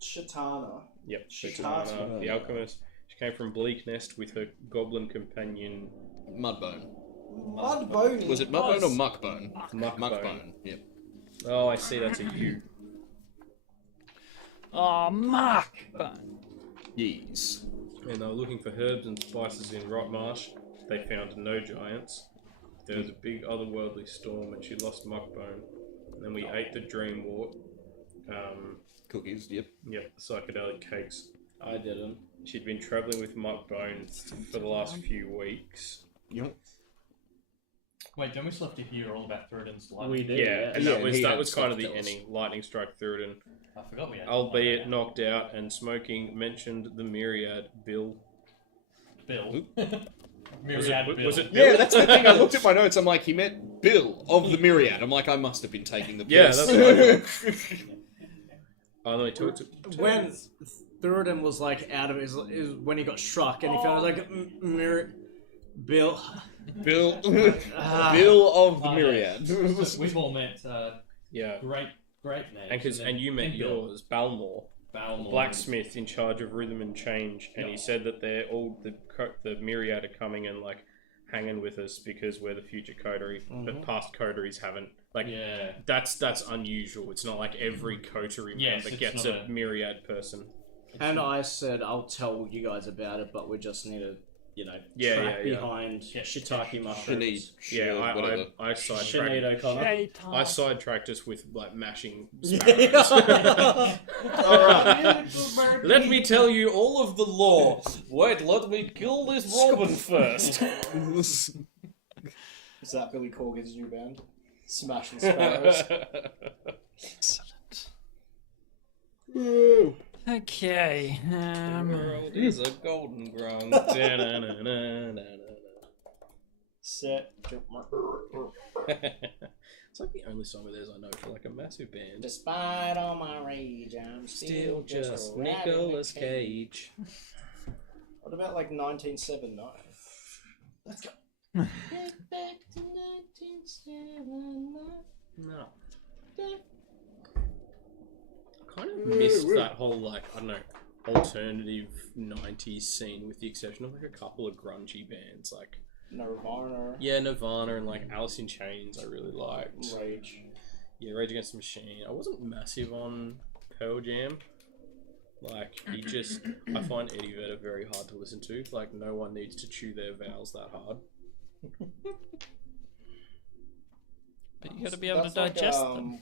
Shatana. Yep, Shatana. Shatana, the alchemist. She came from Bleak Nest with her goblin companion. Mudbone. Mudbone. Was it Mudbone or Muckbone? Muckbone. Yep. Oh, I see. That's a U. Oh, Mark! Yes. And they were looking for herbs and spices in Rotmarsh. They found no giants. There was a big otherworldly storm, and she lost Muckbone. And then we ate the dream wort. Cookies, yep. Yep, psychedelic cakes. I didn't. She'd been travelling with Muckbone for the last few weeks. Yep. Wait, don't we still have to hear all about Thurin's lightning? We do. Yeah, and Yeah, that was he had kind of stuff the to tell us. ending. Lightning struck Thurin, I forgot we had. albeit knocked out, and Smoking mentioned the myriad Bill. Bill. Myriad Bill. Was it Yeah, Bill? that's the thing. I looked at my notes. I'm like, he meant Bill of the Myriad. I'm like, I must have been taking the piss. Yeah, that's what I thought. Oh no, he took it to When Thuridin was like out of his, when he got struck and he felt like Bill. Bill of the Myriad. So we've all met yeah. great names. And you met Bill. yours, Balmore. Balmore. Blacksmith in charge of rhythm and change, and he said that they're all the myriad are coming and like hanging with us because we're the future coterie, but past coteries haven't. Like, Yeah. that's unusual. It's not like every coterie Yes, member it's gets not a myriad person. And I said, I'll tell you guys about it, but we just need to, track yeah. behind shiitake mushrooms. Yeah, I sidetracked. Sinead O'Connor. I sidetracked us with like mashing Yeah. sparrows. Alright. Let me tell you all of the lore. Wait, let me kill this robin first. Is that Billy Corgan's new band? Smashing Sparrows. Okay. World is a golden ground. Set. It's like the only song of theirs I know for like a massive band. Despite all my rage, I'm still just a rabbit in a Nicolas cage. Cage. What about like 1979? Let's go. Get back to 1979. No. I kind of missed that whole like, I don't know, alternative 90s scene with the exception of like a couple of grungy bands like Nirvana. yeah, Nirvana and like Alice in Chains I really liked. Rage. Yeah, Rage Against the Machine. I wasn't massive on Pearl Jam. Like, I find Eddie Vedder very hard to listen to. Like, no one needs to chew their vowels that hard. But you got to be able to That's digest like, them.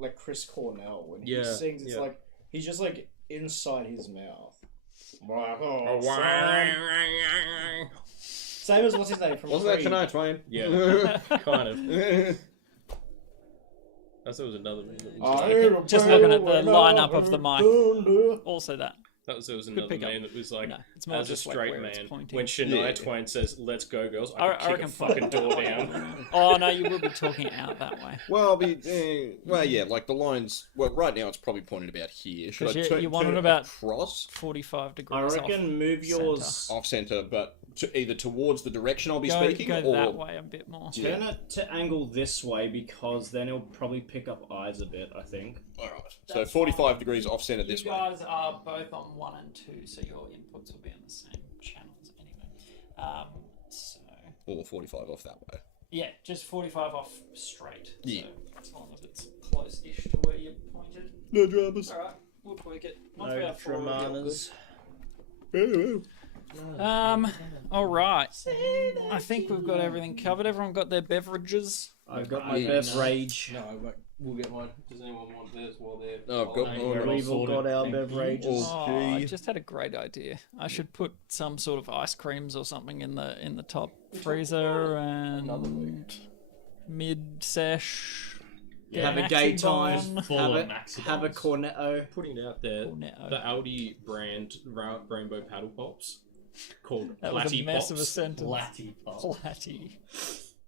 like Chris Cornell when Yeah, he sings. It's yeah. like he's just like inside his mouth. Same as what's his name from Wasn't that Creed. tonight, Twain? Yeah, kind of. I thought it was another man. That was, like, Just looking at the lineup of the mic. Also that. there was another pickup. man that was like, No, it's more as a just like straight where it's man, pointing. when Shania Yeah. Twain says, "Let's go, girls," I I can kick a reckon fucking door down. Oh no, you will be talking out that way. Well, yeah, like the lines. Well, right now it's probably pointed about here. Should I 'Cause you want turn it about across 45 degrees. I reckon move yours. off center, but either towards the direction I'll be Go speaking, that or way a bit more. Yeah. Turn it to angle this way because then it'll probably pick up eyes a bit, I think. all right. So 45 degrees off center this You way. guys are both on 1 and 2, so your inputs will be on the same channels anyway. So Or 45 off that way. yeah, just 45 off straight. Yeah. So as long as it's close-ish to where you pointed. No dramas. All right, we'll tweak it. Once we No have 4, we'll be all good. Tremanas. All right. I think we've got everything covered. Everyone got their beverages. I've got my Yes. beverage. No, but we'll get one. Does anyone want theirs while they're? Oh, I've got one. We've all got our beverages. Oh, I just had a great idea. I should put some sort of ice creams or something in the top freezer and mid-sesh. Have a maxi gay time. bomb. Full Have of a, maxi have a bombs. cornetto. Putting it out there, Cornetto. the Aldi brand Rainbow Paddle Pops called That was a Platty mess of a Pops. sentence. Latty pop. Platty.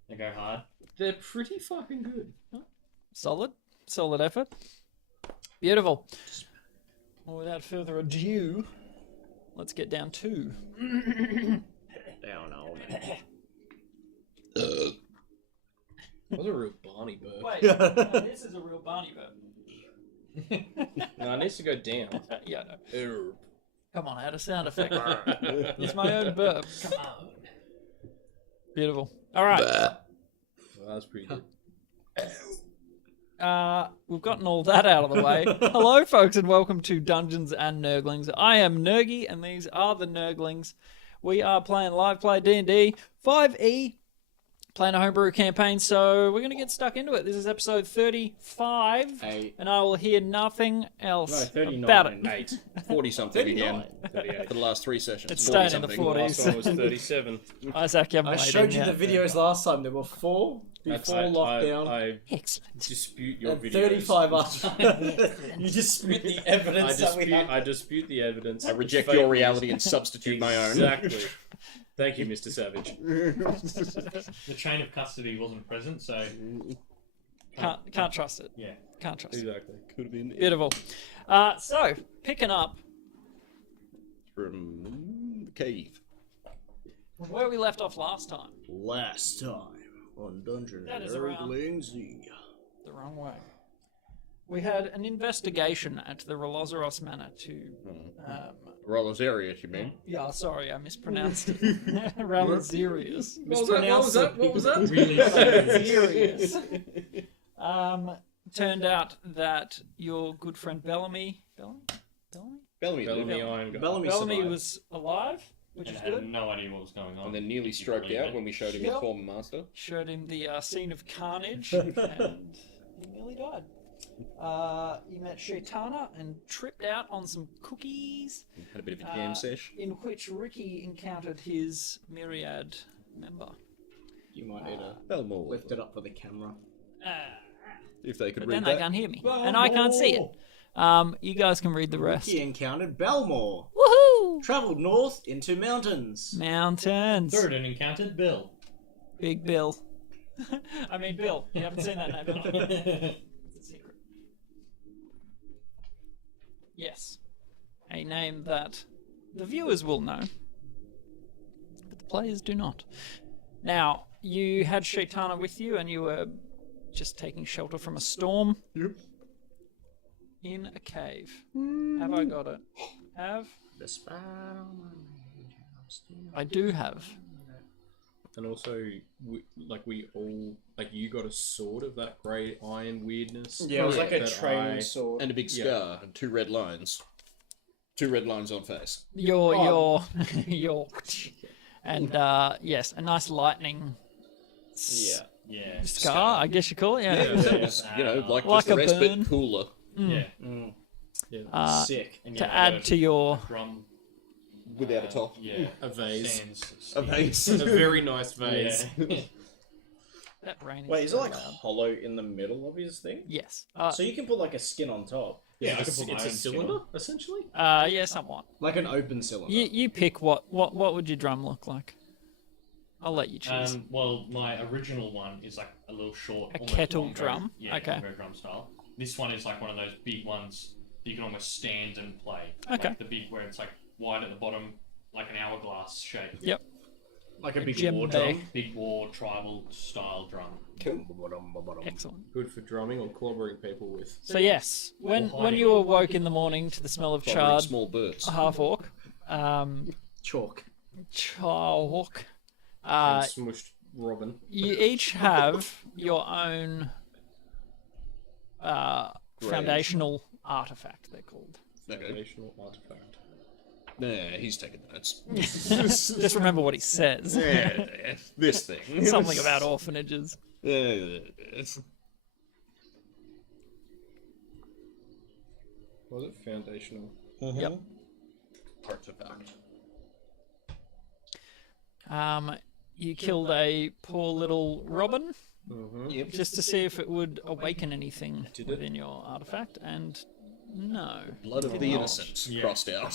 They go hard. They're pretty fucking good. Solid effort. Beautiful. Well, without further ado, let's get down to. Down on That was a real bummer. Barney burp. Wait, no, this is a real Barney burp. No, it needs to go down. Yeah, no. Err. Come on, add a sound effect. It's my own burp. Come on. Beautiful. All right. Well, that's pretty good. We've gotten all that out of the way. Hello, folks, and welcome to Dungeons and Nurglings. I am Nergy, and these are the Nurglings. We are playing live play D&D 5e, playing a homebrew campaign, so we're going to get stuck into it. This is episode 35, and I will hear nothing else about it. 8. 40-something again 38. for the last 3 sessions. It's staying in the 40-something. Last one was 37. Isaac, you haven't I weighed showed in you yet. the videos last time. There were 4 before lockdown. I Excellent. dispute your and videos. 35 after. You dispute the evidence that we have. I dispute the evidence. I reject Fake your news. reality and substitute my own. Exactly. Thank you, Mr. Savage. The chain of custody wasn't present, so Can't trust it. yeah. Can't trust it. Exactly. Could have been Beautiful. So, picking up from the cave. where we left off last time. Last time on Dungeon That and is around. Nurglings Z. The wrong way. We had an investigation at the Rolozaros Manor to... Rolozarius, you mean? yeah, sorry, I mispronounced it. Rolozarius. What was that? Really Rolozarius. Turned out that your good friend Bellamy... Bellamy. Bellamy Iron Guy. Bellamy Bellamy survived. was alive, which And is had good. no idea what was going on. And then nearly stroked Believe out it. when we showed him his former master. Showed him the scene of carnage, and he nearly died. You met Shaitana and tripped out on some cookies, Had a bit of a jam sesh. in which Ricky encountered his Myriad member. You might need to Belmore. lift it up for the camera. If they could But read then that. they can't hear me, and I can't see it. You guys can read the rest. He encountered Belmore. Woohoo! Travelled north into mountains. Mountains. Third and encountered Bill. Big Bill. I mean, Bill. You haven't seen that name. Have you? It's a secret. Yes. A name that the viewers will know, but the players do not. Now, you had Shaitana with you, and you were just taking shelter from a storm. Yep. In a cave. Have I got it? Have? The spell on I do have. And also, we all, you got a sword of that grey iron weirdness. Yeah, it was like a that training sword. And a big scar and 2 red lines. 2 red lines on face. Your and yes, a nice lightning Yeah. Yeah. scar, I guess you call it. Yeah. It's, like Like just the a rest, burn. but cooler. Yeah. Sick. And To yeah, add to your drum. Without a top. Yeah. A vase. Sands. A vase. A very nice vase. Yeah. That rain. Wait, is it so like loud. hollow in the middle of his thing? Yes. So you can put like a skin on top. Yeah, I It's, could put my it's a own skin cylinder, on. essentially. Yeah, somewhat. Like an open cylinder. You pick what would your drum look like? I'll let you choose. Well, my original one is like a little short. A almost kettle bongo. drum? Yeah, Okay. bongo drum style. This one is like one of those big ones that you can almost stand and play. Okay. Like the big where it's like wide at the bottom, like an hourglass shape. Yep. Like a big Djembe. war drum. Big war tribal style drum. Excellent. Good for drumming or clobbering people with. So yes, when you awoke in the morning to the smell of Clobbering charred small birds. half orc, Chalk. chalk, And smushed Robin. you each have your own foundational artifact. They're called. Okay. Foundational artifact. Nah, he's taking notes. Just remember what he says. Yeah, this thing. Something about orphanages. Was it foundational? Yep. Artifact. You killed a poor little robin Yep. just to see if it would awaken anything Did it? within your artifact, and no. Blood of Did the not. innocent Yeah. crossed out.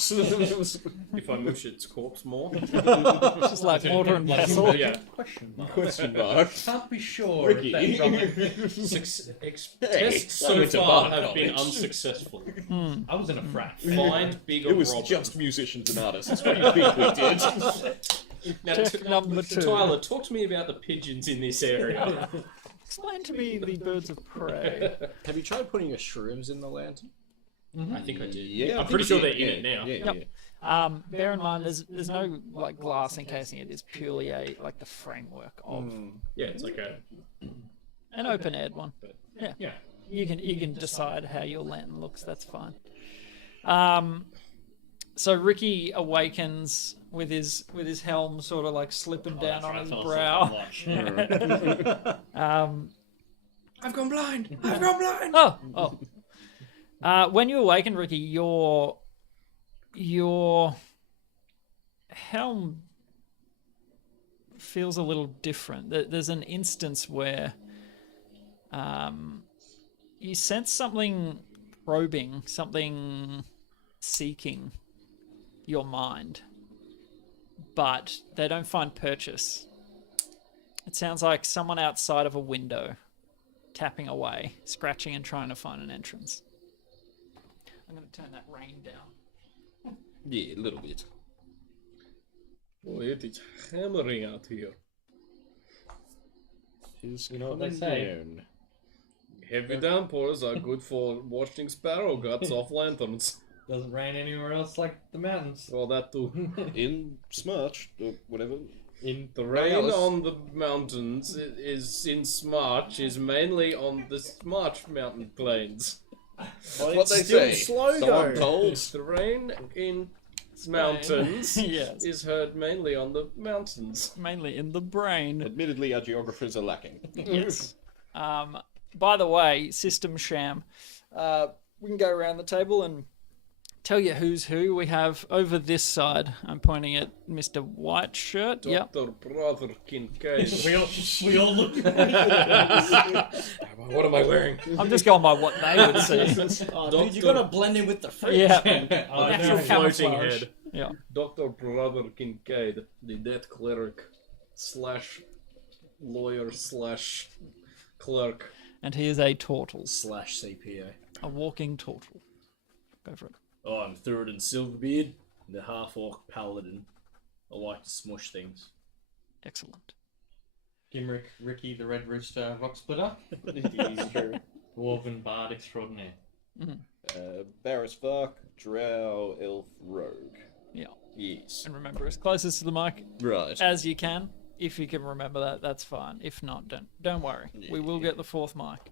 If I mush its corpse more. It's just like mortar and pestle. Yeah. Question mark. Question mark. Can't be sure Ricky. if that drum. Tests so went to far bar have been college. unsuccessful. I was in a frat. Find bigger It was Robin. just musicians and artists. What do you think we did? Now, Tip number 2. Tyler, talk to me about the pigeons in this area. Explain to me the birds of prey. Have you tried putting your shrooms in the lantern? I think I did. Yeah, I'm pretty sure they're in it now. Yeah, Yep. yeah. Bear in mind, there's no like glass encasing it. It's purely the framework of Yeah, it's like a an open-aired one. Yeah. You can decide how your lantern looks. That's fine. So Ricky awakens with his helm sort of like slipping down on his brow. I've gone blind. When you awaken, Ricky, your helm feels a little different. There's an instance where you sense something probing, something seeking your mind, but they don't find purchase. It sounds like someone outside of a window tapping away, scratching and trying to find an entrance. I'm going to turn that rain down. Yeah, a little bit. Oh, it is hammering out here. He's You know what they say. down. Heavy downpours are good for washing sparrow guts off lanterns. Doesn't rain anywhere else like the mountains. Well, that too. In Smarch, or whatever. In The rain on the mountains is in Smarch is mainly on the Smarch mountain plains. Well, What they say. Slow Someone go. told. The rain in mountains Yes. is heard mainly on the mountains. Mainly in the brain. Admittedly, our geographers are lacking. Yes. By the way, System Sham, we can go around the table and tell you who's who. We have over this side, I'm pointing at Mr. White Shirt. Yep. Dr. Brother Kincaid. we all look. What am I wearing? I'm just going by what they would see. Oh, dude, you gotta blend in with the fridge. Yeah. Oh, Natural no. Floating camouflage. head. Yeah. Dr. Brother Kincaid, the dead cleric slash lawyer slash clerk. And he is a tortle. Slash CPA. A walking tortle. Go for it. Oh, I'm Thurid and Silverbeard, the half-orc paladin. I like to smush things. Excellent. Gimrick, Ricky, the Red Rooster, Rock Splitter, Dwarven Bard Extraordinaire. Barris Vark, Drow, Elf, Rogue. Yeah. Yes. And remember, as closest to the mic Right. as you can. If you can remember that, that's fine. If not, don't worry. We will get the fourth mic.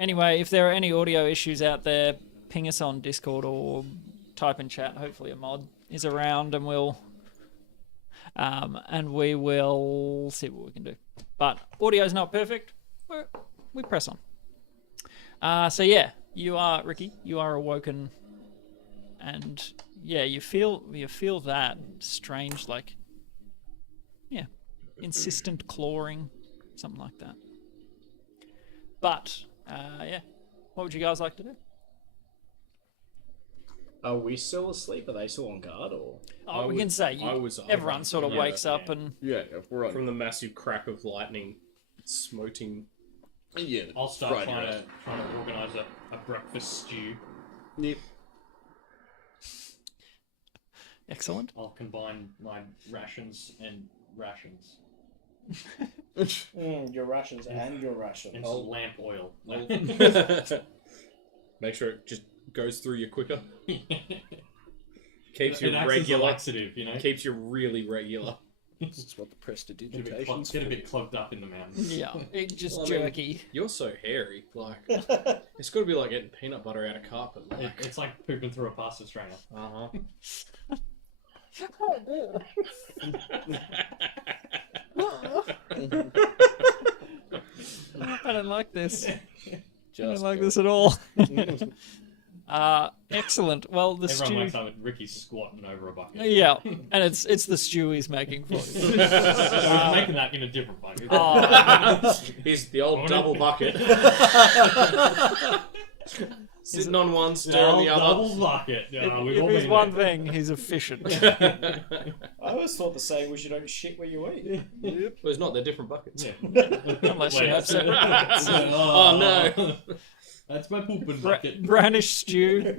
Anyway, if there are any audio issues out there, ping us on Discord or type in chat. Hopefully a mod is around and we will see what we can do. But audio's not perfect. We press on. So yeah, you are Ricky. You are awoken, and yeah, you feel that strange, like, yeah, insistent clawing, something like that. But yeah, what would you guys like to do? Are we still asleep? Are they still on guard, or? Oh, we can say everyone sort of wakes up and Yeah, we're on. From the massive crack of lightning smoting. Yeah. I'll start Friday trying night. to organise a breakfast stew. Yep. excellent. I'll combine my rations and rations. Your rations and your rations. And some lamp oil. Make sure it just goes through you quicker. Keeps Keeps you a regular. laxative, you know? Keeps you really regular. This is what the Get a prestidigitation's bit clogged up in the mountains. Yeah, it just Well, I mean, jerky. You're so hairy. Like, it's got to be like getting peanut butter out of carpet. Like, It's like pooping through a pasta strainer. uh-huh. I don't like this. I don't Just like this at all. Excellent. Well, the Everyone stew. wakes up with Ricky squatting over a bucket. Yeah, and it's the stew he's making for you. So we're making that in a different bucket. He's the old double bucket. Sitting on one, stirring the other. Double bucket. We've If all he's been one there. thing, he's efficient. I always thought the saying was you don't shit where you eat. Well, it's not. They're different buckets. Yeah. Unless you Wait. have some Oh, no. That's my pooping bucket. brownish stew.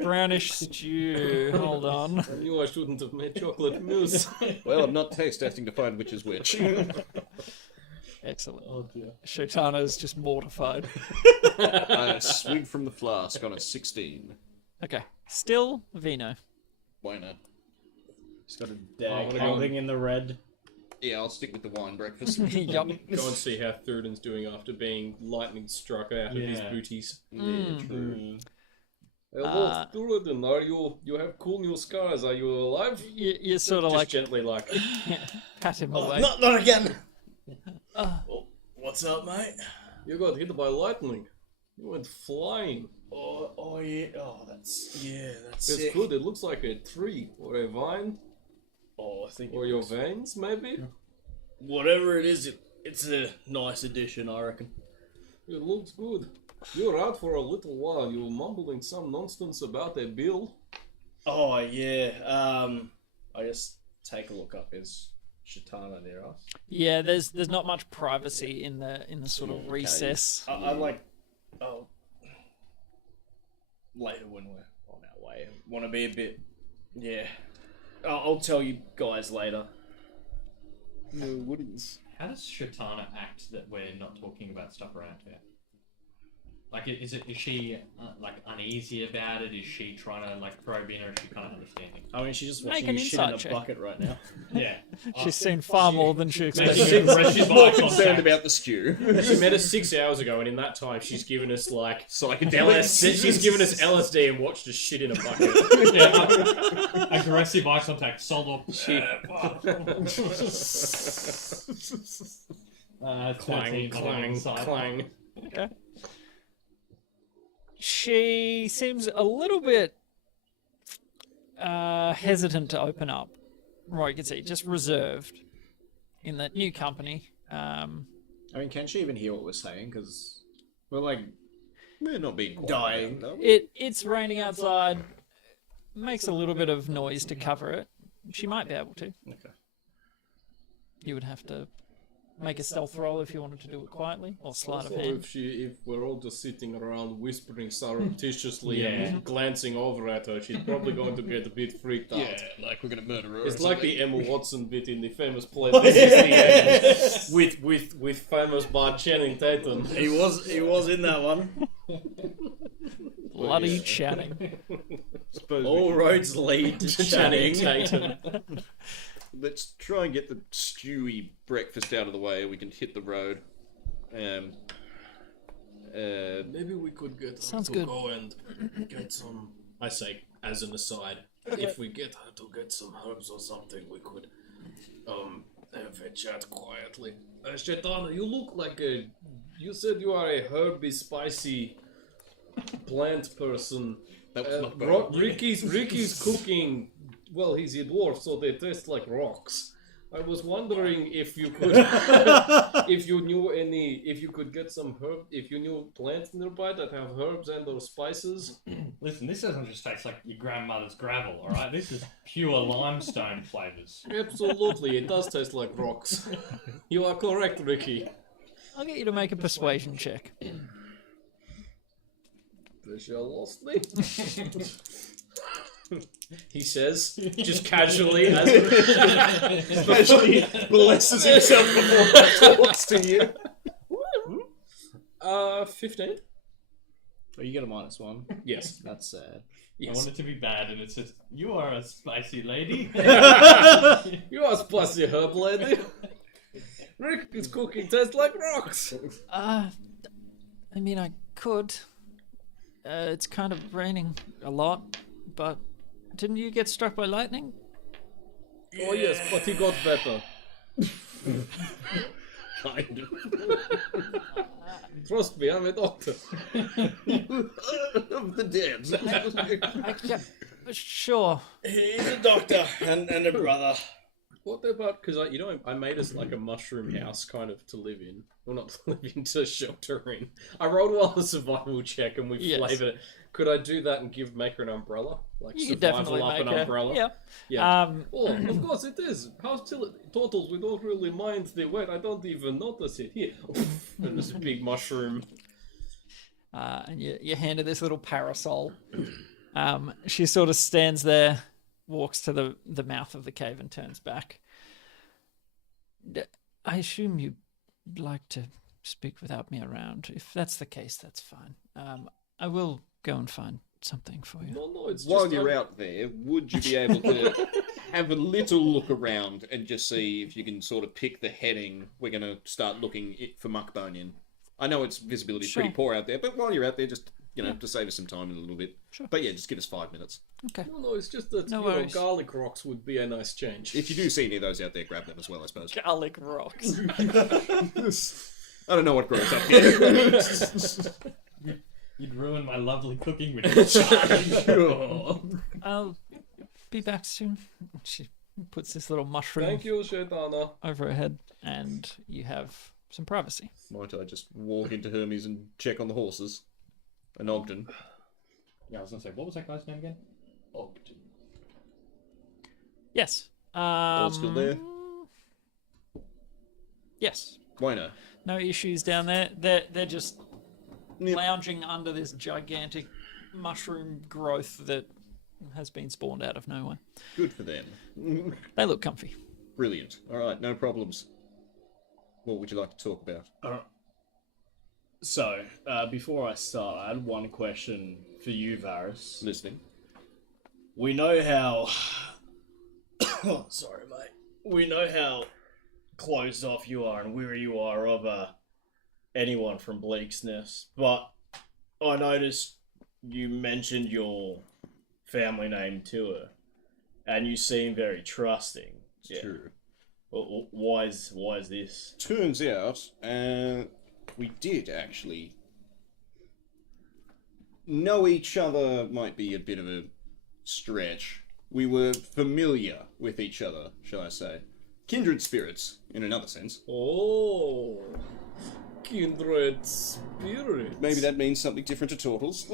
Hold on. I knew I shouldn't have made chocolate mousse. Well, I'm not taste testing to find which is which. Excellent. Oh dear. Shotana is just mortified. Swig from the flask on a 16. Okay. Still Vino. Why not? Just got a dag wanna go holding in the red. Yeah, I'll stick with the wine breakfast. Yup. Go and see how Thurin's doing after being lightning struck out of his Yeah. booties. Yeah, true. Hello, Thurin. You have cool new scars? Are you alive? You're sort of Just like gently, like. pat him away. Not again. What's up, mate? You got hit by lightning. You went flying. Oh yeah. Oh, that's It's sick. good. It looks like a tree or a vine Oh, I think or your veins, maybe. whatever it is, it's a nice addition, I reckon. It looks good. You're out for a little while. You're mumbling some nonsense about a bill. Oh yeah. I just take a look up. Is Shotana near us? Yeah, there's not much privacy in the sort of recess. I like. Oh. Later when we're on our way, want to be a bit. Yeah. I'll tell you guys later. No, what is? How does Shotana act that we're not talking about stuff around her? Like, is she like uneasy about it? Is she trying to like probe in, or is she kind of understanding? I mean, she's just Make watching an you shit in a insight check. bucket right now. Yeah, She's seen far more than she expected. She's More concerned about the stew. She met us 6 hours ago, and in that time, she's given us like Psychedelics. LSD. She's given us LSD and watched us shit in a bucket. aggressive eye contact, solo. Clang, clang, clang. Okay. She seems a little bit hesitant to open up. Right, you can see, just reserved in that new company. I mean, can she even hear what we're saying? Because we're like We're not being quiet. dying. No. It's raining outside. Makes a little bit of noise to cover it. She might be able to. Okay. You would have to make a stealth roll if you wanted to do it quietly, or sleight of Also, hand. if we're all just sitting around whispering surreptitiously Yeah. and glancing over at her, she's probably going to get a bit freaked out. Yeah, like we're gonna murder her. It's or like something. the Emma Watson bit in the famous play This Is the End with famous bard Channing Tatum. He was in that one. Bloody chatting. Suppose we All should- roads lead to Channing chatting. Tatum. Let's try and get the stewy breakfast out of the way. We can hit the road. Maybe we could get her Sounds to good. go and get some. I say, as an aside, if we get her to get some herbs or something, we could have a chat quietly. Shetana, you look like a. You said you are a herby, spicy plant person. That was not bad. Ricky's cooking. Well, he's a dwarf, so they taste like rocks. I was wondering if you could, if you could get some if you knew plants nearby that have herbs and or spices. Listen, this doesn't just taste like your grandmother's gravel, all right? This is pure limestone flavors. Absolutely, it does taste like rocks. You are correct, Ricky. I'll get you to make a persuasion check. They shall lost me. He says, just casually, as Actually, blesses himself before he talks to you. 15. Oh, you get a -1. Yes. That's sad. I Yes. want it to be bad, and it says, "You are a spicy lady." You are spicy herb lady. Ricky's cooking tastes like rocks. I mean, I could. It's kind of raining a lot, but didn't you get struck by lightning? Oh yes, but he got better. Kind of. Trust me, I'm a doctor. Of the dead. Yeah, sure. He's a doctor and a brother. What about, because I made us like a mushroom house kind of to live in. Well, not to live in, to shelter in. I rolled well a survival check and we Yes. flavoured it. Could I do that and make her an umbrella? Like You could survival definitely up make an a umbrella? Yeah. Yeah. Oh, of course it is. How's totals? We don't really mind the wet. I don't even notice it. Here. And there's a big mushroom. And you hand her this little parasol. She sort of stands there, walks to the mouth of the cave and turns back. I assume you like to speak without me around. If that's the case, that's fine. I will go and find something for you. No, it's while you're out there, would you be able to have a little look around and just see if you can sort of pick the heading? We're going to start looking for Muckbone in. I know its visibility is pretty poor out there, but while you're out there, just to save us some time in a little bit. Sure. But yeah, just give us 5 minutes. Okay. No, it's just that No worries. garlic rocks would be a nice change. If you do see any of those out there, grab them as well, I suppose. Garlic rocks. I don't know what grows up here. You'd ruin my lovely cooking with it. Sure. I'll be back soon. She puts this little mushroom Thank you, Shaitana. over her head, and you have some privacy. Might I just walk into Hermes and check on the horses? And Ogden. Yeah, I was gonna say, what was that guy's name again? Ogden. Yes. All still there? Yes. Why no? No issues down there. They're just lounging under this gigantic mushroom growth that has been spawned out of nowhere. Good for them. They look comfy. Brilliant. All right, no problems. What would you like to talk about? So, before I start, I had one question for you, Varys. Listening. We know how... oh, sorry, mate. We know how closed off you are and weary you are of anyone from Bleak's Nest, but I noticed you mentioned your family name to her, and you seem very trusting. Yeah. True. Well, why is this? Turns out, we did actually know each other. Might be a bit of a stretch. We were familiar with each other, shall I say. Kindred spirits, in another sense. Oh, kindred spirits. Maybe that means something different to turtles.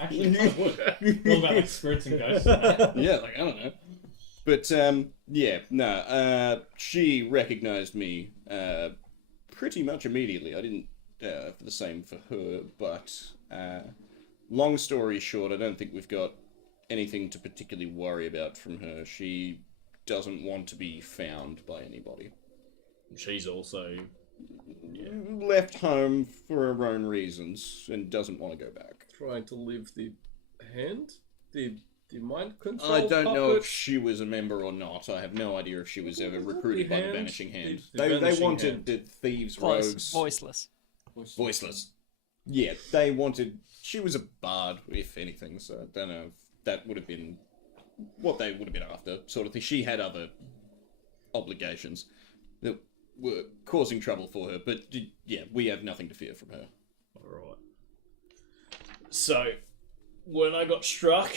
Actually, all about like spirits and ghosts. Yeah, like, I don't know. But, yeah, no, she recognized me, pretty much immediately. I didn't, for the same for her, but, long story short, I don't think we've got anything to particularly worry about from her. She doesn't want to be found by anybody. She's also... Left home for her own reasons and doesn't want to go back. Trying to leave the hand? The mind control I don't know puppet? if she was a member or not. I have no idea if she was ever recruited by the Vanishing Hand. The They Vanishing wanted Hand. the thieves, rogues, Voiceless. voiceless. Yeah, they wanted. She was a bard, if anything. So I don't know if that would have been what they would have been after, sort of thing. She had other obligations that were causing trouble for her, but yeah, we have nothing to fear from her. Alright. So, when I got struck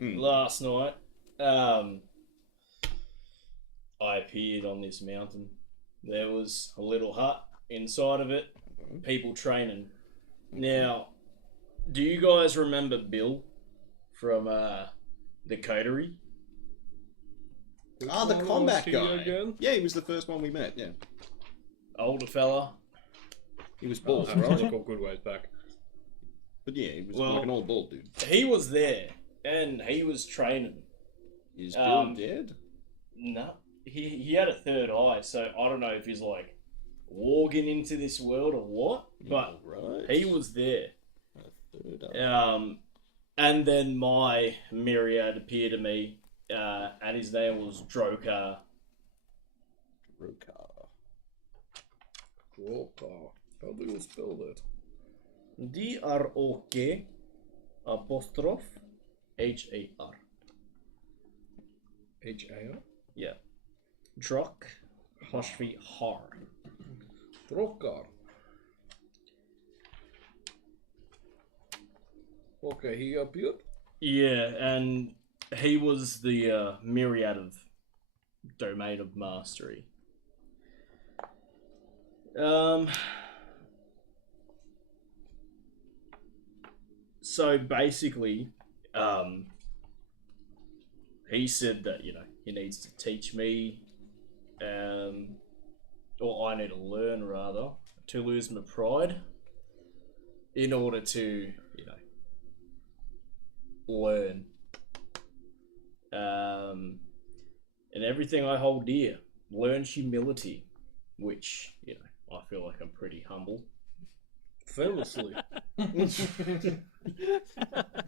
last night, I appeared on this mountain. There was a little hut inside of it, people training. Now, do you guys remember Bill from the coterie? Ah, the one combat was he guy. again? Yeah, he was the first one we met. Yeah, Older fella. he was bald, I have to right? look a good ways back. But yeah, he was Well- like an old bald dude. He was there, and he was training. Is Bill Um, dead? No, he had a third eye, so I don't know if he's like walking into this world or what, but Right. he was there. Third eye. And then my myriad appeared to me, and his name was Drokar. Rokar. Drokar. How do you spell that? D-R-O-K apostrophe H-A-R. H-A-R? Yeah. Drok apostrophe Har. Drokar. Okay, he appeared. Yeah, and he was the myriad of domain of mastery. So basically, he said that, he needs to teach me, or I need to learn rather, to lose my pride in order to, learn. And everything I hold dear. Learn humility. which, you know, I feel like I'm pretty humble. Famously.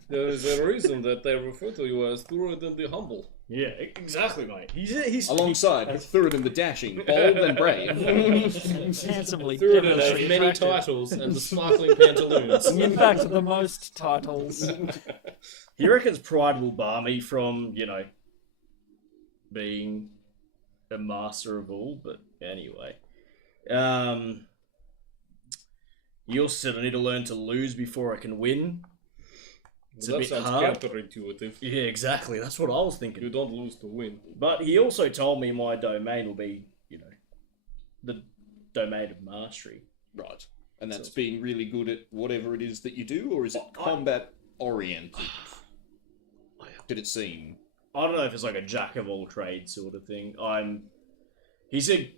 There is a reason that they refer to you as Thurid the Humble. Yeah, exactly, mate. He's Alongside Thurid the Dashing, bold and brave. Handsomely, Thurid devilishly has many attractive. titles and the sparkling pantaloons. In fact, the most titles. He reckons pride will bar me from, you know, being a master of all, but anyway. You also said I need to learn to lose before I can win. It's a That bit sounds hard. counterintuitive. Yeah, exactly. That's what I was thinking. You don't lose to win. But he also told me my domain will be, you know, the domain of mastery. Right. And that's being really good at whatever it is that you do, or is it combat oriented? Did it seem? I don't know if it's like a jack of all trades sort of thing. He said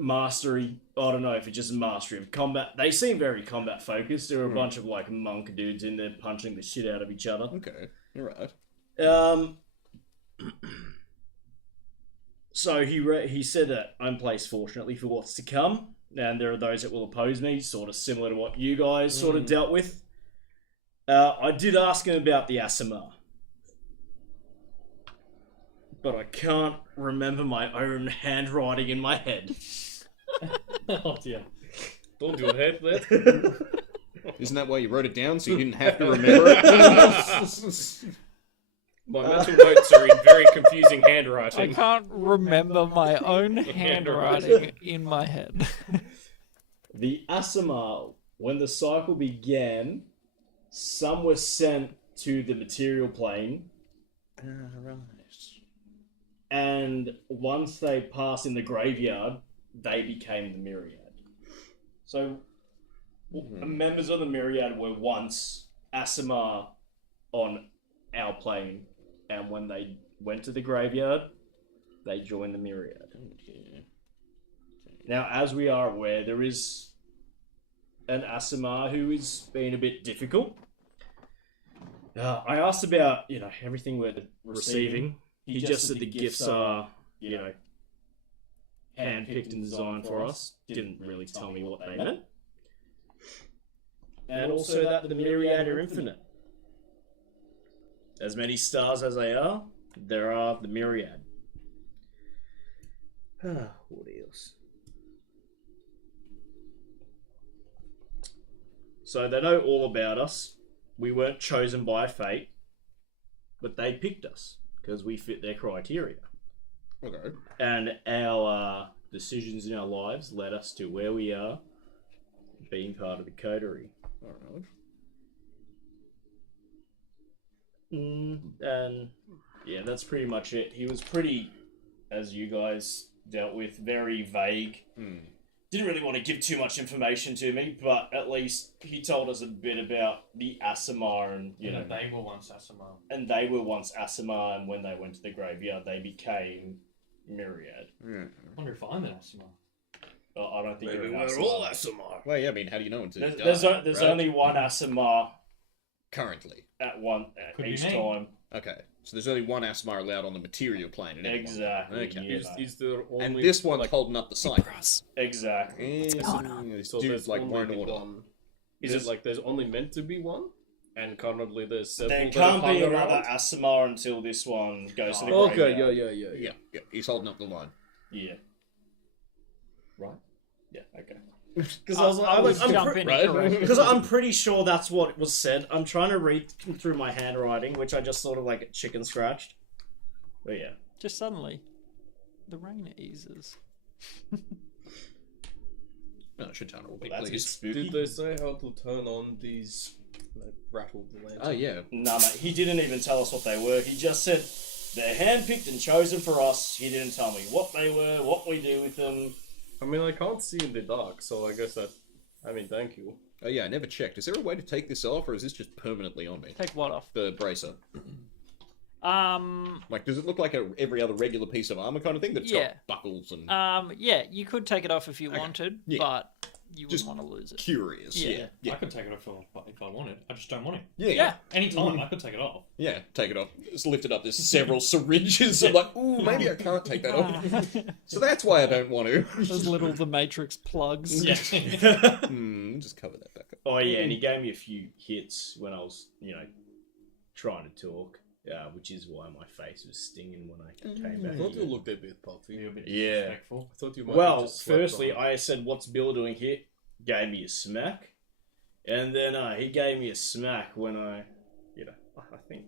mastery. I don't know if it's just mastery of combat. They seem very combat focused. There are a bunch of like monk dudes in there punching the shit out of each other. Okay, you're right. So he said that I'm placed fortunately for what's to come, and there are those that will oppose me, sort of similar to what you guys sort of dealt with. I did ask him about the Asimar, but I can't remember my own handwriting in my head. Oh dear. Don't you hate that? Isn't that why you wrote it down, so you didn't have to remember it? My mental notes are in very confusing I handwriting. can't remember my own handwriting in my head. The Asimar, when the cycle began, some were sent to the material plane, Right. and once they passed in the graveyard, they became the Myriad. So, members of the Myriad were once Asimar on our plane, and when they went to the graveyard, they joined the Myriad. Okay. Now, as we are aware, there is an Asimar who is being a bit difficult. I asked about, you know, everything we're receiving. He just said the gifts are, you know, hand-picked and designed for us. Didn't really tell me what they meant. And also that the Myriad are infinite. As many stars as they are, there are the Myriad. What else? So they know all about us. We weren't chosen by fate, but they picked us because we fit their criteria. Okay. And our decisions in our lives led us to where we are, being part of the coterie. Alright. And yeah, that's pretty much it. He was pretty, as you guys dealt with, very vague. Didn't really want to give too much information to me, but at least he told us a bit about the Asimar, and you know, They were once Asimar. and they were once Asimar, and when they went to the graveyard, they became Myriad. Yeah. I wonder if I'm an Asimar. I don't think Maybe you're an we're Asimar. all Asimar. Well, yeah, I mean, how do you know until you die? There's right? only one Asimar Currently. at Could be each me. time. Okay. So there's only one Asmar allowed on the material plane at any one. Exactly. Okay. Yeah, Is there only And this one's like, holding up the sign. exactly. This so dude's there's like only one the order. one? Is Is it- it like there's only meant to be one? And currently there's several There that can't hung be another around? Asimar until this one goes to the Okay, graveyard. yeah. Yeah, he's holding up the line. Yeah. Right. Yeah. Okay. Because I was jumping right? correct. Because I'm pretty sure that's what was said. I'm trying to read through my handwriting, which I just sort of like chicken scratched. But yeah. Just suddenly, the rain eases. No, Shitana will be That's a bit pleased. spooky. Did they say how to turn on these like rattled lanterns? Oh, yeah. No, mate, he didn't even tell us what they were. He just said they're handpicked and chosen for us. He didn't tell me what they were, what we do with them. I mean, I can't see in the dark, so I guess that. I mean, thank you. Oh, yeah, I never checked. Is there a way to take this off, or is this just permanently on me? Take what off? The bracer. Um, Like, does it look like every other regular piece of armor kind of thing? That's Yeah. got buckles and... yeah, you could take it off if you Okay. wanted, Yeah. but you Just wouldn't want to lose it. Curious. Yeah. Yeah. I could take it off if I wanted. I just don't want it. Yeah. Anytime I could take it off. Yeah, take it off. Just lift it up. There's several syringes. I'm like, ooh, maybe I can't take that off. So that's why I don't want to. Those little The Matrix plugs. Yeah. Just cover that back up. Oh yeah, and he gave me a few hits when I was, trying to talk, which is why my face was stinging when I came I back. thought you looked a bit puffy. You're a bit Yeah. disrespectful. I thought you might have Well, just slept firstly, on it. I said, "What's Bill doing here?" Gave me a smack, and then he gave me a smack when I think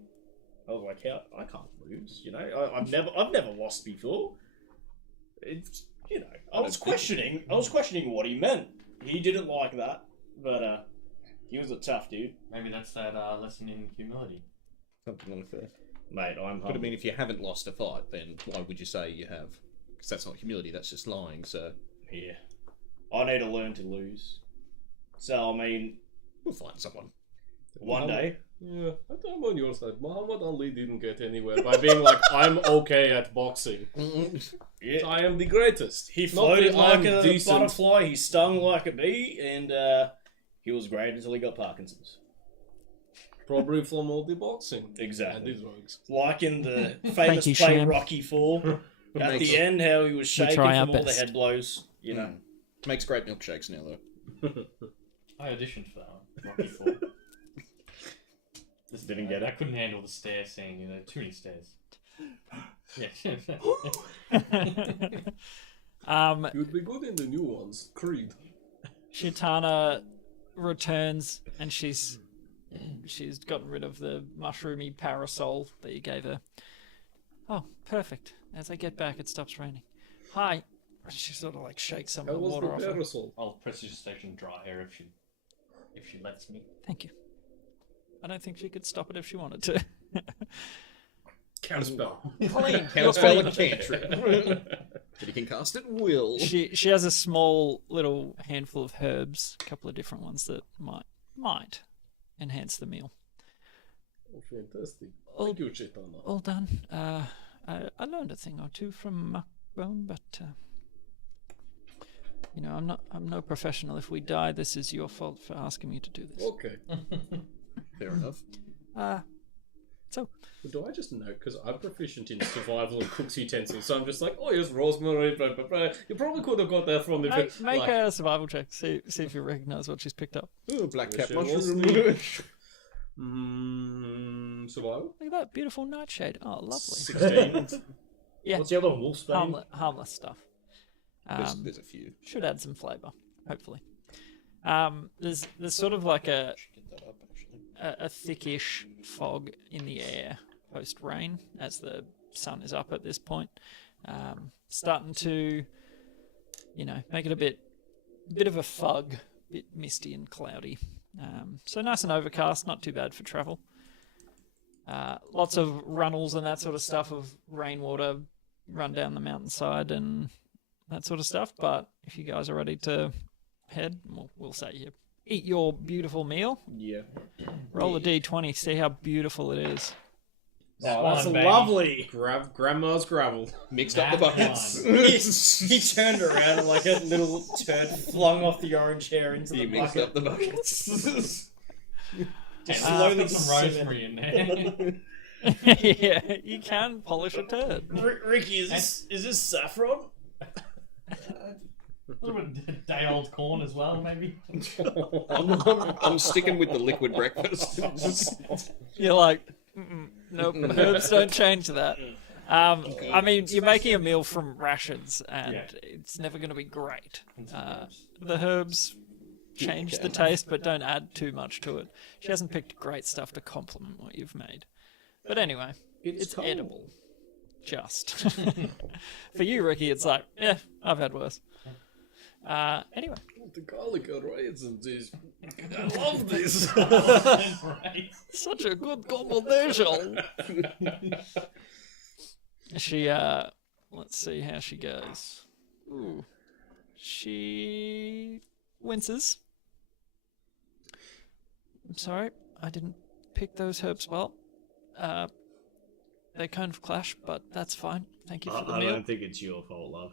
I was like, "How I can't lose," I've never lost before. It's I was questioning what he meant. He didn't like that, but he was a tough dude, Maybe that's that lesson in humility. Something unfair. mate. I'm But I humble. mean, if you haven't lost a fight, then why would you say you have? Because that's not humility, that's just lying, so Yeah, I need to learn to lose. So I mean, we'll find someone. one day. Yeah, I'm on your side. Muhammad Ali didn't get anywhere by being like, I'm okay at boxing. Yeah. I am the greatest. He Not floated that like I'm a decent. butterfly. He stung like a bee, and he was great until he got Parkinson's. Probably from all the boxing. Exactly. And the drugs. Like in the famous you, play Sham. Rocky IV, at Makes- the end, how he was shaking try our from all the best. head blows. Makes great milkshakes now, though. I auditioned for that one. Rocky 4. Just Didn't get I it. couldn't handle the stair scene. Too many stairs. Yeah. You'd be good in the new ones. Creed. Shitana returns and she's gotten rid of the mushroomy parasol that you gave her. Oh, perfect. As I get back, it stops raining. Hi. She sort of like shakes some How of the was the water off her. parasol? I'll precision station dry her if she lets me. Thank you. I don't think she could stop it if she wanted to. Counterspell. Clean. Counterspell and cantrip. But you can cast at will. She has a small little handful of herbs, a couple of different ones that might enhance the meal. Oh, fantastic. Oh. Thank you, Chaitanya. All done. I learned a thing or two from Muckbone, but I'm no professional. If we die, this is your fault for asking me to do this. Okay. Fair enough. So But do I just know, because I'm proficient in survival and cook's utensils, so I'm just like, oh, here's rosemary, blah, blah, blah. You probably could have got that from the... make a survival check. See if you recognize what she's picked up. Ooh, black cat Sure, mushroom. survival? Look at that beautiful nightshade. Oh, lovely. 16. Yeah, What's the other one? Wolfsbane? harmless stuff. There's a few. Should add some flavour, hopefully. There's sort of like a Get that up, actually. a thickish fog in the air post rain as the sun is up at this point, starting to make it a bit of a fug, a bit misty and cloudy. So nice and overcast, not too bad for travel. Lots of runnels and that sort of stuff of rainwater run down the mountainside and that sort of stuff. But if you guys are ready to head, we'll say you eat your beautiful meal. Yeah. Roll a d20, see how beautiful it is. Oh, Come that's on, baby. lovely. Grandma's gravel. Mixed up the That buckets. He turned around and like a little turd flung off the orange hair into He the mixed bucket. up the buckets. Just And slowly put some rosemary in there. Yeah, you can polish a turd. Ricky, is this saffron? A little bit of day-old corn as well, maybe. I'm sticking with the liquid breakfast. You're like, nope, herbs don't change that. I mean, you're making a meal from rations, and Yeah. it's never going to be great. The herbs change the taste, but don't add too much to it. She hasn't picked great stuff to complement what you've made. But anyway, it's cold. edible. Just. For you, Ricky, it's like, yeah, I've had worse. Anyway. The garlic and raisins is... I love this. Right. Such a good combination. She, let's see how she goes. Ooh. She winces. I'm sorry, I didn't pick those herbs well. They kind of clash, but that's fine. Thank you for the I meal. don't think it's your fault, love.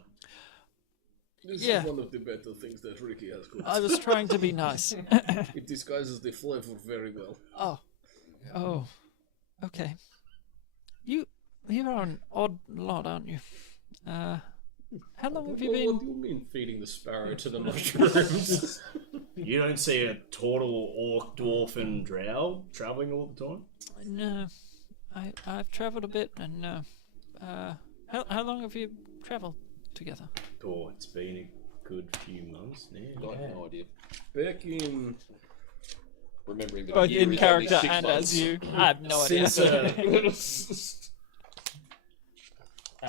This Yeah. is one of the better things that Ricky has cooked. I was trying to be nice. It disguises the flavor very well. Oh, okay. You are an odd lot, aren't you? How long have you Well, what been? do you mean feeding the sparrow to the mushrooms? You don't see a turtle, orc, dwarf, and drow traveling all the time? No, I've travelled a bit, and no. How long have you travelled together? Oh, it's been a good few months now. I have no idea. Back in Remembering that Both a year in is only character 6 and months. as you. I have no idea. Since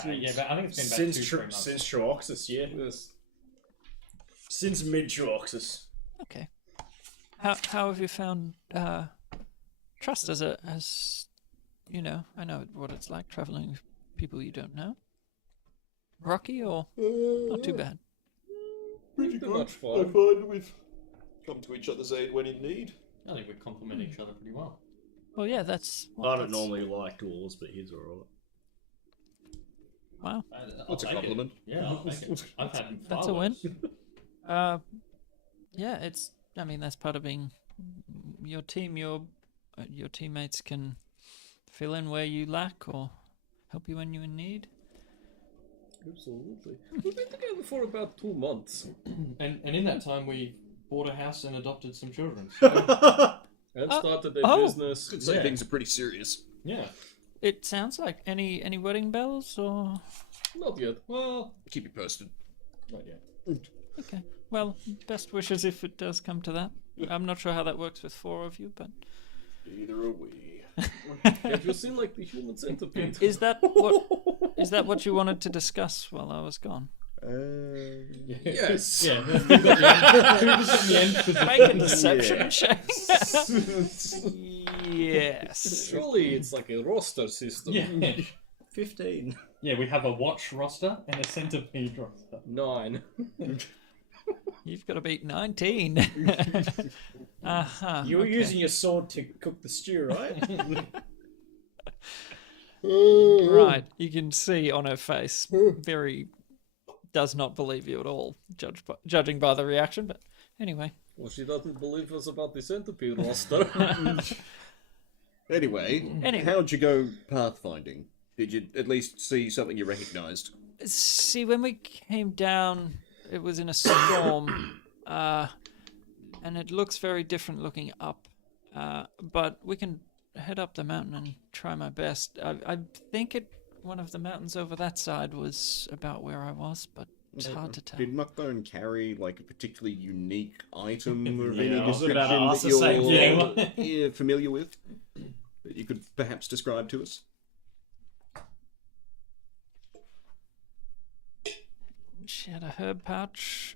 Yeah, but I think it's been about since 2-3 months. since Trioxis, yeah. yes, Since mid Trioxis. Okay. How have you found trust as you know? I know what it's like traveling with people you don't know. Rocky or not too bad. Pretty Pretty much good. I fine. find we've come to each other's aid when in need. I think we complement each other pretty well. Well, yeah, that's. I don't normally like dwarves, but he's alright. Wow, That's a compliment. Yeah, I'll take it. I've had that's a win. Yeah, it's. I mean, that's part of being your team. Your teammates can fill in where you lack or help you when you're in need. absolutely. We've been together for about 2 months. And in that time, we bought a house and adopted some children. So, And started a oh. business. Could say Yeah. things are pretty serious. yeah. It sounds like any wedding bells or Not yet. Well, Keep you posted. not yet. okay. Well, best wishes if it does come to that. I'm not sure how that works with 4 of you, but Neither are we. Have you seen like the human centipede? is that what you wanted to discuss while I was gone? Yes. Yeah. Who was in the end position? Make a deception check. Yes. Surely it's like a roster system. Yeah. 15. Yeah, we have a watch roster and a centipede roster. 9. You've got to beat 19. Uh-huh. You were okay. using your sword to cook the stew, right? Right. You can see on her face, very does not believe you at all, judging by the reaction. But anyway, Well, she doesn't believe us about the centipede roster. Anyway, how'd you go pathfinding? Did you at least see something you recognised? see, when we came down, it was in a storm, and it looks very different looking up. But we can head up the mountain and try my best. I think one of the mountains over that side was about where I was, but it's hard to tell. Did Muckbone carry like a particularly unique item of Yeah, any I was about to description ask that the same you're thing. yeah, familiar with? That you could perhaps describe to us? She had a herb pouch.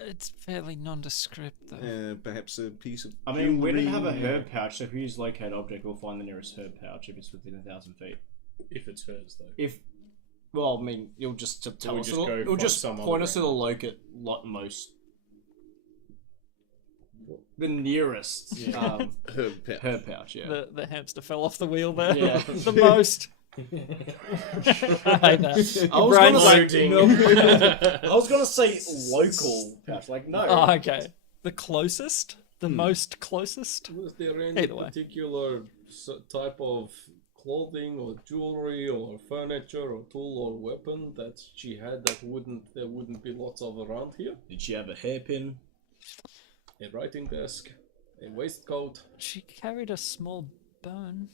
It's fairly nondescript, though. Perhaps a piece of. I mean, we didn't have a jewellery? herb pouch, so if we use locate object, we'll find the nearest herb pouch if it's within 1,000 feet. if it's hers, though. If, well, I mean, you'll just tell we us. just go It'll find just some point other us to the locate most, the nearest Herb pouch. herb pouch. Yeah. The hamster fell off the wheel there. Yeah. The most. I hate that. I was Brain's gonna like, say, nope. I was gonna say local pouch. Like no. Oh, okay. The closest? The most closest? Was there any Either way. particular type of clothing or jewelry or furniture or tool or weapon that she had that there wouldn't be lots of around here? Did she have a hairpin? A writing desk, a waistcoat. She carried a small bone.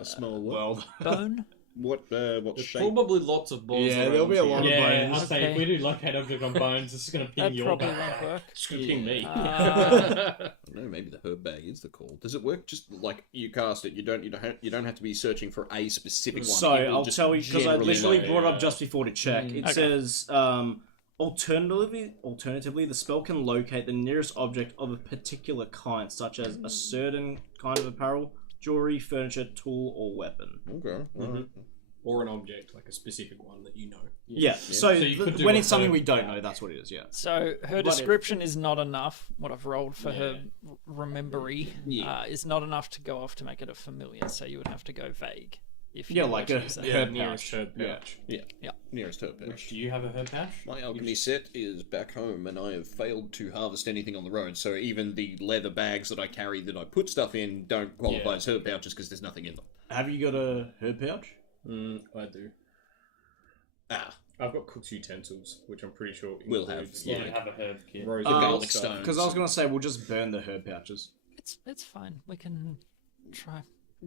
A small what? Well, Bone? What There's shape? probably lots of bones. Yeah, around there'll be a here. lot of Yeah, bones. I'd say if we do locate object on bones, this is going to ping That your probably guy. won't work. It's gonna ping me. I don't know, maybe the herb bag is the call. Does it work just like you cast it? You don't have to be searching for a specific one. So It will I'll just tell you because I generally literally like- brought it up just before to check. It Okay. says alternatively, the spell can locate the nearest object of a particular kind, such as a certain kind of apparel, jewelry, furniture, tool, or weapon. Okay. alright. Or an object, like a specific one that you know. Yeah. So, you could do when a it's something herb we don't know, that's what it is. Yeah. So her But it- description is not enough. What I've rolled for her remembery is not enough to go off to make it a familiar. So you would have to go vague. If you Yeah, were like to a use that. Yeah, herb nearest pouch. herb Yeah. pouch. Nearest herb Which pouch. do you have a herb pouch? My alchemy set is back home, and I have failed to harvest anything on the road. So even the leather bags that I carry that I put stuff in don't qualify Yeah. as herb pouches because there's nothing in them. Have you got a herb pouch? I do. Ah, I've got cook's utensils, which I'm pretty sure We'll have, includes, Yeah, like, you have a herb kit. rose the garlic stuff. stones. Because I was going to say, we'll just burn the herb pouches. It's fine. We can try.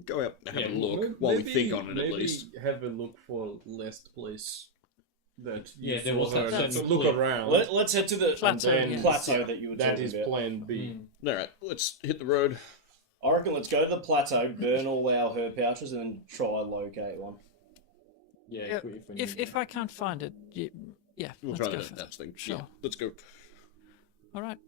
Go out and have Yeah, a look maybe- while we think on it at maybe least. have a look for last place that Yeah, you there was thought that of, sense look of- around. Let's head to the Plateau, yes. plateau that you were That talking is about. plan B. All right, let's hit the road. I reckon let's go to the plateau, burn all our herb pouches, and then try locate one. Yeah, If I can't find it, yeah, We'll let's try go that for that thing. Sure. Yeah, let's go. All right.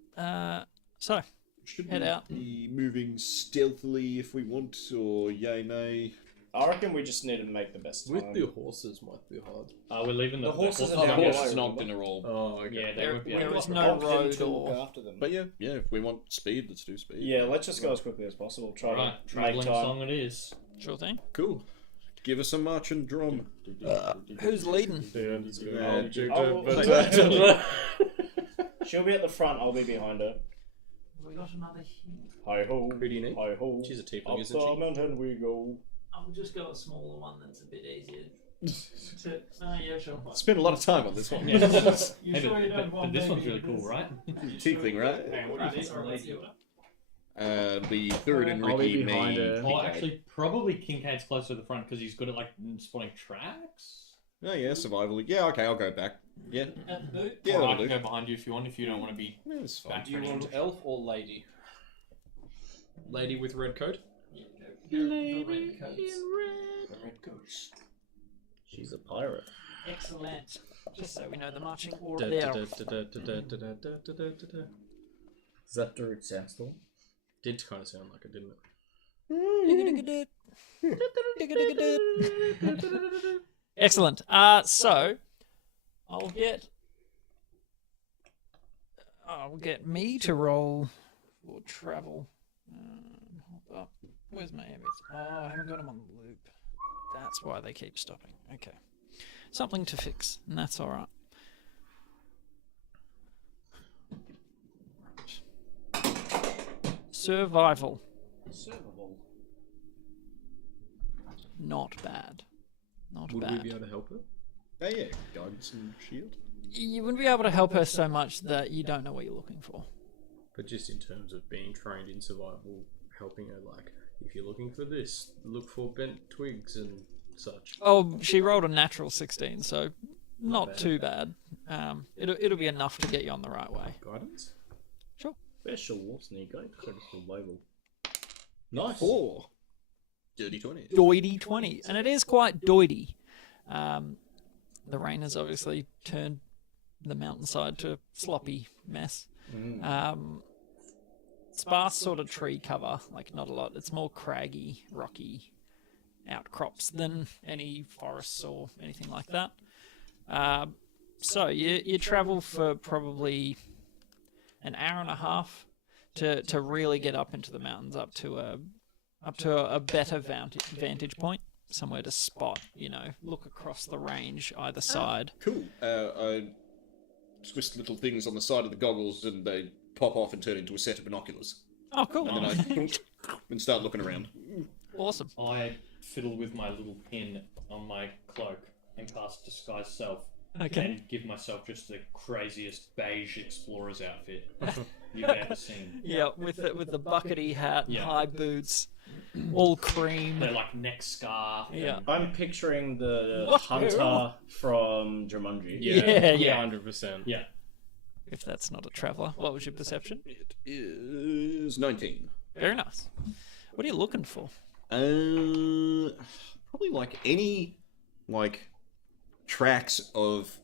So Should Head we out. be moving stealthily if we want, or yay nay? I reckon we just need to make the best time. With the horses might be hard. we're leaving The horses are Oh, the down horse below, is not remember? dinner all. Oh, okay. Yeah, they There- would be. there able is to- no I'll get them road to look or- after them. But yeah, if we want speed, let's do speed. Yeah, let's just go as quickly as possible. Try Right, to make traveling time. song it is. sure thing. Cool. Give us a march and drum. Who's leading? She'll be at the front. I'll be behind her. We got another hint. Hi ho. Pretty neat. Hi ho. She's a tiefling, Up isn't the she? mountain we go. I'll just go a smaller one that's a bit easier. Yeah, sure. Spent a lot of time on this one. You Hey, sure you don't but want this one's maybe really cool, this? right? Tiefling, right? The third and I'll be Ricky, behind me. her. Oh, actually, probably Kincaid's closer to the front because he's good at like spotting tracks. Oh yeah, survival. Yeah, okay, I'll go back. Yeah, At the boot? yeah, Or I that'll can do. go behind you if you want. If you don't want to be Yeah, it's fine. back. Do you want elf or lady? Lady with red coat? The red coats. She's a pirate. Excellent. Just so we know the marching order there. Is that Druid Sandstorm? Did kind of sound like it, didn't it? Excellent. So I'll get me to roll for travel. Hold up. Where's my areas? Oh, I haven't got them on the loop. That's why they keep stopping. Okay. Something to fix, and that's all right. Survival. Servable. Not bad. Not Would bad. we be able to help her? Oh yeah, guidance and shield. You wouldn't be able to help her so much that you don't know what you're looking for. But just in terms of being trained in survival, helping her, like, if you're looking for this, look for bent twigs and such. Oh, she rolled a natural 16, so not bad. too bad. It'll be enough to get you on the right way. Guidance? Sure. Special sneak out critical label. Nice. 4. Dirty 20. Doity 20, and it is quite doity. The rain has obviously turned the mountainside to a sloppy mess. Sparse sort of tree cover, like not a lot. It's more craggy, rocky outcrops than any forests or anything like that. So you travel for probably an hour and a half to really get up into the mountains, up to a better vantage point, somewhere to spot. Look across the range either side. Cool. I twist little things on the side of the goggles and they pop off and turn into a set of binoculars. Oh, cool! And then I and start looking around. Awesome. I fiddle with my little pin on my cloak and cast Disguise Self. Okay. And give myself just the craziest beige explorer's outfit you've ever seen. Yeah, with the buckety hat, and Yeah. high boots, all cream. They're like neck scarf. Yeah. and- I'm picturing the What? hunter from Jumanji. Yeah. 100%. Yeah. If that's not a traveller, what was your perception? It is 19. Very nice. What are you looking for? Probably like any tracks of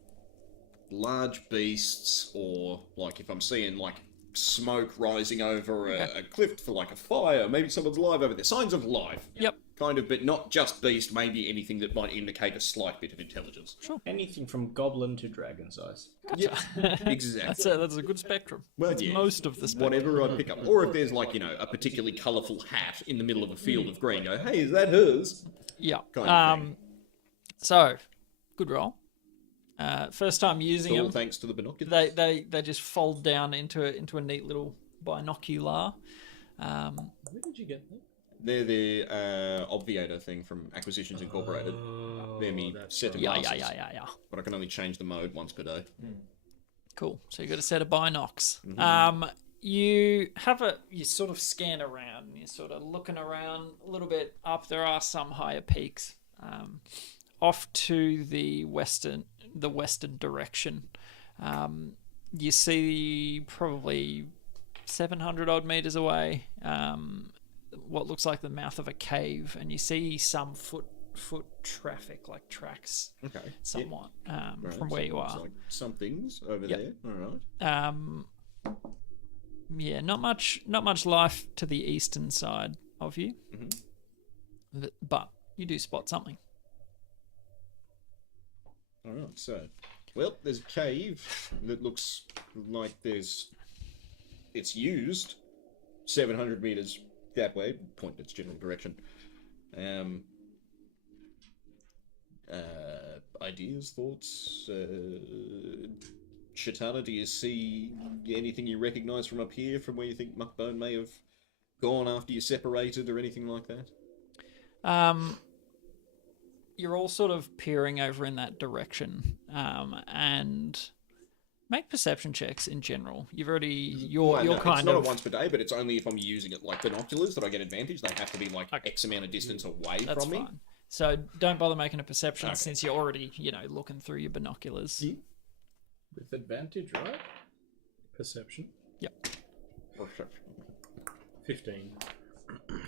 large beasts, or like if I'm seeing like smoke rising over a cliff for like a fire, maybe someone's alive over there. Signs of life. Yep. Kind of, but not just beast, maybe anything that might indicate a slight bit of intelligence. Anything from goblin to dragon size. Yep, exactly. That's a good spectrum. Well, That's yeah. most of the spectrum. Whatever I pick up. Or if there's like, a particularly colourful hat in the middle of a field of green, go, hey, is that hers? Yeah. Kind of thing. So, good roll. First time using All them, thanks to the binoculars. they just fold down into a neat little binocular. Where did you get them? They're the obviator thing from Acquisitions Incorporated. They're me set of Yeah. glasses. But I can only change the mode once per day. Cool. So you got a set of binocs. Mm-hmm. You sort of scan around. You're sort of looking around a little bit up. There are some higher peaks. Off to the western direction. You see probably 700 odd meters away. What looks like the mouth of a cave, and you see some foot traffic, like tracks, Okay. somewhat Right, from where you looks are. like some things over Yep. there. All right. Yeah, not much life to the eastern side of you, but you do spot something. All right. So, well, there's a cave that looks like it's used 700 meters that way. Point its general direction. Ideas, thoughts. Shatana, do you see anything you recognise from up here, from where you think Muckbone may have gone after you separated, or anything like that? You're all sort of peering over in that direction, and make perception checks in general. You've already you're No, kind it's not of a once per day, but it's only if I'm using it like binoculars that I get advantage. They have to be like X amount of distance away that's from me. fine. So don't bother making a perception Okay. since you're already looking through your binoculars. With advantage, right? Perception. Yep. 15.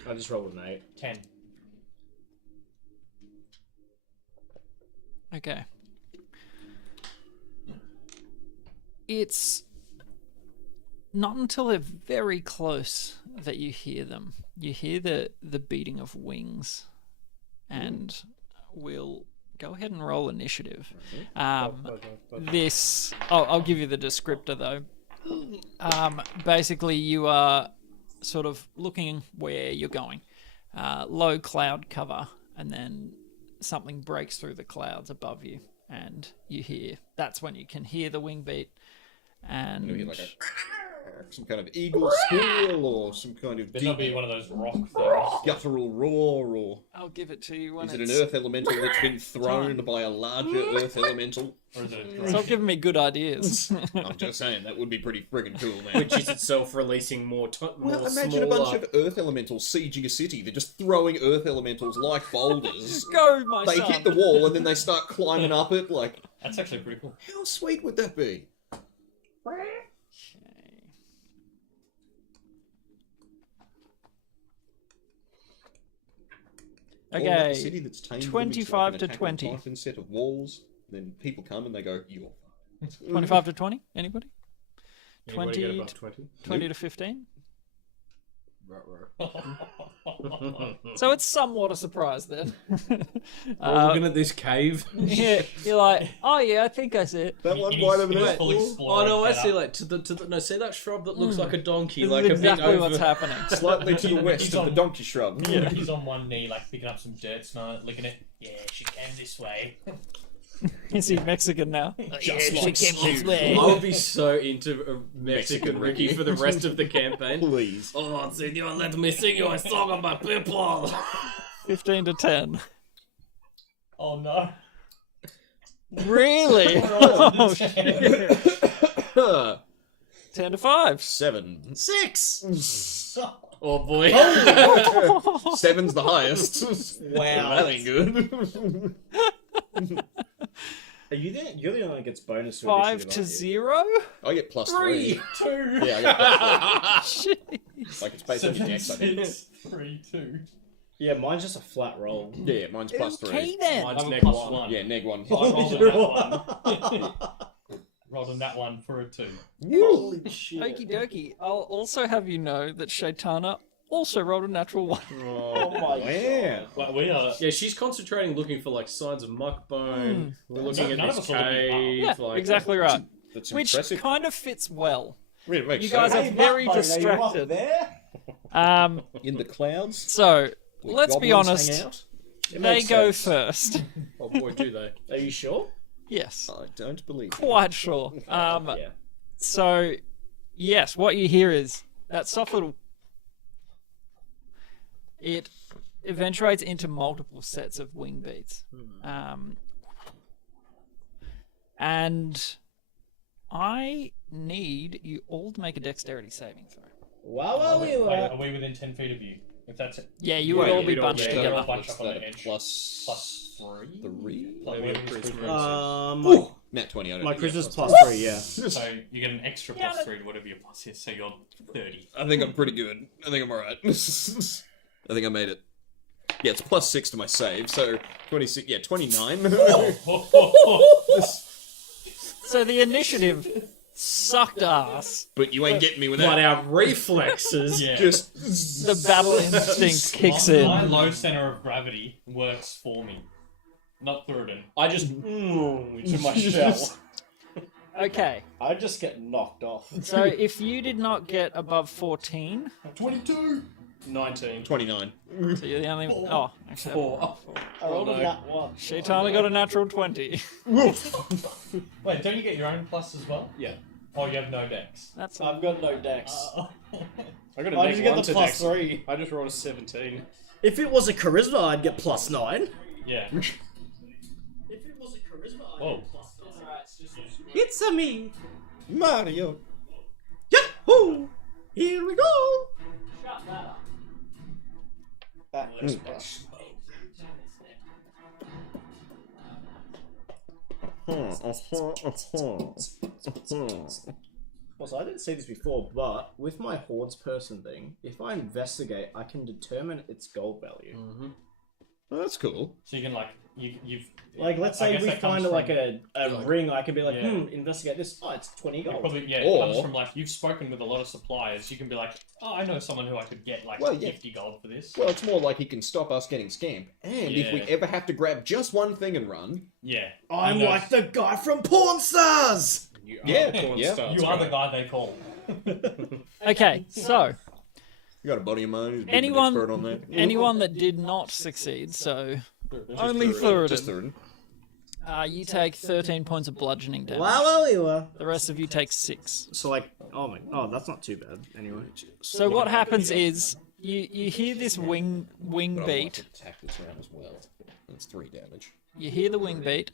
I just rolled an 8. 10. Okay. It's not until they're very close that you hear them. You hear the beating of wings, and we'll go ahead and roll initiative. I'll give you the descriptor though. Basically, you are sort of looking where you're going. Low cloud cover, and then something breaks through the clouds above you, and you hear. That's when you can hear the wing beat, and Maybe like some kind of eagle squeal, or some kind of Better not be one of those rock things. guttural roar, or I'll give it to you when is it it's... an earth elemental that's been thrown by a larger earth elemental? Or is it It's not giving me good ideas. I'm just saying, that would be pretty friggin' cool, man. Which is itself releasing more Well, imagine a bunch of earth elementals sieging a city. They're just throwing earth elementals like boulders. Go, my They son. hit the wall and then they start climbing up it. Like, That's actually pretty cool. how sweet would that be? Or like Okay, a city that's tamed them, 25 it's like to an Attack on 20. Titan set of walls. Then people come and they go, "You're fucked." 25 to 20? Anybody? Anybody get 20, above 20? 20 to 15? Right. So it's somewhat a surprise then. We're looking at this cave. Yeah, you're like, oh yeah, I think I see it. That one He's- right over he's there. fully Oh exploring no, I that see. up. Like no, see that shrub that looks like a donkey, This like is a exactly big what's over. happening. Slightly to your west He's of the on- donkey shrub. Yeah, he's on one knee, like picking up some dirt, smelling it, licking it. Yeah, she came this way. Is he Mexican now? Just Yeah, like she came Stu. this way. I would be so into a Mexican Ricky for the rest of the campaign. Please. Oh, senor, let me sing you a song about people. 15 to 10. Oh no. Really? Oh, shit. 10 to 5. 7. 6. Oh boy. Seven's the highest. Wow. That ain't good. Are you there? You're the one that gets bonus to 5 initiative, to aren't you? 0? I get plus 3. 2. Yeah, I get plus 3. Jeez. Like, it's based on your dex, I think. 3, 2. Yeah, mine's just a flat roll. Yeah, mine's plus 3. Okay then. Mine's I'm a neg plus 1. 1. Yeah, neg 1. I rolled on that one. Rolled on that one for a 2. Holy shit. Okie dokie. I'll also have you know that Shaitana also rolled a natural 1. Oh my god. Well, we are. Yeah, she's concentrating, looking for like signs of muckbone. We're looking None at of this us are looking cave. Yeah, like, exactly right. That's Which impressive. kind of fits well. Really makes You guys sense. are very distracted. There? In the clouds. So, where let's be goblins honest. hang out. It They makes go sense. first. Oh boy, do they? Are you sure? Yes, I don't believe it. quite sure. Yeah. So, yes, what you hear is that soft little. It eventuates into multiple sets of wing beats. And I need you all to make a dexterity saving throw. Wow, Wait, are we within 10 feet of you? If that's it. Yeah, you would all be you'd all bunched be- together. We're all bunched What's up on that, the a edge. plus 3? 3? Like, Maybe whatever a his charisma charisma is. my Nat 20, I don't my think you charisma's have plus 3, yeah. So you get an extra plus 3 to whatever your plus is, so you're 30. I think I'm pretty good. I think I'm alright. I think I made it. Yeah, it's plus 6 to my save, so 26, yeah, 29. So the initiative sucked ass. But you ain't getting me with But that. our reflexes Yeah. Just The battle instinct kicks My in. low center of gravity works for me. Not Thoradin. I just to my shell. Okay, I just get knocked off. so if you did not get above 14, 22! 19. 29. so you're the only. Oh, actually, I rolled a nat 1. Shaitana got a natural 20. Wait, don't you get your own plus as well? Yeah. Oh, you have no dex. That's I've got no dex. I got a I neg just get 1 the to plus dex. 3. I just rolled a 17. If it was a charisma, I'd get plus 9. Yeah. If it was a charisma, I'd Whoa. get plus 9. It's a me. Mario. Yahoo! Here we go. That is plus. Also, I didn't say this before, but with my hordes person thing, if I investigate, I can determine its gold value. Oh, that's cool. So you can, like, you've. Like, let's I say guess we that find comes like from- a ring, I can be like, Yeah. investigate this. Oh, it's 20 gold. Probably, yeah, Or- it comes from, like, you've spoken with a lot of suppliers. You can be like, oh, I know someone who I could get, like, Well, yeah. 50 gold for this. Well, it's more like he can stop us getting scammed. And if we Yeah. ever have to grab just one thing and run, Yeah. I'm He knows- like the guy from Pawn Stars! You Yeah, the porn yeah. star, You that's are the right. guy they call. Okay, so you got a buddy of mine who's a bit of an Anyone- expert on that. anyone that did not succeed, so only Just Thoradin, Thoradin. you take 13 points of bludgeoning damage. Wow. The rest of you take 6. So, like, that's not too bad, anyway. So what happens is you hear this wing But I want beat. to attack this round as well. That's 3 damage. You hear the wing beat,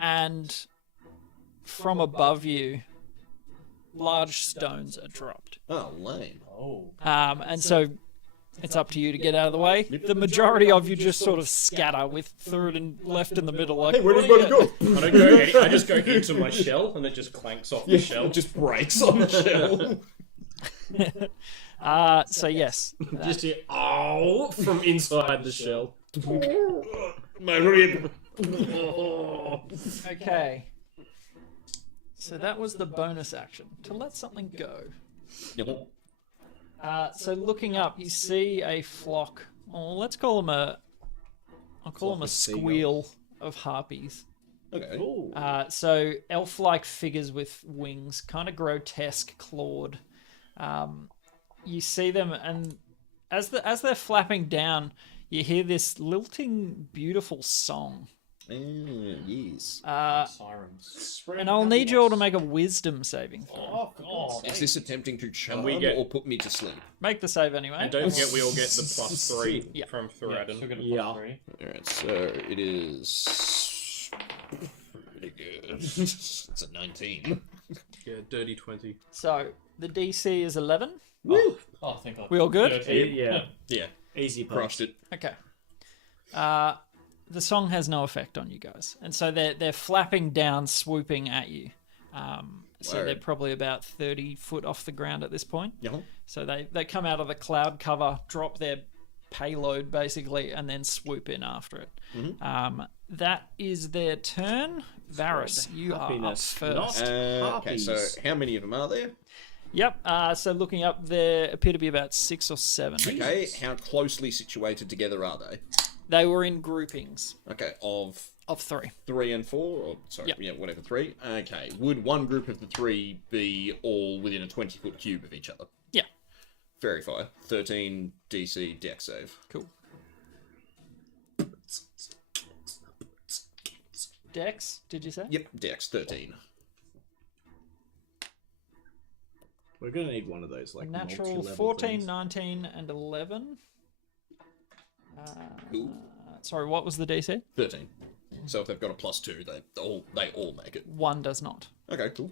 and from above you, large stones are dropped. Oh, lame. Oh. And so it's up to you to get out of the way. The majority of you just sort of scatter with Thoradin left in the middle. Like, Hey, where "What did are you you go? I don't go. I just go into my shell and it just clanks off the shell. It just breaks on the shell. So yes, Just hear oh from inside the shell. My rib. okay. So that was the bonus action to let something go. So looking up, you see a flock. Oh, let's call them a. I'll call them a of seagulls. squeal of harpies. Okay. So elf-like figures with wings, kind of grotesque, clawed. You see them, and as they're flapping down, you hear this lilting, beautiful song. Yes. Sirens. And I'll need you all to make a wisdom saving throw. Oh, God. Is this attempting to charm we get- or put me to sleep? Make the save anyway. And don't forget, we all get the plus 3 Yeah. from Yeah, Thoradin. still get a Yeah. plus 3. Alright, so it is. Pretty good. It's a 19. Yeah, dirty 20. So the DC is 11. Oh, thank God. We all good? 13. Yeah. Yeah, Easy punch. crushed it. Okay. The song has no effect on you guys, and so they're flapping down, swooping at you. So Word. they're probably about 30 foot off the ground at this point. Yeah. So they come out of the cloud cover, drop their payload basically, and then swoop in after it. That is their turn. Varys, you are up Happiness, first. not- Okay, so how many of them are there? Yep. So looking up, there appear to be about 6 or 7. Okay, how closely situated together are they? They were in groupings Okay, of of 3. 3 and 4, or sorry, Yep. yeah, whatever, 3. Okay, would one group of the 3 be all within a 20-foot cube of each other? Yeah. Verify. 13 DC deck save. Cool. Dex, did you say? Yep, Dex 13. We're gonna need one of those like Natural multi-level 14, things. 19, and 11. Cool. Sorry, what was the DC? 13. So if they've got a +2, they all make it. 1 does not. Okay, cool.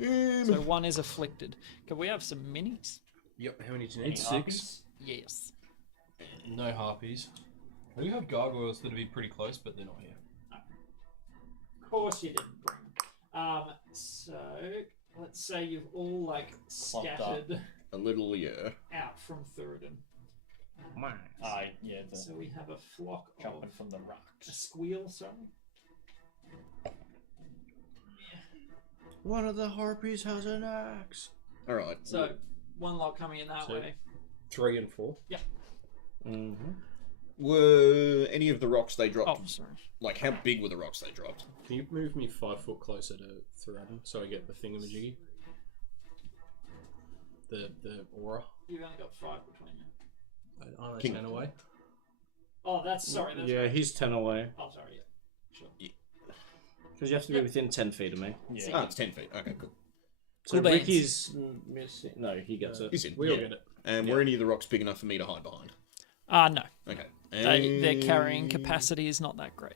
So 1 is afflicted. Can we have some minis? Yep. How many do you Any need? harpies? Yes. No harpies. I do have gargoyles that'd be pretty close, but they're not here. Of course you didn't bring. So let's say you've all like scattered A little, yeah. out from Thurden. Yeah, the So we have a flock jumping of from the a rocks. squeal, sorry. One of the harpies has an axe. Alright. So one lot coming in that So- way. 3 and 4. Mm-hmm. Were any of the rocks they dropped, Oh, sorry. like how big were the rocks they dropped? Can you move me 5 foot closer to Thradden so I get the thingamajiggy? The aura. You've only got 5 between you. Aren't they King. 10 away? Oh, that's sorry. That's Yeah, he's 10 away. Oh, sorry. Yeah. Because you have to be within 10 feet of me. Yeah. Ah, it's 10 feet. Okay, cool. So Cool beans. Ricky's missing. No, he gets it. He's in. We all yeah. get it. And were any of the rocks big enough for me to hide behind? No. Okay. Their carrying capacity is not that great.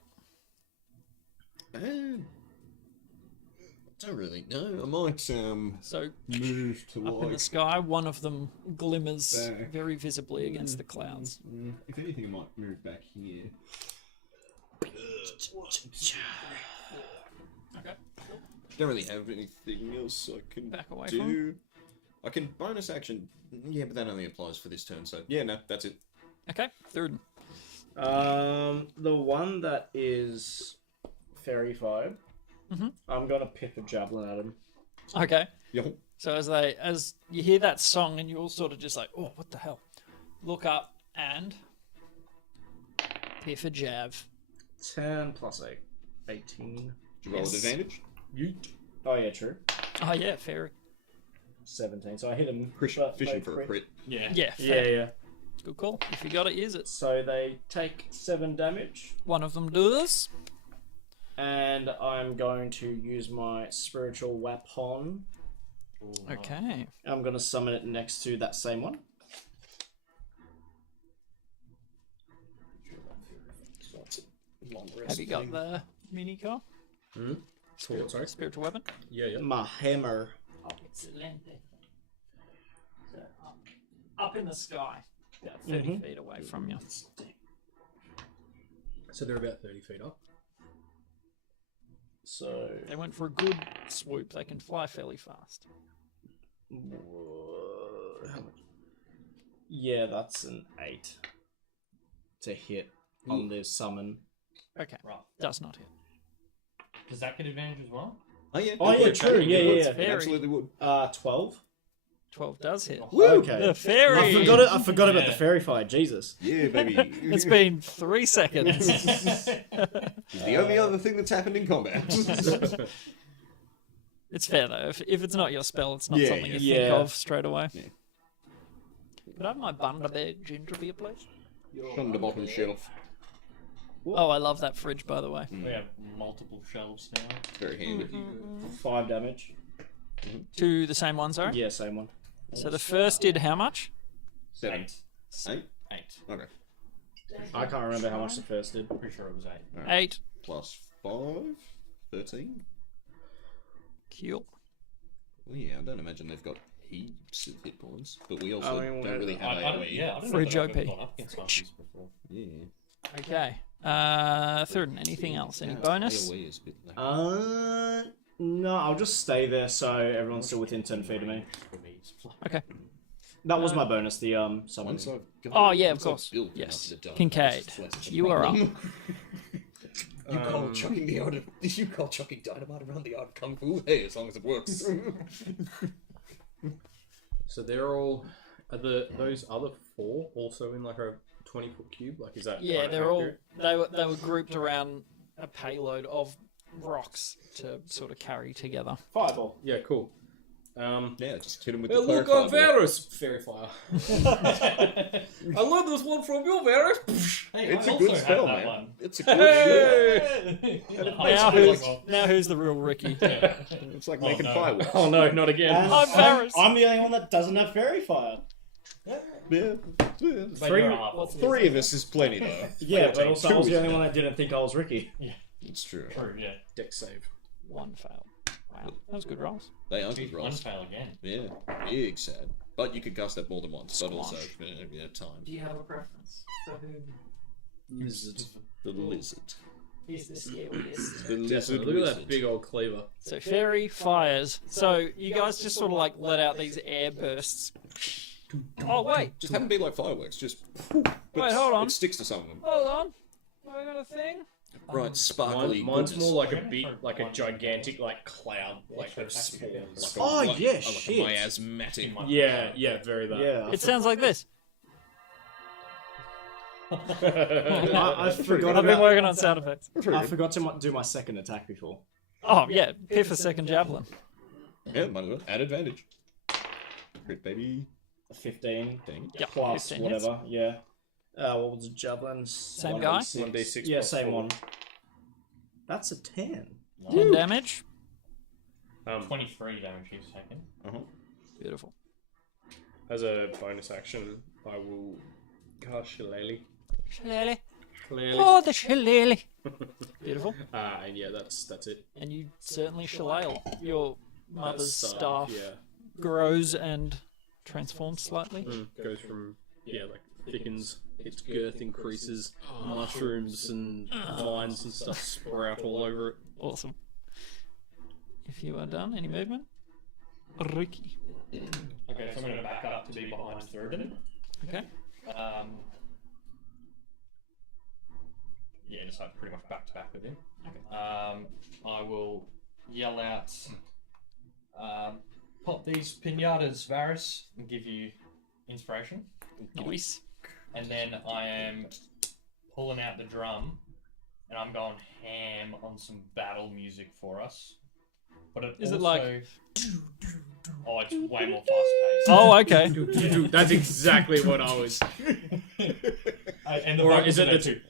Don't really know. I might So move to up in the sky, one of them glimmers very visibly against the clouds. If anything, I might move back here. Okay. Don't really have anything else I can Back away do. from. I can bonus action. Yeah, but that only applies for this turn. So yeah, no, that's it. Okay, Thurden. The one that is fairy vibe. Mhm. I'm gonna pip a javelin at him. Okay. Yo. So as you hear that song and you're all sort of just like, oh, what the hell? Look up and piff a jav. 10 plus 8. 18. Did you roll Yes. with advantage? Oh yeah, true. Oh yeah, fairy. 17. So I hit him. Fishing no for a crit. Yeah. Yeah, Yeah, fair. yeah. Good call. If you got it, use it. So they take 7 damage, One of them does. and I'm going to use my spiritual weapon. Okay. I'm gonna summon it next to that same one. Have you got the mini car? Sorry? Spiritual weapon? Yeah, yeah. My hammer. Oh, excelente. So up in the sky, about 30 feet away from you. So they're about 30 feet up. So They went for a good swoop. They can fly fairly fast. how much? Yeah, that's an 8 to hit on the summon. Okay. Right. Does not hit. Does that get advantage as well? Oh yeah. Oh, it yeah, would. true. It Yeah, would. yeah, It yeah. absolutely would. 12. 12 does hit. Okay. The fairy. I forgot about Yeah. the fairy fight. Jesus. Yeah, baby. It's been 3 seconds. It's the only other thing that's happened in combat. It's fair though. If it's not your spell, it's not Yeah, something you yeah. think Yeah. of straight away. Yeah. Could I have my Bundaberg ginger beer, please? On the bottom shelf. Oh, I love that fridge, by the way. We have multiple shelves now. Very handy. 5 damage. To the same one, sorry? Yeah, same one. So the first did how much? 7. 8. 8? 8. Okay. I can't remember how much the first did. Pretty sure it was 8. 8. Plus 5? 13? Cool. Well, yeah, I don't imagine they've got heaps of hit points, but we also I mean, don't really have I AoE. don't, yeah, I don't Fridge know if I've OP. ever gone up against harpies before. Yeah. Okay. Third, anything else? Any bonus? AoE is a bit like... No, I'll just stay there so everyone's still within 10 feet of me. For me, it's like- Okay. That was my bonus, the summon. Once I've got, Oh, yeah, of once I've course. built Yes. enough to die, Kincaid, it's less of a you are up. problem. You call chucking the art of... You call chucking dynamite around the art of kung fu? Hey, as long as it works. So they're all. Are those other 4 also in like a 20-foot cube? Like, is that. Yeah, kind of they're all accurate? they were grouped around a payload of rocks to sort of carry together. Fireball. Yeah, cool. Yeah, just hit him with Hey, the look, clarify I'm ball. Varus! Fairy fire. I learned this one from you, Varus! Hey, It's I a also good spell, have man. that one. It's a good Hey! Now who's the real Ricky? spell. It's like making no. fireworks. Oh no, not again. And I'm Varus. I'm the only one that doesn't have fairy fire. Yeah. But Three- you're half. Three of us is plenty, though. Yeah, but also I was the Two only is one that didn't think I was Ricky. It's true. True, yeah. Deck save. One fail. Wow, that was good rolls. They are good One rolls. fail again. Yeah, big sad. But you could cast that more than once, but also, Squash. time. Do you have a preference for who? Lizard. The lizard. Who's the scariest? The lizard Look at wizard. that big old cleaver. So fairy fires. So you guys just sort of like let out these air bursts. Oh wait, Just have them be like fireworks, just... Wait, hold on. It sticks to some of them. hold on. I got a thing. Right, sparkly Mine's goodness. more like a big, like a gigantic, like cloud, like of spores. Like a- Oh, like- yeah, like shit. a miasmatic... Yeah, very that. Yeah. It sounds like this. I forgot I've been about. working on sound effects. I forgot to do my second attack before. Oh yeah, piff a second javelin. Yeah, might as well. Add advantage. Crit, baby. 15 Dang. Yep, plus 15 hits. whatever. Yeah. What was it? Javelins. Same guy? 1d6 Yeah, plus same 4. one. That's a 10. 10 damage. 23 damage he's taken. Uh-huh. Beautiful. As a bonus action, I will cast Shillelagh. Shillelagh. Clearly. Oh, the shillelagh. Beautiful. And yeah, that's it. And you certainly shillelagh. Your mother's That's, staff Yeah. grows and transforms slightly. Goes from, like, thickens, its girth increases, mushrooms and vines and stuff sprout all over it. Awesome. If you are done, any movement? Ricky. Okay, so I'm going to back up to be behind Thurbin. Okay. Yeah, just like pretty much back to back with him. I will yell out, pop these pinatas, Varus, and give you inspiration. Nice. And then I am pulling out the drum, and I'm going ham on some battle music for us. But it Is it also... like- Oh, it's way more fast-paced. Oh, okay. That's exactly what I was. And the Or vocals is it in the too.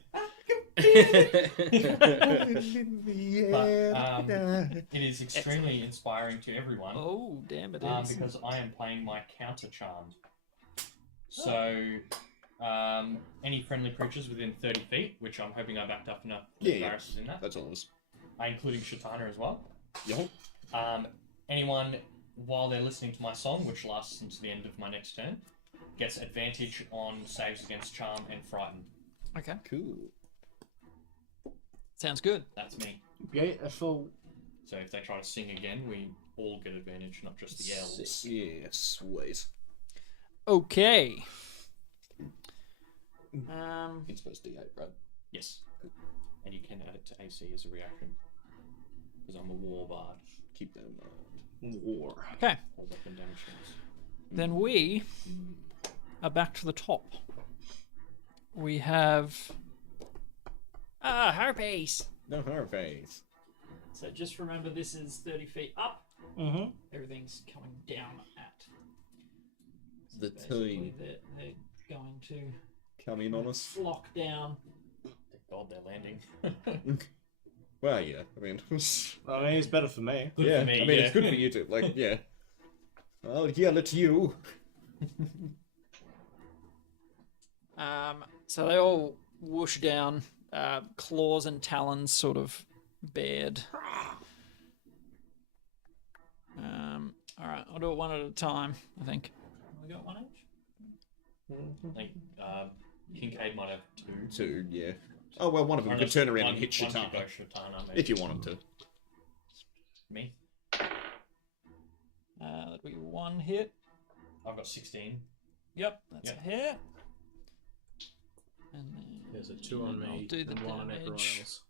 It is extremely inspiring to everyone. Oh, damn it is. Because I am playing my counter charm. So, any friendly creatures within 30 feet, which I'm hoping I backed up enough Yeah, yeah. Varus is in that, That's all it is. including Shatana as well. Yo. Anyone, while they're listening to my song, which lasts until the end of my next turn, gets advantage on saves against charm and frighten. Okay. Cool. Sounds good. That's me. Beautiful. So if they try to sing again, we all get advantage, not just the elves. Yeah, sweet. Okay. It's supposed to D8, right? Yes. And you can add it to AC as a reaction. Because I'm a war bard. Keep that in mind. War. Okay. All weapon damage things. Then we are back to the top. We have harpies. No hard face. So just remember, this is 30 feet up. Mm-hmm. Everything's coming down at. The Basically, team they're going to come in on us. flock down. Thank God they're landing. Well, yeah. I mean, I mean, it's better for me. Good yeah. for me, I mean, yeah. it's good for you too. Like, yeah. I'll yell at you. So they all whoosh down, claws and talons sort of bared. All right, I'll do it one at a time, I think. We got one each? I think Kincaid might have two. Two, yeah. Oh, well, one of them could turn around and hit Shatana. Maybe. If you want him to. Me? That'll be one hit. I've got 16. Yep, that's Yep. a hit. And then There's a 2 on I'll me do the and 1 on everyone damage. else.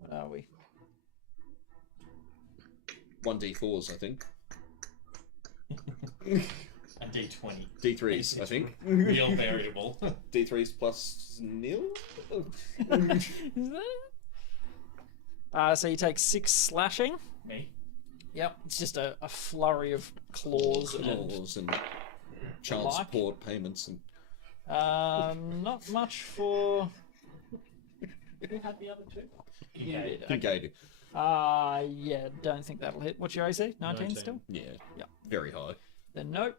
What are we? 1d4s, I think. A D20. D3s, I think. Real variable. D3s plus nil? Is that? So you take 6 slashing. Me? Yep, it's just a flurry of claws and Claws and child like. support payments and not much for. Who had the other two? You did. Okay. Kincaid. Yeah, don't think that'll hit. What's your AC? 19 still? Yeah. Yeah. Very high. Then nope.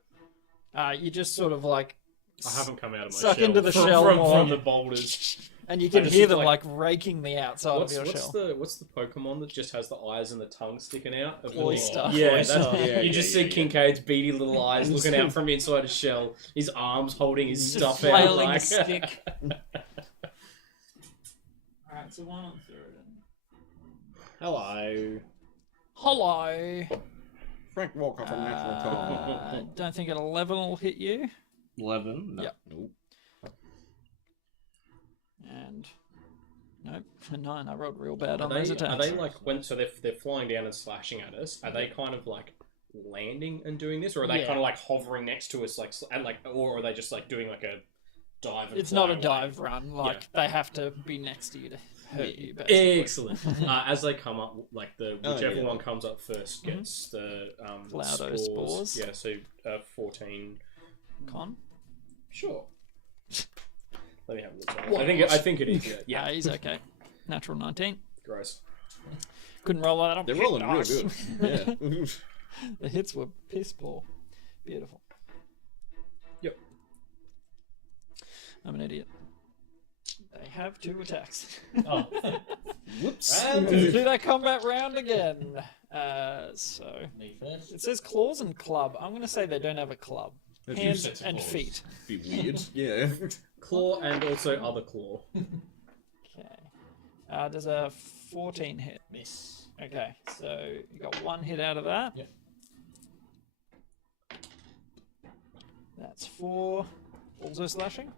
You just sort of like I haven't come out of my suck shell. into the shell more, from the boulders. and you can just hear look them like- raking the outside of your shell. What's the Pokemon that just has the eyes and the tongue sticking out? Of Oyster. Yeah, Oyster. that's, Yeah, you just yeah, see yeah. Kincaid's beady little eyes looking out from inside his shell. His arms holding his Just stuff out. flailing a Like, stick. Alright, so 1 on 3rd. Hello. Hello. Frank Walker from National Car. Don't think an 11 will hit you. 11. No. Yep. Nope. And nope, a 9. I rolled real bad are on those they attacks. like when so they're flying down and slashing at us? Are they kind of like landing and doing this, or are they Yeah. kind of like hovering next to us, like and like, or are they just like doing like a dive? And It's fly not a away? dive run. Like they have to be next to you to hurt you. Basically. Excellent. As they come up, like whichever yeah. one comes up first gets the Cloudo spores. Yeah, so 14. Con. Sure. Let me have a look. What? I think it is. Yeah. Yeah. He's okay. Natural 19. Gross. Couldn't roll that on. They're hit rolling real dice. good. Yeah. The hits were piss poor. Beautiful. Yep. I'm an idiot. They have 2 attacks. Oh. Whoops. Do they combat round again? So Me first. it says claws and club. I'm going to say they don't have a club. Hands sets of and claws. feet. Be weird. Yeah. Claw and also other claw. Okay. Does a 14 hit? Miss. Okay, so you got 1 hit out of that. Yep. That's 4. Also slashing.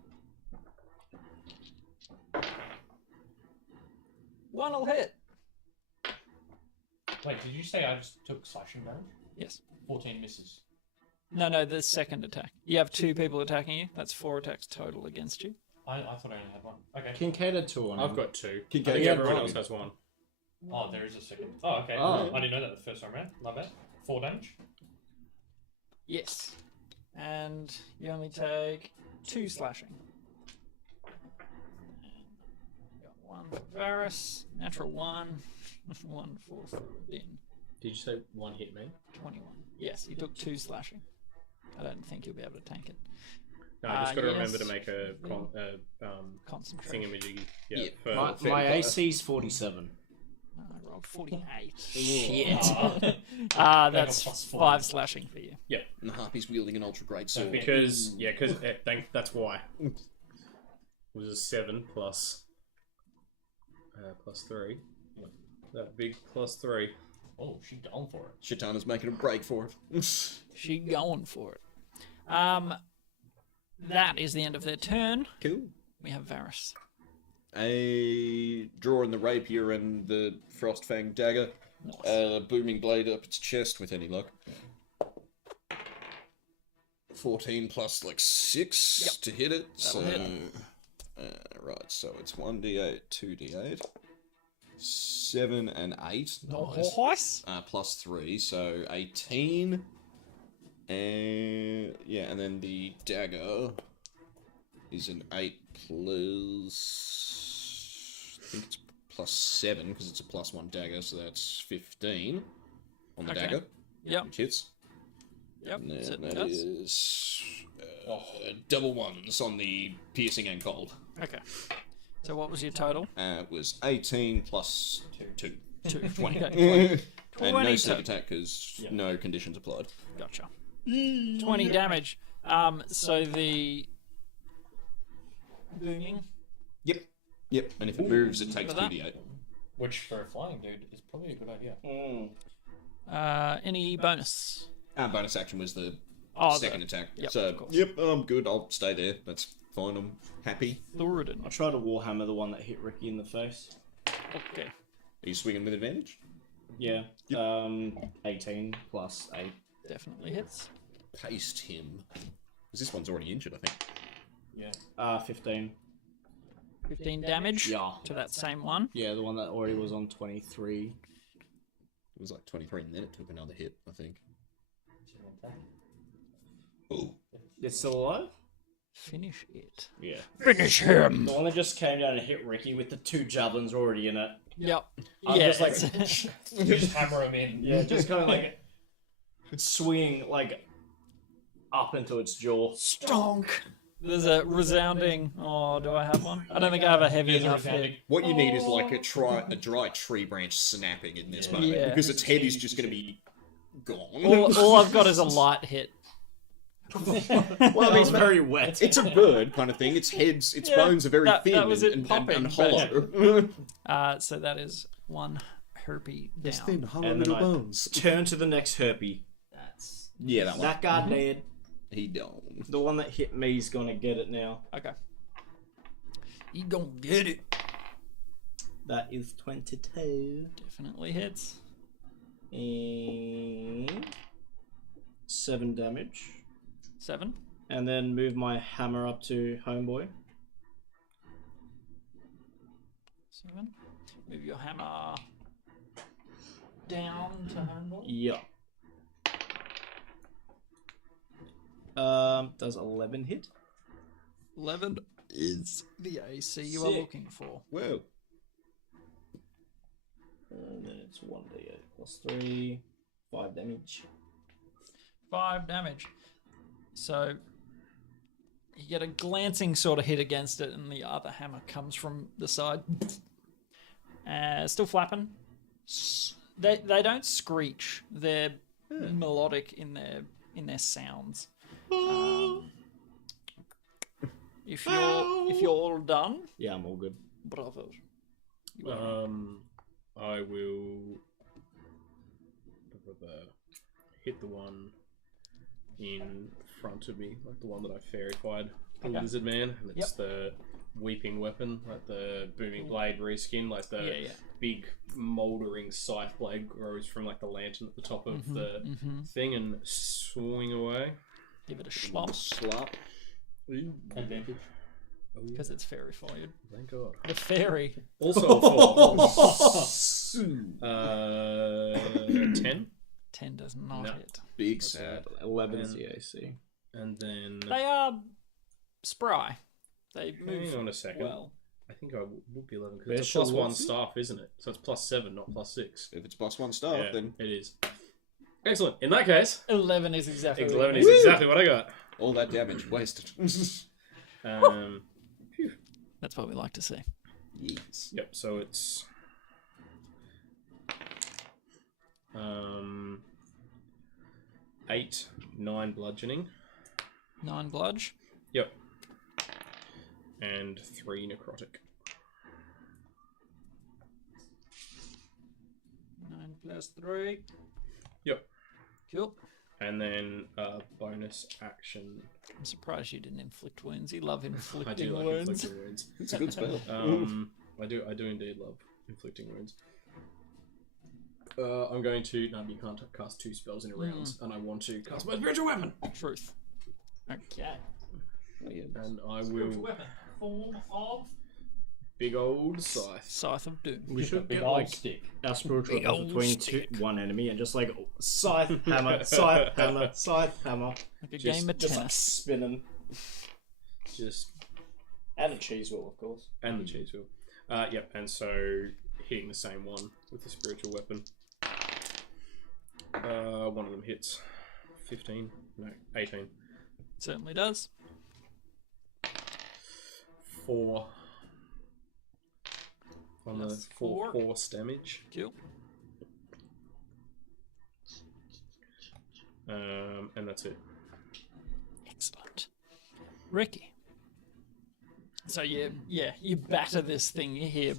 1 will hit. Wait, did you say I just took slashing damage? Yes. 14 misses. No, the second attack. You have 2 people attacking you. That's 4 attacks total against you. I thought I only had 1. Okay. Kincaid had 2 on him. I've got 2. I Kincaid think had everyone one. else has 1. Oh, there is a second. Oh, okay. Oh. I didn't know that the first time around. Love that. 4 damage. Yes. And you only take 2 slashing. Got 1 for Varus. Natural 1. 1 for Din. Did you say 1 hit me? 21. Yes, you took 2 slashing. I don't think you'll be able to tank it. No, I just got to yes. remember to make a Concentration. thingamajiggy. Yeah. For, My AC's 47. I rolled 48. Shit. That's plus 4. 5 slashing for you. And the harpy's wielding an ultra great sword. because that's why. It was a 7 plus 3. That big plus 3. Oh, she's going for it. Shatana's making a break for it. She going for it. That is the end of their turn. Cool. We have Varus. A draw in the rapier and the frostfang dagger. Booming blade up its chest with any luck. 14 plus like 6 to hit it. So, hit. right, so it's 1d8, 2d8, 7 and 8. Nice. Nice. Plus 3, so 18. And yeah, and then the dagger is an 8 plus. I think it's plus 7 because it's a plus 1 dagger, so that's 15 on the Okay. dagger, Yep. which hits. Yep. And then So it that does. is double ones on the piercing and cold. Okay. So what was your total? It was 18 plus 2. 2. 20. Okay, And no 20 sneak to- attack because no conditions applied. Gotcha. 20 damage. So the booming. Yep, and if it moves, it takes for that. 2d8. Which, for a flying dude, is probably a good idea. Any bonus? Bonus action was the Oh, second attack. yep, So, of course. yep, I'm good. I'll stay there. That's fine. I'm happy. Thoradin. I tried to Warhammer the one that hit Ricky in the face. Okay. Are you swinging with advantage? Yeah. 18 plus 8. Definitely hits. Paste him. Because this one's already injured, I think. Yeah. 15. 15 damage Yeah. to that same one. Yeah, the one that already was on 23. It was like 23, and then it took another hit, I think. It's still alive? Finish it. Yeah. Finish him. The one that just came down and hit Ricky with the 2 javelins already in it. Yep. I'm yeah. just like, Just hammer him in. yeah, just kind of like swinging like up into its jaw. Stonk. There's a resounding. Oh, do I have one? I don't think I have a heavy There's a enough hit. resounding. What you need is like a dry tree branch snapping in this moment, Yeah. because its head is just going to be gone. All I've got is a light hit. Well, it's very wet. It's a bird kind of thing. Its bones are very that thin was it popping, and but- hollow. So that is one herpy down. Thin, hollow And then little I bones. turn to the next herpy. That's Yeah, that one. That guy dead. He don't. The one that hit me is gonna get it now. Okay. You gonna get it. That is 22. Definitely hits. And 7 damage. 7. And then move my hammer up to homeboy. 7. Move your hammer down to homeboy. Yeah. Does 11 hit? 11 is the AC you are Sick. looking for. Whoa. And then it's 1d8 plus 3. 5 damage. 5 damage. So you get a glancing sort of hit against it, and the other hammer comes from the side. Still flapping. They don't screech. They're melodic in their sounds. If you're all done, Yeah, I'm all good. bravo. I will hit the one in front of me, like the one that I fairy-fied, the Okay. lizard man, and it's the weeping weapon, like the booming blade reskin, like the Yeah. big mouldering scythe blade grows from like the lantern at the top of the thing and swing away. Give it a slop Slap. advantage. Oh, yeah. because it's fairy fired. Thank God. The fairy. Also a 10. 10 does not No. hit. Big sad. 11 is And- the AC. And then They are spry. They move hang on a second. well. I think I would be 11 because Where's it's a +1 Charlotte? staff, isn't it? So it's +7, not +6. If it's +1 staff, Yeah, then it is. Excellent. In that case, 11 is exactly 11 what is it exactly what I got. all that damage wasted. Um, That's what we like to see. Yes. yep. So it's 8, 9 bludgeoning. 9 bludge. Yep. And 3 necrotic. 9 plus 3. Yep. Cool. And then bonus action. I'm surprised you didn't inflict wounds. You love I inflicting do like wounds. inflicting wounds. It's a good spell. I do indeed love inflicting wounds. I'm going to. No, you can't cast 2 spells in a round, and I want to cast my spiritual weapon. Truth. Okay. Oh, yeah. And I will Weapon. Form of big old scythe. Scythe of Doom. We should big get old like stick. our spiritual Big weapon old between stick. one enemy and just like scythe hammer, scythe hammer, scythe hammer, Like a Just- game of just like tennis. spinning, Just and a cheese wheel, of course. and the cheese wheel. Yep. And so hitting the same one with the spiritual weapon. One of them hits. 15. No, 18. Certainly does. 4 on the Plus 4 4. force damage. Cool. And that's it. Excellent. Ricky. So you batter this thing. You hear,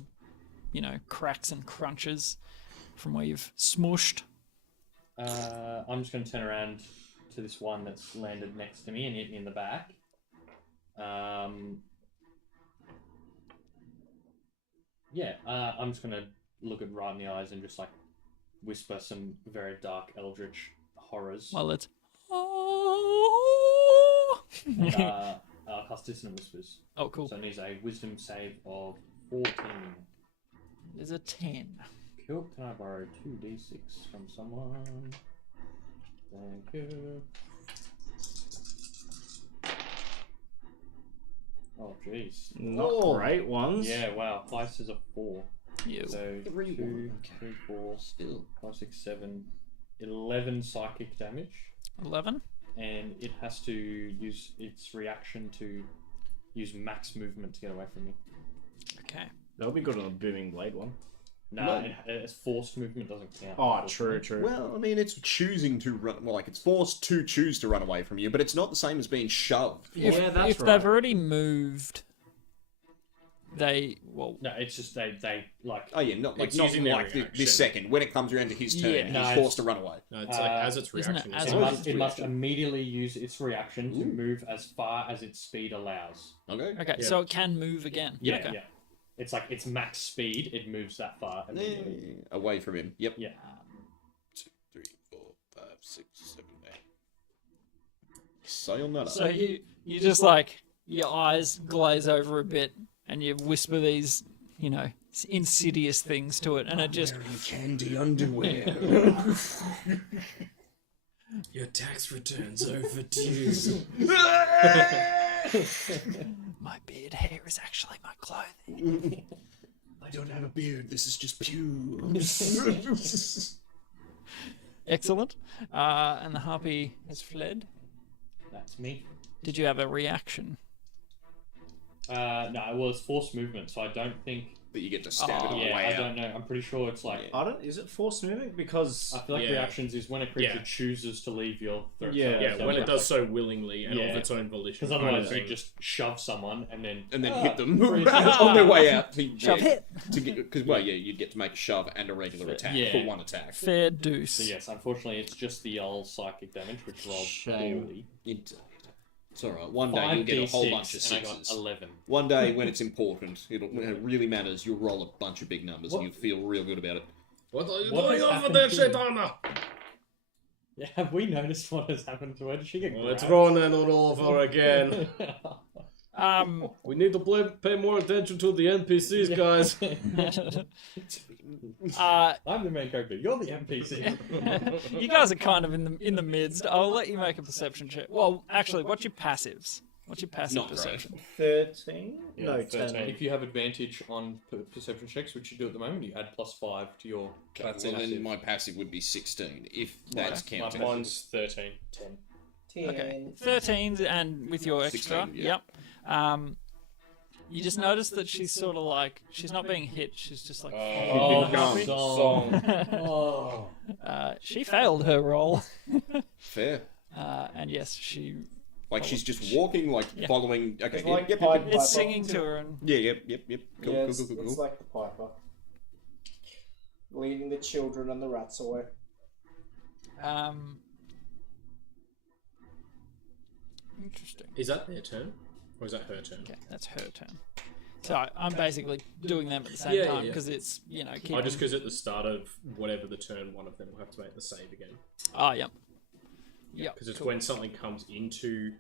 cracks and crunches from where you've smushed. I'm just going to turn around to this one that's landed next to me and hit me in the back. I'm just going to look it right in the eyes and just like whisper some very dark eldritch horrors. Well, it's. And, cast Dissonant Whispers. Oh, cool. So it needs a wisdom save of 14. There's a 10. Cool. Can I borrow 2d6 from someone? Thank you. Oh, jeez. Not great ones. Yeah, wow. Highest is a 4. You. So 2, 3, 4, Still. 5, 6, 7, 11 psychic damage. 11. And it has to use its reaction to use max movement to get away from me. Okay. That'll be good on a booming blade one. No, it's forced movement doesn't count. Oh, true. Well, I mean, it's choosing to run. Well, like it's forced to choose to run away from you, but it's not the same as being shoved. If, Yeah, that's if right. they've already moved, they No, it's just they like. Oh yeah, not like It's not using their like reaction. this second. When it comes around to his turn, Yeah. he's No, forced to run away. No, it's like as its isn't it reaction. as is a- It like- must, it must immediately use its reaction to move as far as its speed allows. Okay. okay. Yeah. So it can move again. Yeah, Okay. yeah. It's like its max speed. It moves that far immediately. Away from him. Yep. Yeah. 2, 3, 4, 5, 6, 7, 8. Sayonara. So you just like your eyes glaze over a bit, and you whisper these, insidious things to it, and it just candy underwear. Your tax returns overdue. my beard hair is actually my clothing. I don't have a beard. This is just pubes. Excellent. And the harpy has fled. That's me. Did you have a reaction? No, well, it's forced movement, so I don't think. That you get to stab it Yeah, away I out. don't know. I'm pretty sure it's like. Is it forced moving? Because I feel like Yeah. reactions is when a creature Yeah. chooses to leave your threat Yeah. zone. Yeah, So when it like- does so willingly and Yeah. of its own volition. Because kind otherwise of you thing. just shove someone and then Hit them freeze. on their way out. Shove hit. Because you'd get to make a shove and a regular attack Yeah. for one attack. Fair deuce. So yes, unfortunately, it's just the old psychic damage, which rolled Shame. poorly. Indeed. It's alright. One day you'll get a whole bunch of 5d6 and I got sixes. 11. One day when it's important, when it really matters, you'll roll a bunch of big numbers and you'll feel real good about it. What are you What doing has over happened there, to- Shaitana? Yeah, have we noticed what has happened to her? Did she get Well, it's grabbed? running all over again. We need to pay more attention to the NPCs, guys. I'm the main character. You're the NPC. You guys are kind of in the midst. I'll let you make a perception check. Well, actually, what's your passives? What's your passive Not great. perception? 13? Yeah, No, 13. 10. If you have advantage on perception checks, which you do at the moment, you add +5 to your Well, then my passive would be 16, if that's counting. Mine's 13. 10. Okay, 13s and with your extra. 16, yeah. Yep. You just notice that she's sort of like she's not being hit. She's just like Oh, happy. song. Oh. She failed her roll, Fair. and yes, she Like she's just walking, like Yeah. following. Okay, It's like yep, Pied yep, Piper. it's singing to her, and yep. Cool, Yeah, cool, cool, it's cool. like the Piper. Leading the children and the rats away. Interesting. Is that their turn? Or is that her turn? Okay, that's her turn. So I'm basically doing them at the same Yeah, time yeah. because it's keep Oh, just because at the start of whatever the turn, one of them will have to make the save again. Oh, yep. Yep. Because it's cool. when something comes into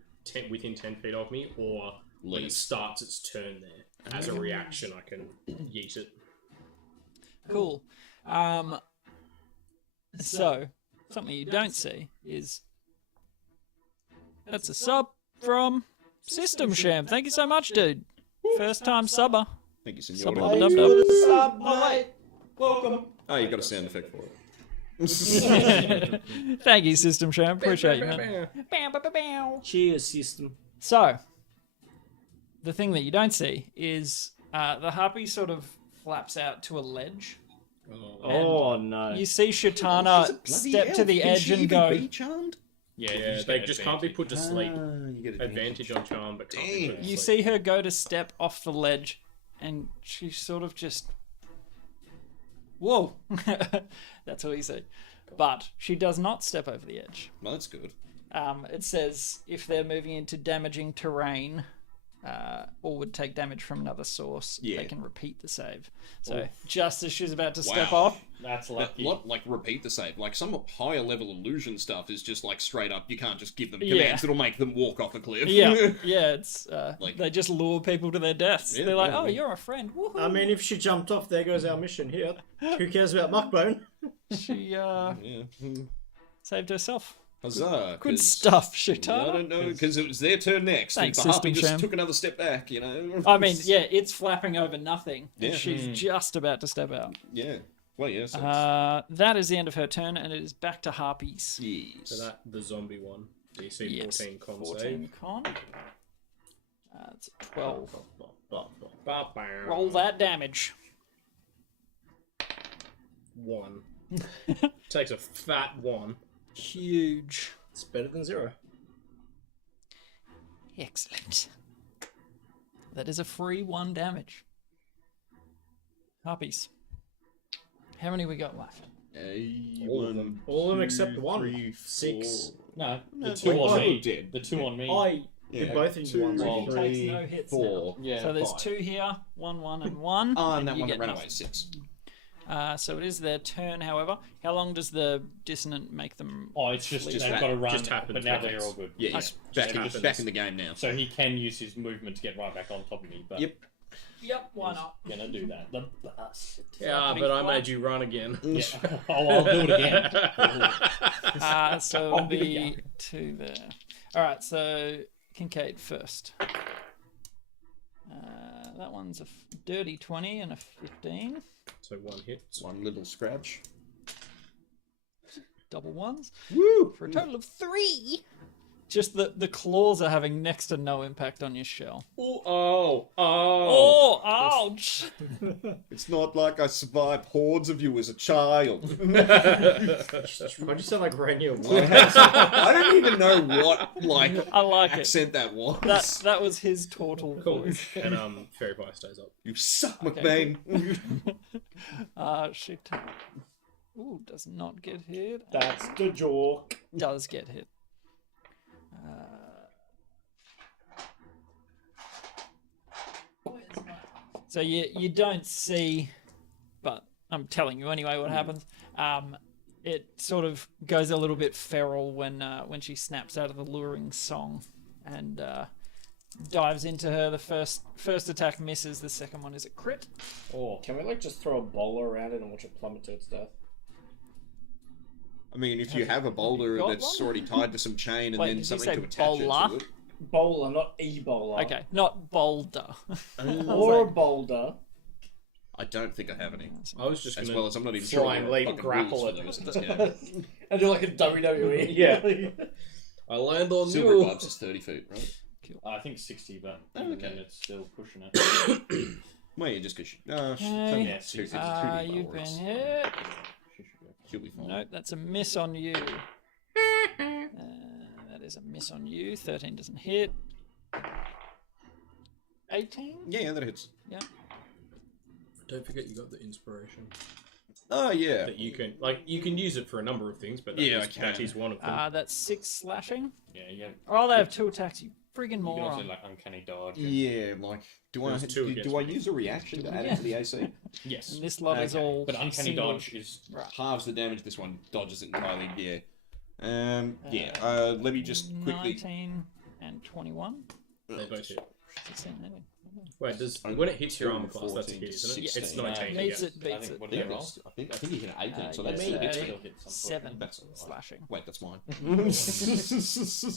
within 10 feet of me, or when it Leave. starts its turn there. As a reaction, I can yeet it. Cool. So something you don't see is that's a sub from System Sham. Thank you so much, dude. First time subber. Thank you, Sub senor. dub dub. Oh, wait. Welcome. Oh, you got a sound effect for it. Thank you, System Sham. Appreciate you, man. Bow, bow, bow, bow. Cheers, system. So, the thing that you don't see is the harpy sort of flaps out to a ledge. Oh, no. You see Shatana step to the edge and go, charmed? Yeah, just they get just can't be put to sleep. You get Advantage on charm, but can't be put to you sleep. see her go to step off the ledge, and she sort of just, whoa, that's all you see. But she does not step over the edge. Well, that's good. It says if they're moving into damaging terrain, or would take damage from another source, Yeah. they can repeat the save. So just as she's about to step Wow. off, That's That lucky. lot, like, repeat the save. Like, some higher level illusion stuff is just, like, straight up, you can't just give them Yeah. commands that'll make them walk off a cliff. yeah, it's Like- they just lure people to their deaths. Yeah, They're like, yeah, oh, yeah. you're a friend. Woohoo. I mean, if she jumped off, there goes our mission here. Who cares about Muckbone? She Yeah. saved herself. Huzzah. Good 'cause- stuff, I Shitana. don't know, because it was their turn next. Thanks, and the harpy System just Champ. took another step back, you know? I mean, yeah, it's flapping over nothing. And Yeah. she's just about to step out. Yeah. Well, yeah, so That is the end of her turn, and it is back to harpies. yes. So that the zombie one. DC Yes. 14 con 14 save. con. It's a 12. Ba-bam. Roll that damage. 1. Takes a fat 1. Huge. It's better than 0. Excellent. That is a free 1 damage. Harpies. How many we got left? All of them. All of them except the one. 3, 6. No, the No, two wait, on I me. did. The two on me. I Yeah, did both in 2, one. Well, He takes no hits 4. Yeah. So there's 5. 2 here, 1, 1, and 1. Oh, and that you one that get ran nothing. away, 6. So it is their turn, however. How long does the dissonant make them? Oh, it's just Just they've that- got to run, just happens but now when they're it's- all good. Yeah, Okay. yeah. Back in the game now. So he can use his movement to get right back on top of me, but Yep. Yep, why not? gonna do that. The bastard. Yeah, but I made you run again. Yeah. Oh, I'll do it again. So I'll it'll do it be again. 2 there. Alright, so Kincaid first. That one's a dirty 20 and a 15. So 1 hit. One little scratch. Double ones. Woo! For a total of 3. Just the claws are having next to no impact on your shell. Oh, Oh, ouch! It's not like I survived hordes of you as a child. Why'd you sound like Rainier? I don't even know what, like, I like it. accent that was. That was his turtle Cool. voice. And Fairy Fire stays up. You suck, Okay, McBain. Shit. Ooh, does not get hit. That's the joke. Does get hit. So you don't see, but I'm telling you anyway what happens. It sort of goes a little bit feral when she snaps out of the luring song and dives into her. The first attack misses. The second one is a crit. Oh, Can we just throw a bowler around it and watch it plummet to its death? I mean, if you have a boulder got that's one? already tied to some chain and Wait, then did you something say to attach bowler? it to it. Bowler, not Ebola. Okay, not boulder. Or a boulder. I don't think I have any. I was just As gonna well as I'm not even sure flying what leap fucking grapple rules it. for those in this game. And do like a WWE. Yeah. I land on Silver you. Bubs is 30 feet, right? I think 60, but Oh, even okay. then it's still pushing it. Well, yeah, just because you... No, Okay. Yeah, two, two, You've been hit. She should go. She'll be fine. Nope, that's a miss on you. That is a miss on you. 13 doesn't hit. 18? Yeah, that hits. Yeah. Don't forget you got the inspiration. Oh, yeah. That you can use it for a number of things, but Yeah, that is one of them. That's 6 slashing. Yeah, you have, Oh, they have 2 attacks, you friggin' you can also moron. like uncanny dodge. Yeah, like... Do I, There's two against do I me. use a reaction to add it to the AC? Yes, And this lot is Okay. all but uncanny single- dodge is Halves the damage, this one dodges it entirely, yeah. Let me just quickly... 19 and 21. They both hit. 16, maybe. Wait, when it hits your armor class, that's a hit, isn't it? 14, It's 16. 19 Meets again. it, beats it. what did they roll? I think you hit an 18, so yeah, that's so still hits they- me. Still hits, unfortunately. 7 That's all right. slashing. Wait, that's mine.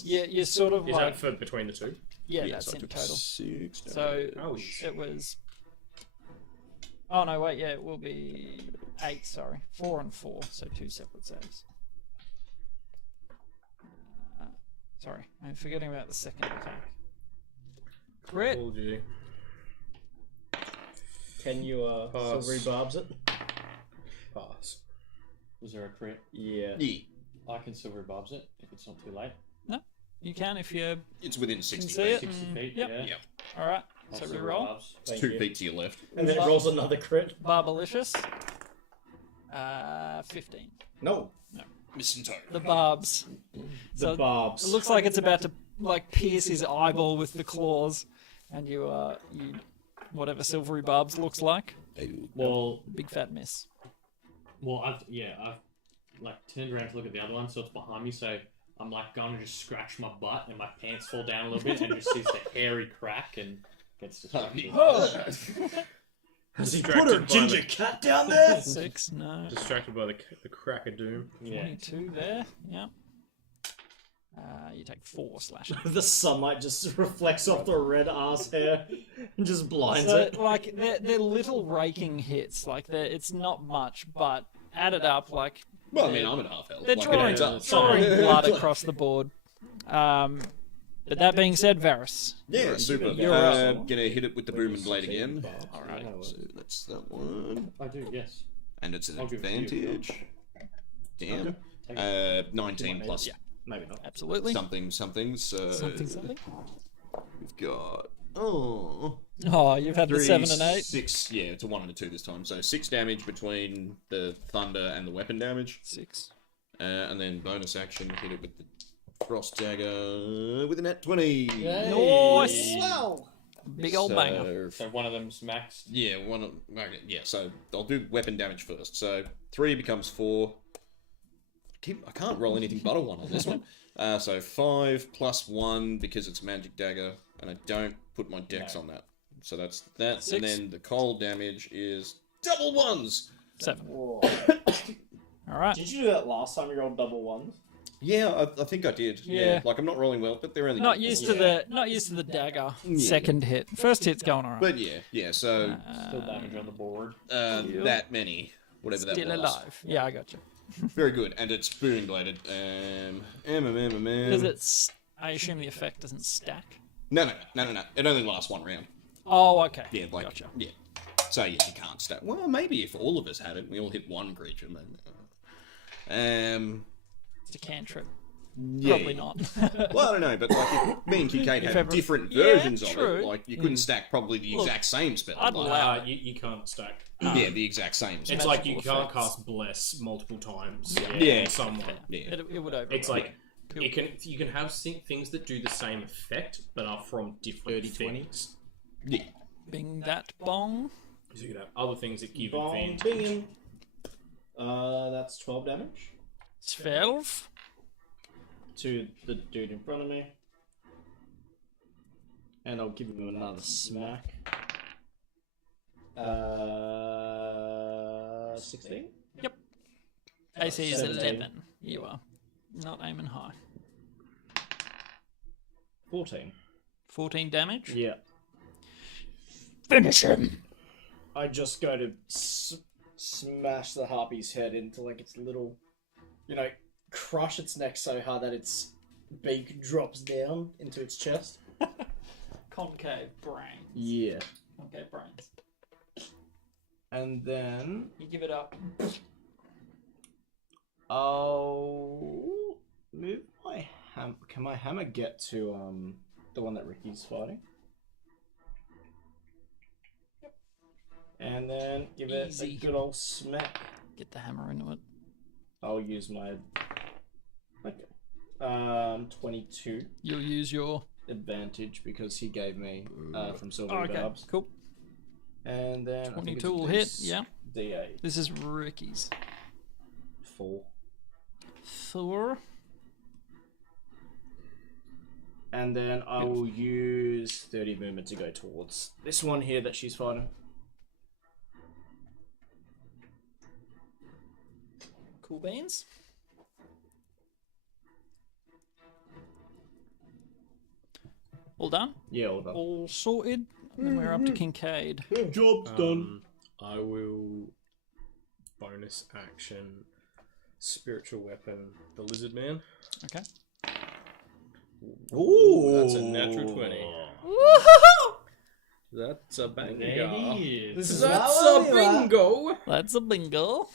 Yeah, you're sort of Is like... that for between the two? Yeah, Yeah, that's so I in took total. 6 damage. So Oh, it was. Oh no! Wait, yeah, it will be 8. Sorry, 4 and 4, so 2 separate saves. Sorry, I'm forgetting about the second attack. Crit. Told you. Can you Pass. silvery barbs it? Pass. Was there a crit? Yeah. Yeah, I can silver barbs it if it's not too late. No, you can if you it's within 60 see it. feet. 60 Mm, feet, yep. yeah. Yeah. All right. I'll So we silver roll. barbs. Thank 2 you. feet to your left. And then it rolls another crit. Barbalicious. 15. No. Missing toe. The barbs. The So barbs. it looks like it's about to like pierce his eyeball with the claws. and you whatever Silvery Barbs looks like. Well, Big fat miss. I've like turned around to look at the other one, so it's behind me. So I'm like going to just scratch my butt, and my pants fall down a little bit, and just sees the hairy crack and gets distracted. Has he Distracted put a by ginger the- cat down there? 6, no. Distracted by the crack of doom. Yeah. 22 there, yeah. You take 4 slashes. The sunlight just reflects off the red ass hair and just blinds So, it. like, they're little raking hits. Like, it's not much, but added up, like, Well, I mean, I'm at half health. they're Like, it drawing, adds up. drawing blood across the board. But that being said, Varys. Yeah, super. You're right. Gonna hit it with the boom and blade again. Alright. So that's that one. I do, yes. And it's an I'll give it to you. advantage. Damn. Take 19 plus Yeah. Maybe not. Absolutely. something. So Something. we've got oh Oh, you've had the 3, 7 and 8. 6. Yeah, it's a 1 and a 2 this time. So 6 damage between the thunder and the weapon damage, 6. and then bonus action hit it with the frost dagger with a nat 20. Nice! Wow. Big old banger. So one of them's maxed. Yeah, okay, yeah. So I'll do weapon damage first. So 3 becomes 4. I can't roll anything but a 1 on this one. So 5 plus 1 because it's magic dagger, and I don't put my dex on that. So that's that. 6. And then the cold damage is double 1s. 7. Whoa. Alright. Did you do that last time you rolled double ones? Yeah, I think I did. Yeah. Like I'm not rolling well, but they're only Not used to the dagger second hit. First hit's going alright. But yeah. So Still damage on the board. that many, whatever Still that was. alive. Yeah, I got you. Very good, and it's booming bladed. Does it? I assume the effect doesn't stack. No. It only lasts 1 round. Oh, okay. Yeah, like Gotcha. yeah. So yeah, you can't stack. Well, maybe if all of us had it, we all hit 1 creature. Then, It's a cantrip. yeah. Probably not. Well, I don't know, but like if me and Kincaid had ever- different Yeah, versions of true. it, like you couldn't stack probably the Look, exact same spell. I'd like, allow You can't stack. yeah, the exact same spell. It's like you Magical can't effects. cast bless multiple times. Yeah. on someone. Yeah. It would over. It's like Cool. you can have things that do the same effect but are from different 30, 20. things. Yeah. Bing that bong. So you can have other things that give Bong, advantage. binging. That's 12 damage 12. to the dude in front of me. And I'll give him another smack. 16? Yep. AC is 17. 11. You are not aiming high. 14. 14 damage. Yeah. Finish him. I just go to smash the harpy's head into like its little, crush its neck so hard that its beak drops down into its chest. Concave brains. Yeah. Concave brains. And then You give it up. I'll move my hammer. Can my hammer get to the one that Ricky's fighting? And then give it Easy. a good old smack. Get the hammer into it. I'll use my 22 You'll use your. advantage because he gave me from Silver Oh, okay. Barbs. Cool. And then I think 22 it's will hit. Yeah. D8 This is Ricky's. 4. Thor. And then I will use 30 movement to go towards this one here that she's fighting. Cool beans. All done? Yeah, all done. All sorted? And then we're up to Kincaid. Job's I will bonus action spiritual weapon the lizard man. Okay. Ooh, That's a natural 20. Woohoo! That's a banger. There he is. This is That's how a I like. bingo. That's a bingo.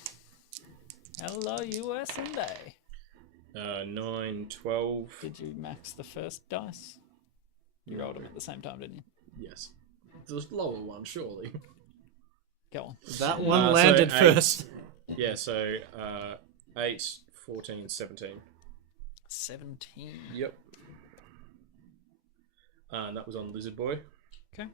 Hello, US and A. 9, 12. Did you max the first dice? You rolled them at the same time, didn't you? Yes. The lower one, surely. Go on. That one so landed 8. first. Yeah, so 8, 14, 17. 17. Yep. And that was on Lizard Boy. Okay.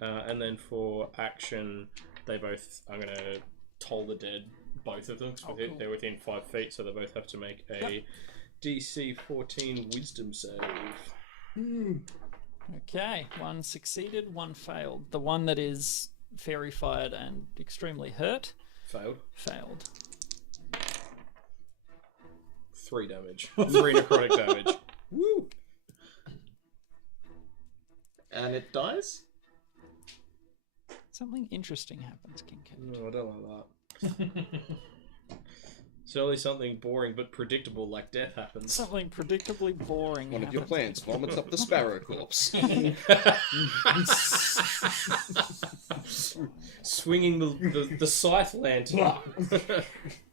And then for action, I'm gonna toll the dead, both of them, because cool. they're within 5 feet, so they both have to make a DC 14 Wisdom save. Okay, one succeeded, one failed. The one that is fairy fired and extremely hurt Failed. failed. 3 damage. 3 necrotic damage. Woo! And it dies? Something interesting happens, Kincaid. No, I don't like that. Certainly something boring but predictable like death happens. Something predictably boring One of your happens. plants vomits up the sparrow corpse. Swinging the scythe lantern.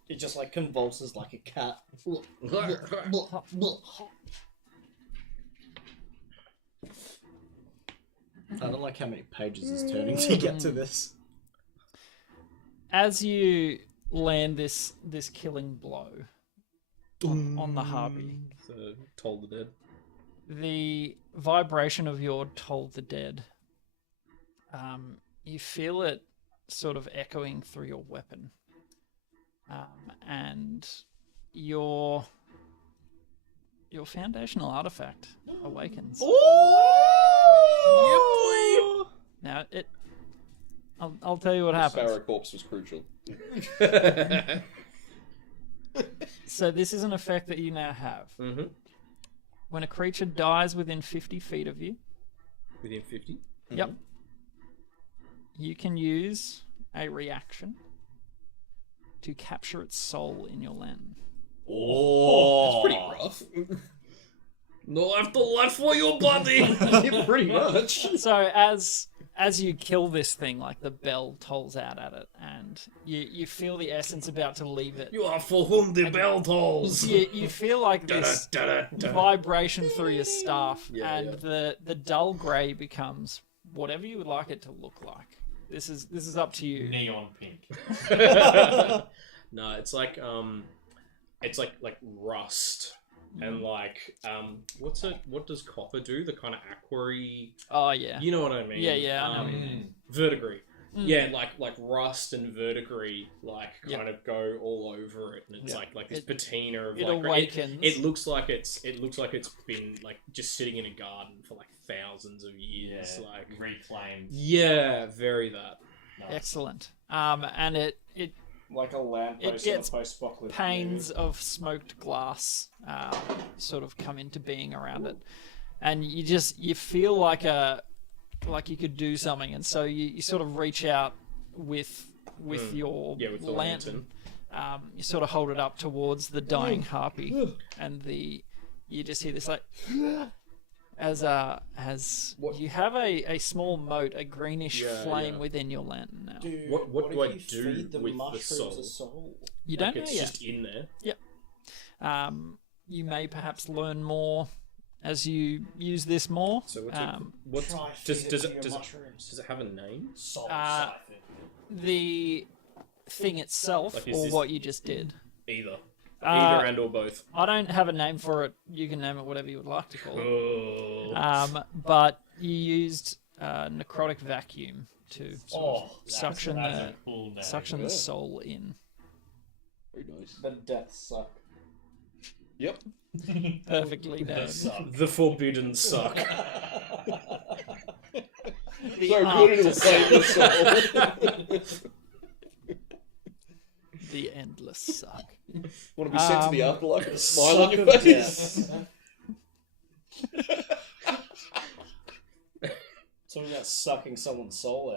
It just like convulses like a cat. I don't like how many pages it's turning to get to this. As you land this killing blow on the harpy, So, toll the dead. the vibration of your Toll the Dead, you feel it sort of echoing through your weapon. And your foundational artifact awakens. Now I'll tell you what happens. Sparrow corpse was crucial. So this is an effect that you now have. Mm-hmm. When a creature dies within 50 feet of you, Within 50. yep, you can use a reaction to capture its soul in your lantern. That's pretty rough. No, I have to life for your body. Pretty much. So as you kill this thing, like the bell tolls out at it, and you feel the essence about to leave it. You are for whom the bell tolls. You feel like this Da-da-da-da. vibration through your staff, Yeah, and the dull grey becomes whatever you would like it to look like. This is up to you. Neon pink. No, it's like rust. And like, what does copper do? The kind of aquary, Oh yeah. you know what I mean? Yeah, I know what you mean. Verdigris. Yeah, like rust and verdigris, like kind of go all over it, and it's like this patina of it like awakens. It looks like it's been like just sitting in a garden for like thousands of years, Yeah, like reclaimed. yeah, very that. Nice. Excellent. And it Like a lamppost It on a gets post-apocalyptic panes movie. of smoked glass sort of come into being around it, and you feel like you could do something, and so you sort of reach out with your with the lantern. You sort of hold it up towards the dying harpy, and you just hear this like as you have a small mote, a greenish flame within your lantern now. Dude, What do I if you do feed the with the mushrooms soul? a soul? You Like don't know it's yet. just in there. You may perhaps learn more as you use this more. So Try does feed it to your it mushrooms. have a name? Soul Uh, siphon. The thing itself, Like, is or this- what you just did. Either Uh, and or both. I don't have a name for it. You can name it whatever you would like to call it. Oh. But you used necrotic vacuum to sort of that's suction That's the a cool name. suction the soul in. Very nice. The death suck. Yep. Perfectly The named. suck. The forbidden suck. The So good it'll after- save the soul. the endless suck. Want to be sent to the afterlife with a smile on Suck your of face? death. So we got sucking someone's soul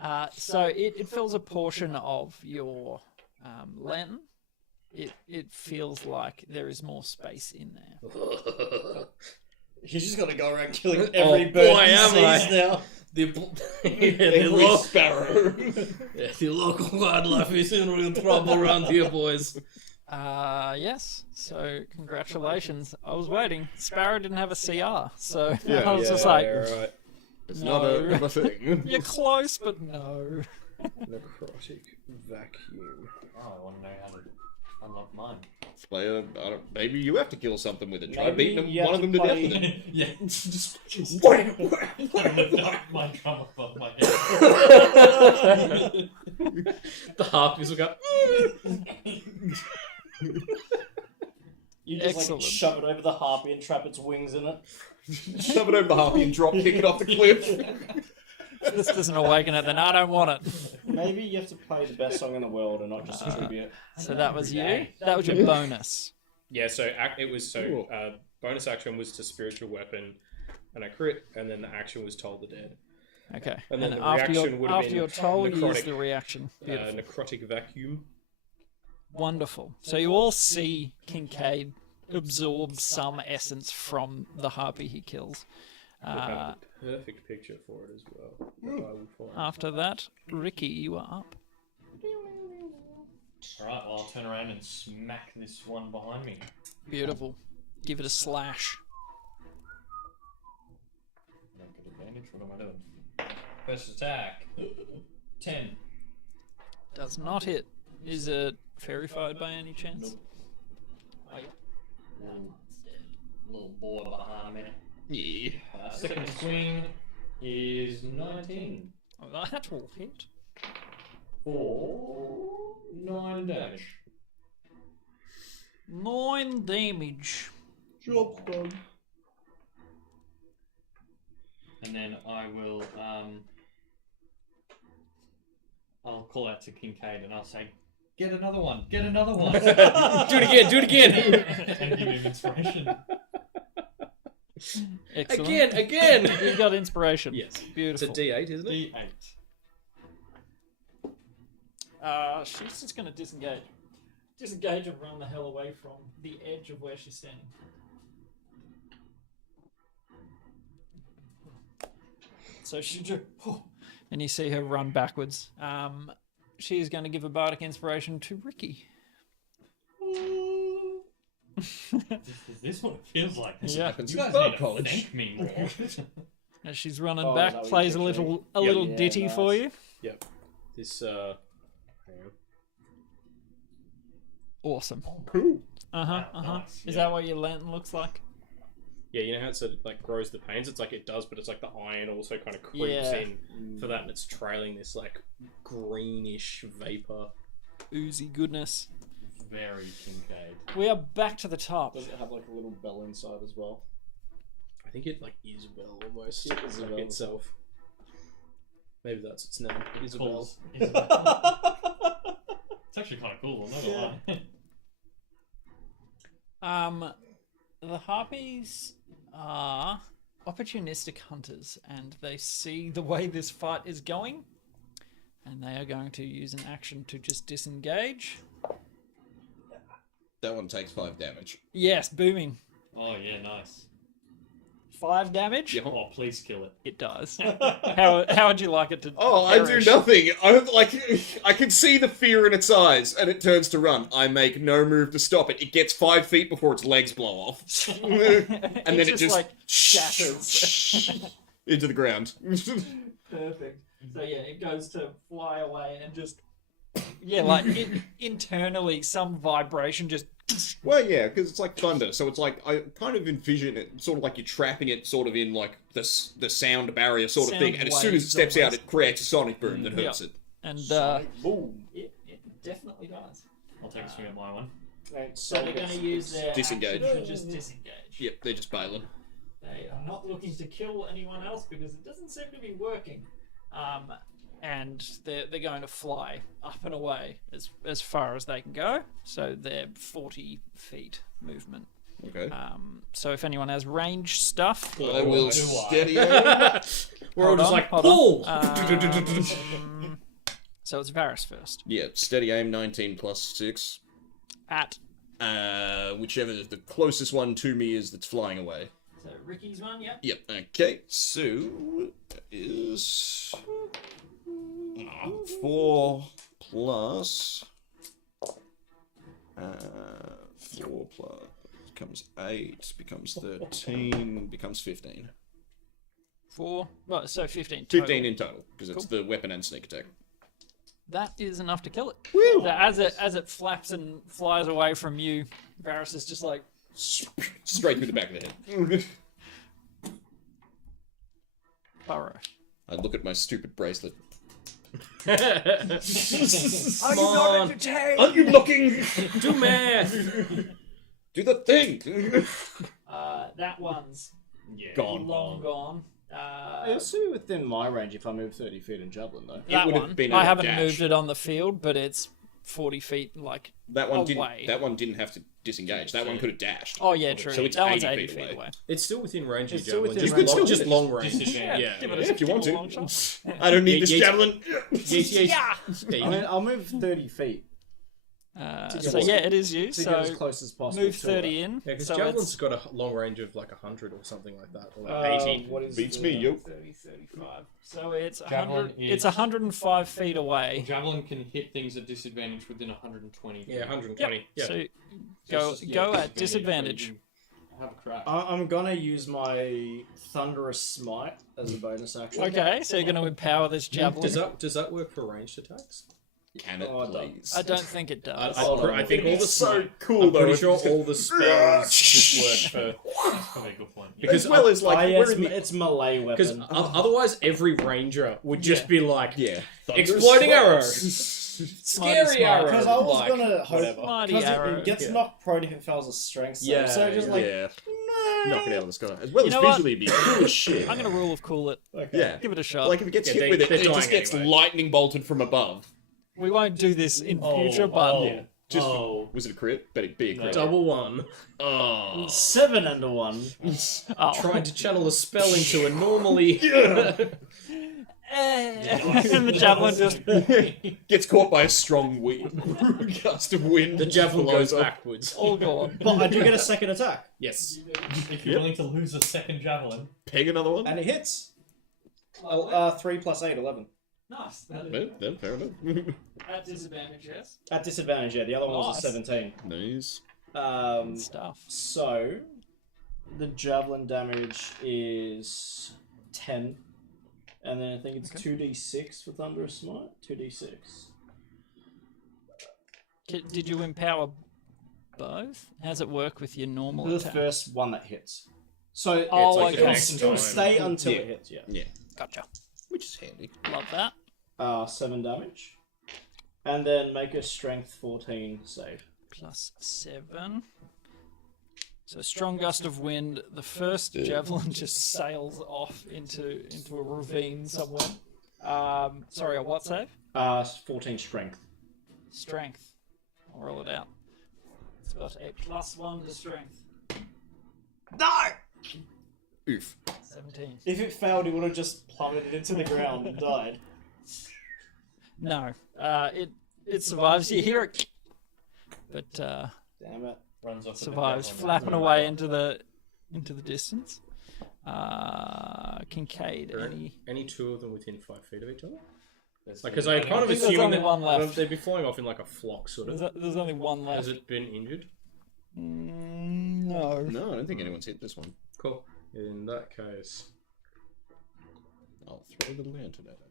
out. So it fills a portion of your lantern. It feels like there is more space in there. He's just gonna go around killing every bird boy, he am I. sees now. Every sparrow. The local wildlife is in real trouble around here, boys. Yes. So congratulations. I was waiting. Sparrow didn't have a CR, so Yeah, I was just like, right. It's No. not a thing. you're close, but no. Necrotic vacuum. Oh, I want to know how to unlock mine. Player, maybe you have to kill something with it. Try Maybe beating you have one of to them to death play- with it. Yeah, just my drum above my head. The harpies will go. You just Excellent. like shove it over the harpy and trap its wings in it. Shove it over the harpy and drop kick it off the cliff. If this doesn't awaken it, then I don't want it. Maybe you have to play the best song in the world and not just a tribute. So that was you. That was your bonus. Yeah, so bonus action was to spiritual weapon, and I crit, and then the action was Toll the Dead. Okay. And then the after reaction would have after been your toll, use necrotic. the reaction. Beautiful. Necrotic vacuum. Wonderful. So you all see Kincaid absorb some essence from the harpy he kills. I have the perfect picture for it as well. That I will find. After that, Ricky, you are up. Alright, well, I'll turn around and smack this one behind me. Beautiful. Give it a slash. Don't get advantage, what am I doing? First attack. 10. Does not hit. Is it verified by any chance? Little boy behind me. Yeah. Second swing is 19. Oh, that will hit. For 9 damage. 9 damage. Job's done. And then I will, I'll call out to Kincaid and I'll say, get another one, get another one. Do it again! And give him inspiration. Excellent. Again! You got inspiration. Yes. It's a Beautiful. D8, isn't it? D8. She's just going to disengage. Disengage and run the hell away from the edge of where she's standing. So she just... And you see her run backwards. She's going to give a bardic inspiration to Ricky. Is this what it feels like? Yeah. Happens You at guys Bar need to College. thank me more. As she's running Oh, is back, that what plays a you're little picturing? Yeah, ditty nice. for you. Yep. This, hang on. Awesome. Cool. Nice, Is yeah. that what your lantern looks like? Yeah, you know how it sort of like grows the pains? It's like it does, but it's like the iron also kind of creeps Yeah. in for that, and it's trailing this like greenish vapor. Oozy goodness. Very Kincaid. We are back to the top. Does it have like a little bell inside as well? I think it like Isabel almost Yeah, like Isabel. itself. Maybe that's its name, Isabel. Calls Isabel. It's actually kind of cool, I'm not gonna lie. The harpies are opportunistic hunters, and they see the way this fight is going, and they are going to use an action to just disengage. That one takes 5 damage. Yes, booming. Oh yeah, nice. 5 damage. Yeah. Oh, please kill it. It does. How would you like it to? Oh, I do perish? nothing. I can see the fear in its eyes, and it turns to run. I make no move to stop it. It gets 5 feet before its legs blow off, and then it just like shatters. into the ground. Perfect. So yeah, it goes to fly away and just like internally some vibration just. Well, yeah, because it's like thunder, so it's like I kind of envision it sort of like you're trapping it sort of in like the sound barrier sort of Sound thing, and as soon as it waves steps out, almost. it creates a sonic boom that hurts it. And Boom. it definitely does. I'll take a swing at my one. Right, So they're going to use their Disengage. action to just disengage. Yep, they're just bailing. They are not looking to kill anyone else because it doesn't seem to be working. And they're going to fly up and away as far as they can go. So they're 40 feet movement. Okay. So if anyone has range stuff, I will do I? steady it. We're all Hold just on, like, hold pull! on. So it's Varys first. Yeah, steady aim 19 plus 6. At Whichever the closest one to me is that's flying away. so Ricky's one, yep. Yep, okay, so that is 4 plus 4 plus becomes 8, becomes 13, becomes 15. 4. Well, so 15. 15 total. in total, because it's the weapon and sneak attack. That is enough to kill it. So as it flaps and flies away from you, Varys is just like, Straight through the back of the head. burrow. I look at my stupid bracelet. Come on. Aren't you looking? Do math. Do the thing. That one's Gone. long gone. It'll still be within my range if I move 30 feet in javelin, though. That would have one, been I a haven't dash. moved it on the field, but it's 40 feet, like, That one away. didn't have to disengage. That one could have dashed. Oh, yeah, true. So it's that one's 80 80 feet feet away. away. It's still within range of It's still javelin. within Just, range. long, You could just still long range. Disadvantage. Yeah. Give it Yeah, a if you want to. long shot. I don't need Yeah, this yeah. javelin. Yes, yes. Yeah! I mean, I'll move 30 feet So, yeah, it is you. to get as So, close as possible. move to 30 in. Yeah, because so javelin's it's got a long range of like 100 or something like that. Or like 80. What is Beats the- me, yo. 30, 35. So it's Javelin 100. is- It's 105 feet away. Javelin can hit things at disadvantage within 120. Yeah, 120. Yeah. So So it's- go yeah, at disadvantage. Have a crack. I'm gonna use my Thunderous Smite as a bonus action. Okay, so you're going to empower this javelin. Does that work for ranged attacks? Can it Oh, I don't- please? I don't think it does. I think all the so cool I'm though. pretty if sure you just go- all the spells just work for That's probably a good point. because as well as like yeah, we're in the it's melee because weapon. otherwise every ranger would just be like yeah exploding arrow, Smarty scary smart. arrow. Because I was like, gonna hope whatever. Mighty because arrow. it gets Yeah. knocked prone if it fails a strength save. Yeah, so just yeah. like yeah, no. knock it out of the sky. As well You as know what? visually be cool as shit. I'm going to rule of cool it. Okay. Yeah, Give it a shot. like if it gets Yeah, hit they- with it, they're it just dying gets anyway. lightning bolted from above. We won't do this in future, but Yeah. Just Oh. was it a crit? Better be a crit. Double one. Oh. 7 and 1. oh. Trying to channel a spell into a normally. And the javelin just Gets caught by a strong wind. Gust of wind. The javelin blows goes up. backwards. all gone. But I do get a second attack, Yes. If you're willing to lose a second javelin, Peg another one. and it hits. 3 plus 8, 11. Nice. Well, fair enough. At disadvantage, yes. At disadvantage, yeah. The other one was a Nice. 17. Nice. Stuff. So the javelin damage is 10, and then I think it's 2d6 for Thunderous Smite. 2d6. Did you empower both? How's it work with your normal The attack? first one that hits. So Oh, it's like okay. the next it'll time. stay until Yeah. it hits. Yeah. Yeah, Gotcha. which is handy. Love that. 7 damage, and then make a Strength 14 save. Plus 7. So strong gust of wind. The first javelin just sails off into a ravine somewhere. Sorry, a what save? 14 Strength. Strength. I'll roll it out. It's got a plus 1 to strength. No! Oof. 17. If it failed, it would have just plummeted into the ground and died. No. It survives. You hear it, but Damn it. runs off. with the survives, javelin. flapping away into the distance. Kincaid, Are any? any two of them within 5 feet of each other? There's Like, because I kind of think there's assuming only that one left. they'd be flying off in like a flock, sort of. There's only one left. Has it been injured? No. No, I don't think anyone's hit this one. Cool. In that case, I'll throw the lantern at it.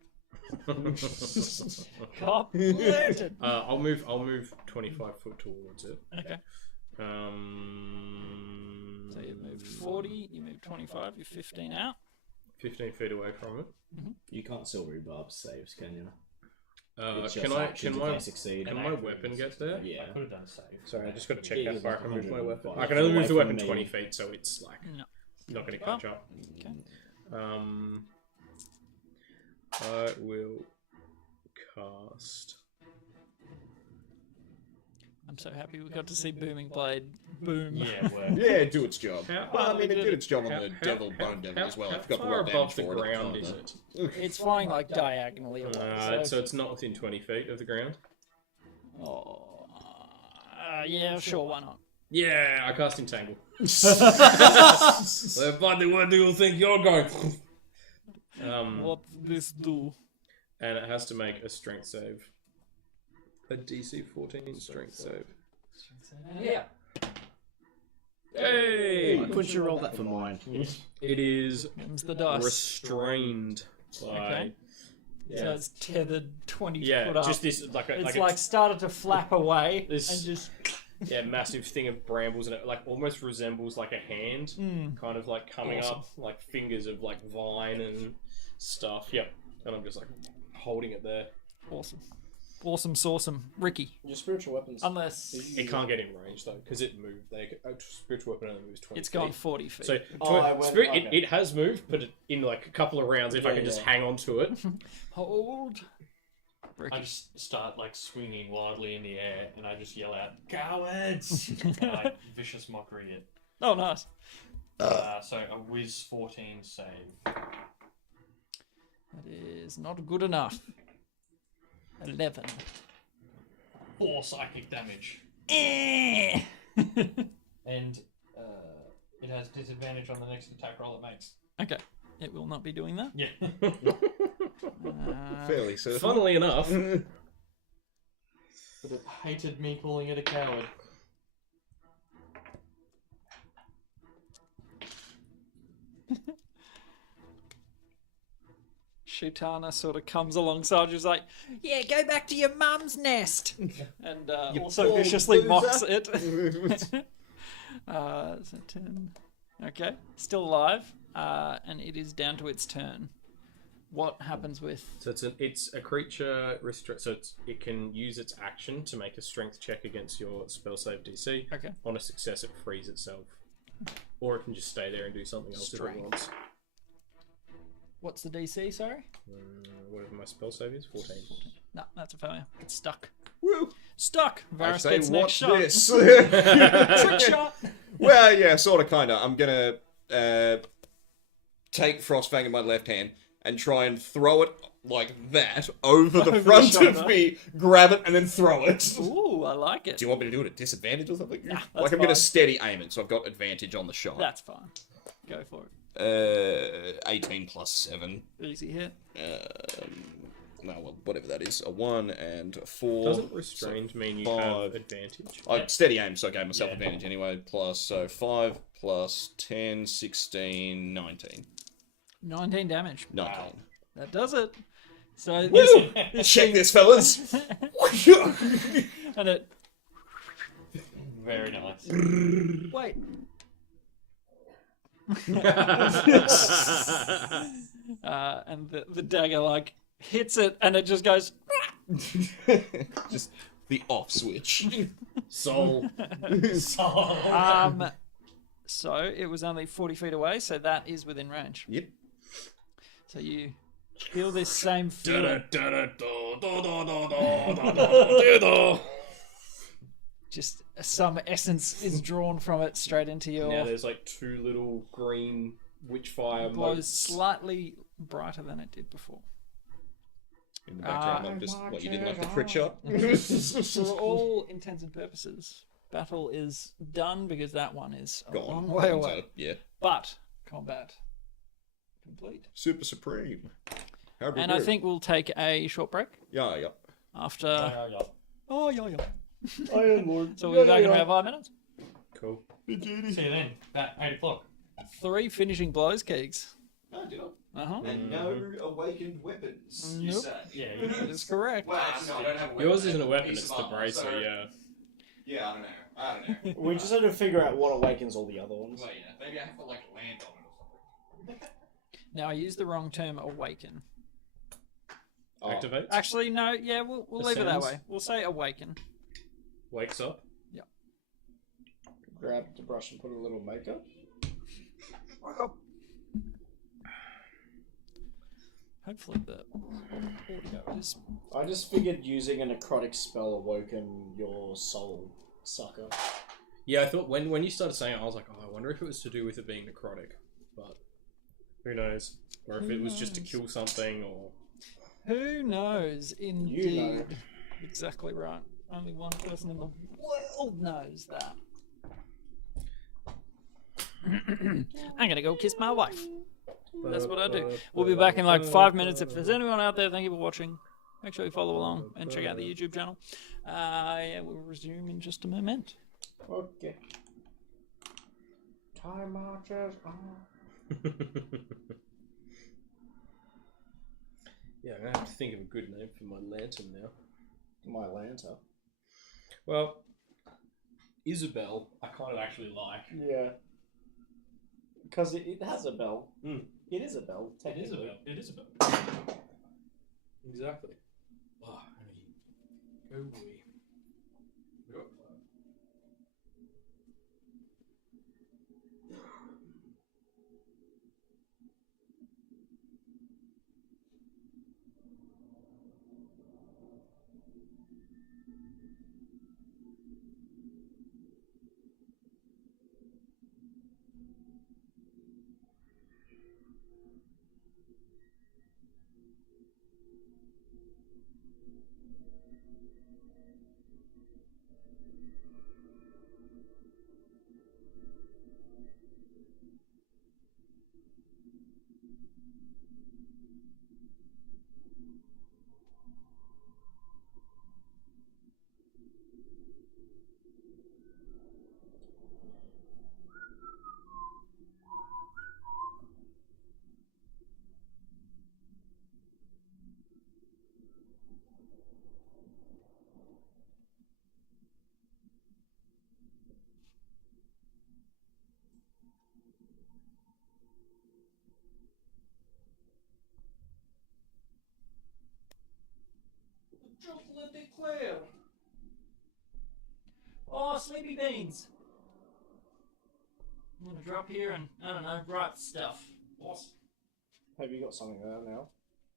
Cop lantern. I'll move 25 foot towards it. Okay. So you moved 40, you moved 25, you're 15 out. 15 feet away from it. You can't silvery barb saves, can you? It's Can just I? actions Can if my? they succeed. Can my weapon get there? Yeah. I could have done a save. Sorry, I just got to check Yeah, how far I can move my 105. weapon. I can only move the Away weapon from 20 me. feet, so it's like No. not going to catch up. Okay. I will cast. I'm so happy we got to see Booming Blade boom. Yeah, well, Yeah, do its job. How- Well, I mean, it did its job on How- the how- devil, how- bone devil as well. I How forgot the far roll damage above the for it. ground is it? It's flying like diagonally away. Alright, so it's not within 20 feet of the ground. Yeah, sure, why not? Yeah, I cast Entangle. Everybody, where do you think you're going? What this do? And it has to make a strength save. A DC 14 strength save. Yeah. Hey! Why couldn't you roll that for mine? It is Comes the dice. restrained by Okay. So it's tethered 20 Yeah, foot up. just this like a, It's like like started to flap away This- and just a massive thing of brambles, and it like almost resembles like a hand, kind of like coming Awesome. up, like fingers of like vine and stuff. Yep, and I'm just like holding it there. awesome. Awesome, sawsome. Ricky. Your spiritual weapons. Unless It can't get in range though because it moved. Spiritual weapon only moves 20. it's gone feet. 40 feet. So okay. it has moved, but in like a couple of rounds, if I Yeah, can just yeah. hang on to it. Hold. Ricky. I just start like swinging wildly in the air, and I just yell out, "Cowards!" and like vicious mockery it. Oh, nice. So a whiz 14 save. That is not good enough. 11. 4 psychic damage, Eh. and it has disadvantage on the next attack roll it makes. Okay. It will not be doing that. Yeah. Fairly certain. Funnily enough, But it hated me calling it a coward. Shutana sort of comes alongside you, is like, yeah, go back to your mum's nest. And also poor viciously loser. mocks it. So 10. Okay, still alive. And it is down to its turn. What happens with... so it's a creature so it can use its action to make a strength check against your spell save DC. Okay. On a success, it frees itself, or it can just stay there and do something else if it Strength. wants. What's the DC, sorry? Whatever my spell save is, 14. No, that's a failure. It's stuck. Woo! Stuck! I Varus say, gets next watch shot. this. Trick shot! Well, yeah, sort of, kind of. I'm gonna take Frostfang in my left hand and try and throw it like that over the Over the front shoulder. of me, grab it, and then throw it. Ooh, I like it. Do you want me to do it at disadvantage or something? Nah, like that's I'm gonna fine. steady aim it, so I've got advantage on the shot. That's fine. Go for it. 18 plus 7. Easy hit. No, well, whatever that is. A 1 and a 4. Doesn't restrained mean you have 5. advantage? I steady aim, so I gave myself Yeah. advantage anyway. Plus, so 5 plus 10, 16, 19. 19 damage. 19. That does it. So Woo! this Check thing- this, fellas. and it... Very nice. Wait. And the dagger, like, hits it, and it just goes... Just the off switch. Soul. So it was only 40 feet away, so that is within range. Yep. So you feel this same feeling. Just some essence is drawn from it straight into your... Now there's like 2 little green witchfire glows motes. slightly brighter than it did before. In the background, I'm just, what, you didn't like the crit shot? For all intents and purposes, battle is done because that one is a Gone. long way away. So, yeah. But combat complete. Super Supreme. How And I think we'll take a short break Yeah, yeah. after... Yeah. Oh, yeah. Iron Lord. So we'll be back in about 5 minutes. Cool. See you then. At 8 o'clock. 3 finishing blows, Keegs. Oh, did I? Uh-huh. And no awakened weapons, you Nope. say? Yeah. That is correct. Well, no, I don't have a weapon. Yours isn't a I have weapon, piece it's of the armor, bracer, so- yeah. Yeah, I don't know. We just had to figure out what awakens all the other ones. Well, yeah, maybe I have to, like, land on it or something. Now, I used the wrong term, awaken. Activates. Actually, no, yeah, we'll leave it that Ascends. way. We'll say awaken. Wakes up. Grab the brush and put a little makeup. Hopefully the audio is... I just figured using a necrotic spell awoken your soul, sucker. Yeah, I thought when you started saying it, I was like, oh, I wonder if it was to do with it being necrotic. But who knows? Or if it was just to kill something, or... Who knows? Indeed. You know. Exactly right. Only one person in the world knows that. I'm gonna go kiss my wife. That's what I do. We'll be back in like 5 minutes. If there's anyone out there, thank you for watching. Make sure you follow along and check out the YouTube channel. Yeah, we'll resume in just a moment. Okay. Time marches on. Yeah, I have to think of a good name for my lantern now. My lantern. Well, Isabel, I kind of actually like. Yeah. Because it has a bell. Mm. It is a bell. Technically. It is a bell. Exactly. Oh, go we. Chocolate eclair. Oh, sleepy beans. I'm gonna drop here and, I don't know, write stuff. Awesome. Have you got something there now?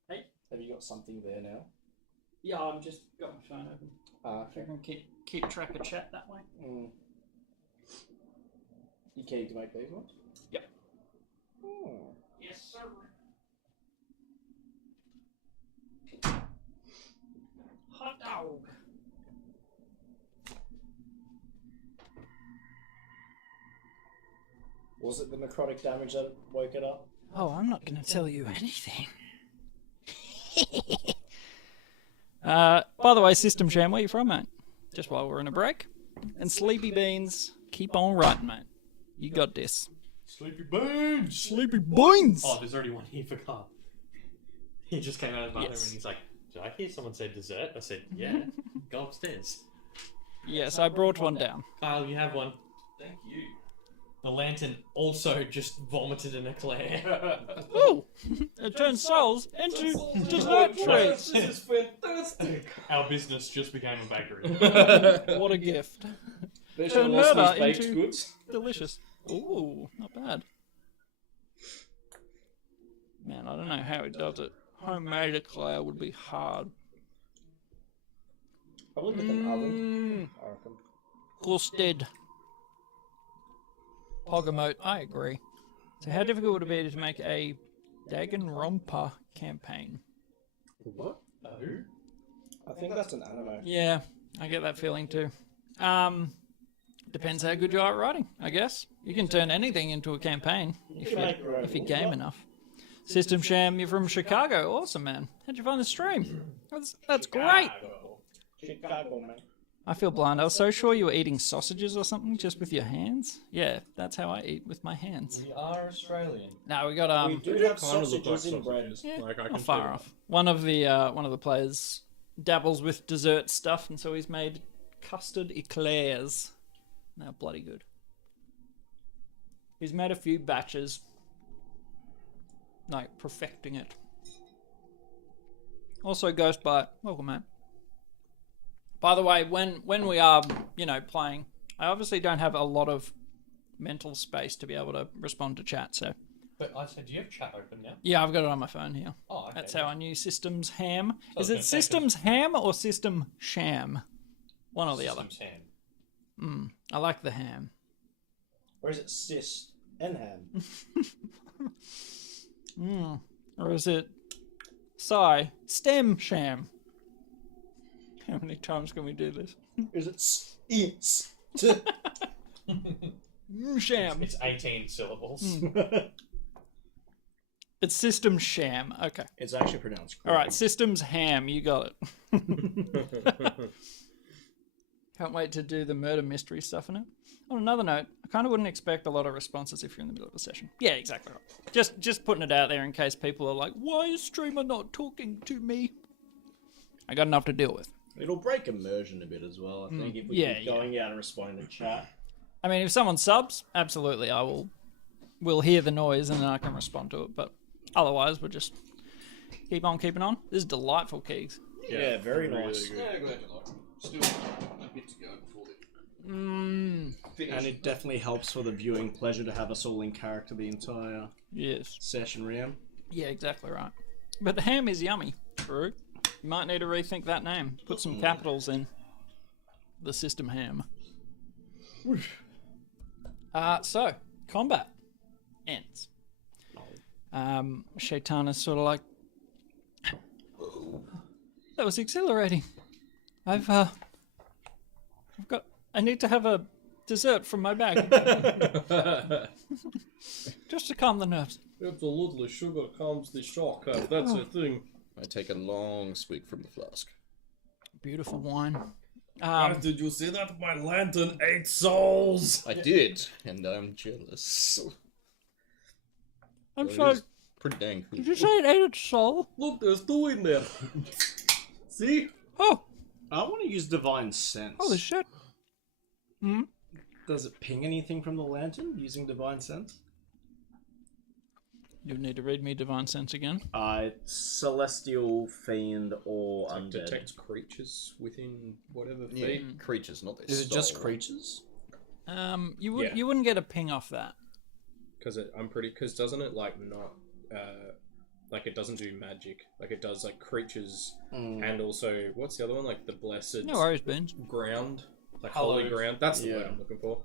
Hey? Have you got something there now? Yeah, I'm just got my phone open. Okay. I can keep track of chat that way. Mm. You keen to make these ones? Yep. Oh. Yes, sir. Hot dog. Was it the necrotic damage that woke it up? Oh, I'm not going to tell you anything. By the way, System Sham, where you from, mate? Just while we're in a break. And Sleepy Beans, keep on writing, mate. You got this. Sleepy Beans! Sleepy Beans! Oh, there's already one here for Carl. He just came out of the bathroom Yes. and he's like, "Did I hear someone say dessert?" I said, "Yeah." Go upstairs. Yes, I brought one down. Kyle, you have one. Thank you. The lantern also just vomited an eclair. Oh! It turns souls into dessert treats. This is fantastic! Our business just became a bakery. What a gift. There's Turn your murder baked into- goods. Delicious. Ooh, not bad. Man, I don't know how he does it. Homemade eclair would be hard. Probably with an oven. I reckon. Glusted. Pogamote, I agree. So how difficult would it be to make a Danganronpa campaign? What? Who? I think that's an anime. Yeah, I get that feeling too. Depends how good you are at writing, I guess. You can turn anything into a campaign if you game enough. System Sham, you're from Chicago. Awesome, man. How'd you find the stream? That's great. Chicago, man. I feel blind. I was so sure you were eating sausages or something just with your hands. Yeah, that's how I eat with my hands. We are Australian. Now we got We do have sausages in bread. Yeah, Like, I not can far feel off. One of the players dabbles with dessert stuff, and so he's made custard eclairs. They're bloody good. He's made a few batches, like perfecting it. Also, Ghostbite, welcome, man. By the way, when we are, playing, I obviously don't have a lot of mental space to be able to respond to chat, so But I said, do you have chat open now? yeah, I've got it on my phone here. Oh, okay. That's how I knew Systems Ham. I Is was it gonna say, Systems Ham or System Sham? One or the other. Systems hand. I like the ham. Or is it cis and ham? Or is it Stem Sham? How many times can we do this? Is it Sham. It's 18 syllables. It's System Sham. Okay. It's actually pronounced. All right. Systems Ham. You got it. Can't wait to do the murder mystery stuff in it. On another note, I kind of wouldn't expect a lot of responses if you're in the middle of a session. Yeah, exactly right. Just putting it out there in case people are like, why is streamer not talking to me? I got enough to deal with. It'll break immersion a bit as well, I think, if we Yeah, keep going out and responding to chat. I mean, if someone subs, absolutely, we'll hear the noise and then I can respond to it. But otherwise, we'll just keep on keeping on. This is delightful, Keegs. Yeah, very nice. Yeah, glad you like it. Still a bit to go before the And it definitely helps for the viewing pleasure to have us all in character the entire Yes. session round. Yeah, exactly right. But the ham is yummy, Drew. You might need to rethink that name. Put some capitals in the system ham. So, combat ends. Shaitan is sort of like, that was exhilarating. I need to have a dessert from my bag. Just to calm the nerves. Absolutely, sugar calms the shock. That's a thing. I take a long swig from the flask. Beautiful wine. Guys, did you see that? My lantern ate souls! I did, and I'm jealous. I'm Well, it sorry. is pretty dang cool. Did you say it ate its soul? Look, there's two in there. See? Oh, I want to use Divine Sense. holy shit. Hmm? Does it ping anything from the lantern using Divine Sense? You need to read me Divine Sense again. Celestial, Fiend, or Undead. Detects creatures within whatever Yeah, feet. creatures, not their Is it just soul. creatures? Yeah. You wouldn't get a ping off that. Because doesn't it like not like it doesn't do magic, like it does like creatures and also what's the other one, like the blessed No worries, Beans. ground, like holy Hallowed. ground. That's the Yeah. word I'm looking for.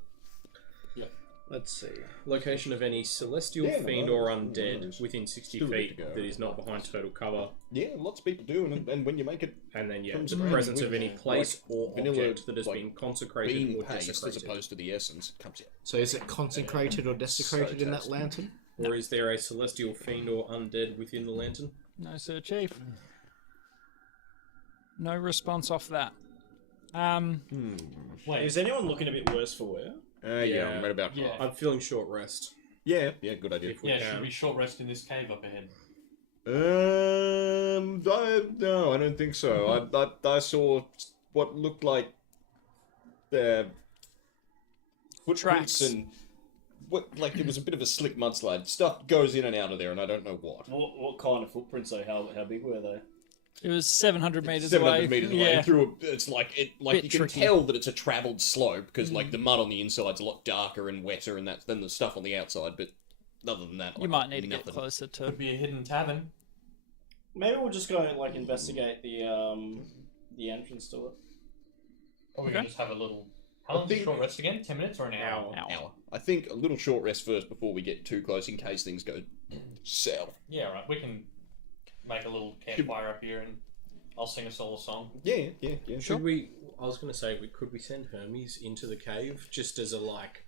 Let's see. Location of any celestial, Yeah, fiend, no, or no, undead it's within 60 still good feet to go. that is not behind total cover, Yeah, lots of people do, and when you make it and then Comes the around presence with, of any place or vanilla, object that has like, been consecrated being or paste as desecrated. opposed to the essence, it comes out. So is it consecrated or desecrated in that tasty. lantern? Or is there a celestial, fiend, or undead within the lantern? No, sir, Chief. No response off that. Wait, Is anyone looking a bit worse for wear? Yeah, I'm right about Yeah. half. I'm feeling short rest. Yeah, good idea. If we yeah, can. should we short rest in this cave up ahead? No, I don't think so. I saw what looked like footprints Tracks. and like it was a bit of a slick mudslide. Stuff goes in and out of there, and I don't know what. What kind of footprints though? How big were they? It was 700 meters 700 away. meters away. Yeah. And through it's like Bit you can tricky. tell that it's a travelled slope because like the mud on the inside's a lot darker and wetter, and that's than the stuff on the outside. But other than that, You like, might need to get nothing. closer to. Could be a hidden tavern. Maybe we'll just go like investigate the entrance to it. Or we Okay. can just have a little. How long is think- the short rest again? 10 minutes or an hour? Hour. I think a little short rest first before we get too close in case things go south. Yeah, right. We can make a little campfire up here and I'll sing us all a song. Yeah. Should we? I was going to say, could we send Hermes into the cave just as a like?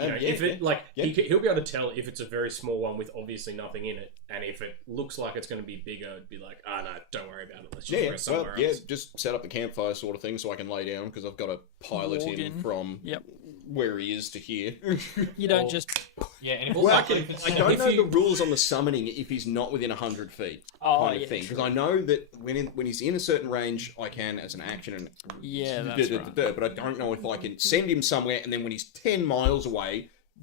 You know, if it like he'll be able to tell if it's a very small one with obviously nothing in it, and if it looks like it's going to be bigger, it'd be like, no, don't worry about it. Let's just rest somewhere else. just set up a campfire sort of thing so I can lay down because I've got to pilot Log him in. from Yep. where he is to here. You don't Or- just. Yeah, and if Well, I, it's like, if it's I don't if know you- the rules on the summoning if he's not within 100 feet Oh, kind yeah, of thing. true. Because I know that when he's in a certain range, I can, as an action, and Yeah, that's right. but I don't know if I can send him somewhere and then when he's 10 miles away,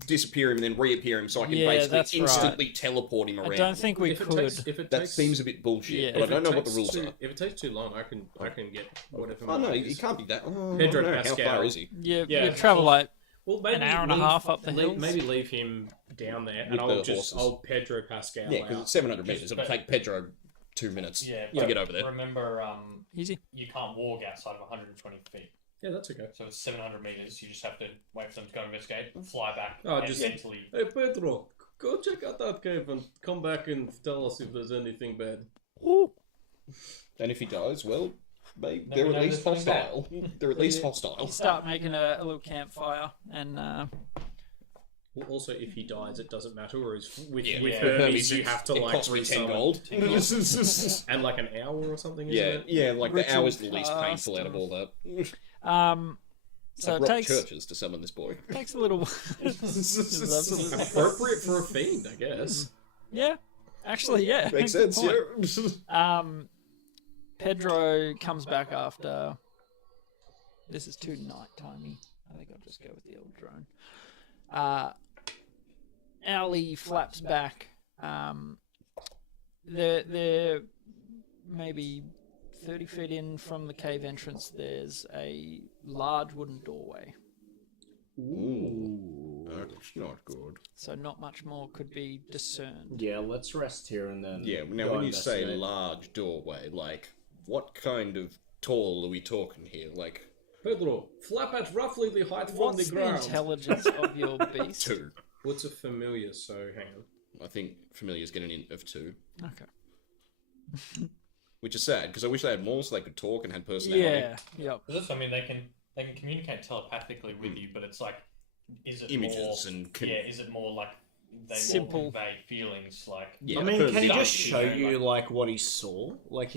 disappear him and then reappear him so I can Yeah, that's basically right. instantly teleport him around. I don't think we if it could. takes, if it That takes, seems a bit bullshit, Yeah. but I if it don't know what the takes rules too- are. If it takes too long, I can get whatever. Oh no, mine he is. can't be that. Oh, Pedro I don't know. Pascal. How far is he? Yeah, Yeah. you travel like Well, maybe an hour and a half up the hills. Maybe leave him down there, and With I'll the just horses. Pedro Pascal Yeah, because out. it's 700 meters. It'll but- take Pedro 2 minutes Yeah, to but get over there. remember, easy. you can't walk outside of 120 feet. Yeah, that's okay. So it's 700 meters. You just have to wait for them to go investigate, fly back, Oh, and just- mentally. Hey Pedro, go check out that cave and come back and tell us if there's anything bad. And if he dies, well, Never they're know at least there's something hostile. They're at least hostile. Start making a little campfire and Well, also, if he dies, it doesn't matter. Whereas with Yeah, with yeah. Hermes, you have to It like costs me 10 resummon. gold. and like an hour or something. Isn't Yeah, it? yeah, like the Ritual hour's the least cast painful out of all that. So I've it robbed takes churches to summon this boy. a little. It's absolutely- Appropriate for a fiend, I guess. yeah, actually, yeah. Makes good sense, point. yeah. Pedro comes back after. This is too night-timey. I think I'll just go with the old drone. Owlie flaps back. They're maybe 30 feet in from the cave entrance. There's a large wooden doorway, Ooh, that's not good. so not much more could be discerned. Yeah, let's rest here and then. Yeah, now go when you say investigate. large doorway, like, what kind of tall are we talking here? Like, Pedro, flap at roughly the height from What's the the ground. intelligence of your beast? 2. What's a familiar? So hang on. I think familiars get an int of 2. Okay. Which is sad, because I wish they had more so they could talk and had personality. Yeah. Yep. Because I mean, they can communicate telepathically with you, but it's like, is it Images more, and is it more like they Simple. more convey feelings like? Yeah, I mean, can he personality. just show you know, you like what he saw? Like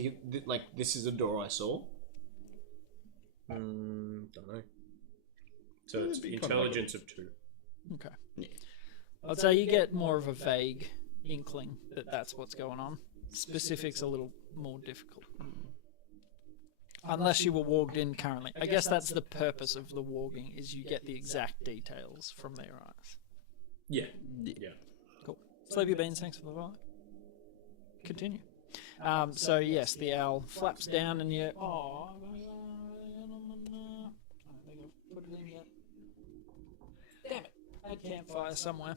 like this is a door I saw. Don't know. So it's It'd be kind of intelligence of 2. Okay. Yeah. I'd say you get more of a vague inkling that that's what's going on. Specifics a little more difficult. Unless you were warged in currently. I guess that's the purpose of the warging, is you get the exact details from their eyes. Yeah. Cool. Slave your beans, thanks for the vote. Continue. So yes, the owl flaps down and you... Oh, I don't think I've put it in yet. Damn it. I had campfire somewhere.